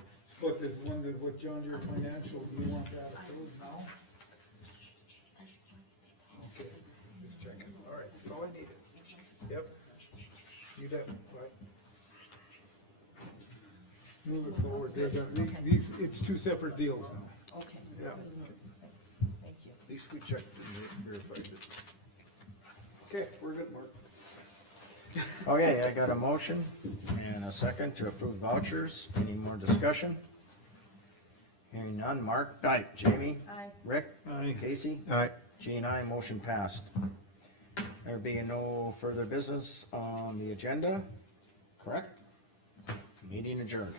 but there's one that with John Deere Financial, do you want that approved now? Okay, just checking, all right, that's all I needed. Yep. You bet, right. Move it forward, these, it's two separate deals now. okay, Yeah. thank you. At least we checked and verified it. Okay, we're good, Mark. Okay, I got a motion and a second to approve vouchers. Any more discussion? Hearing none. Mark? Aye. Jamie? Aye. Rick? Aye. Casey? Alright. Jean, aye. Motion passed. There being no further business on the agenda, correct? Meeting adjourned.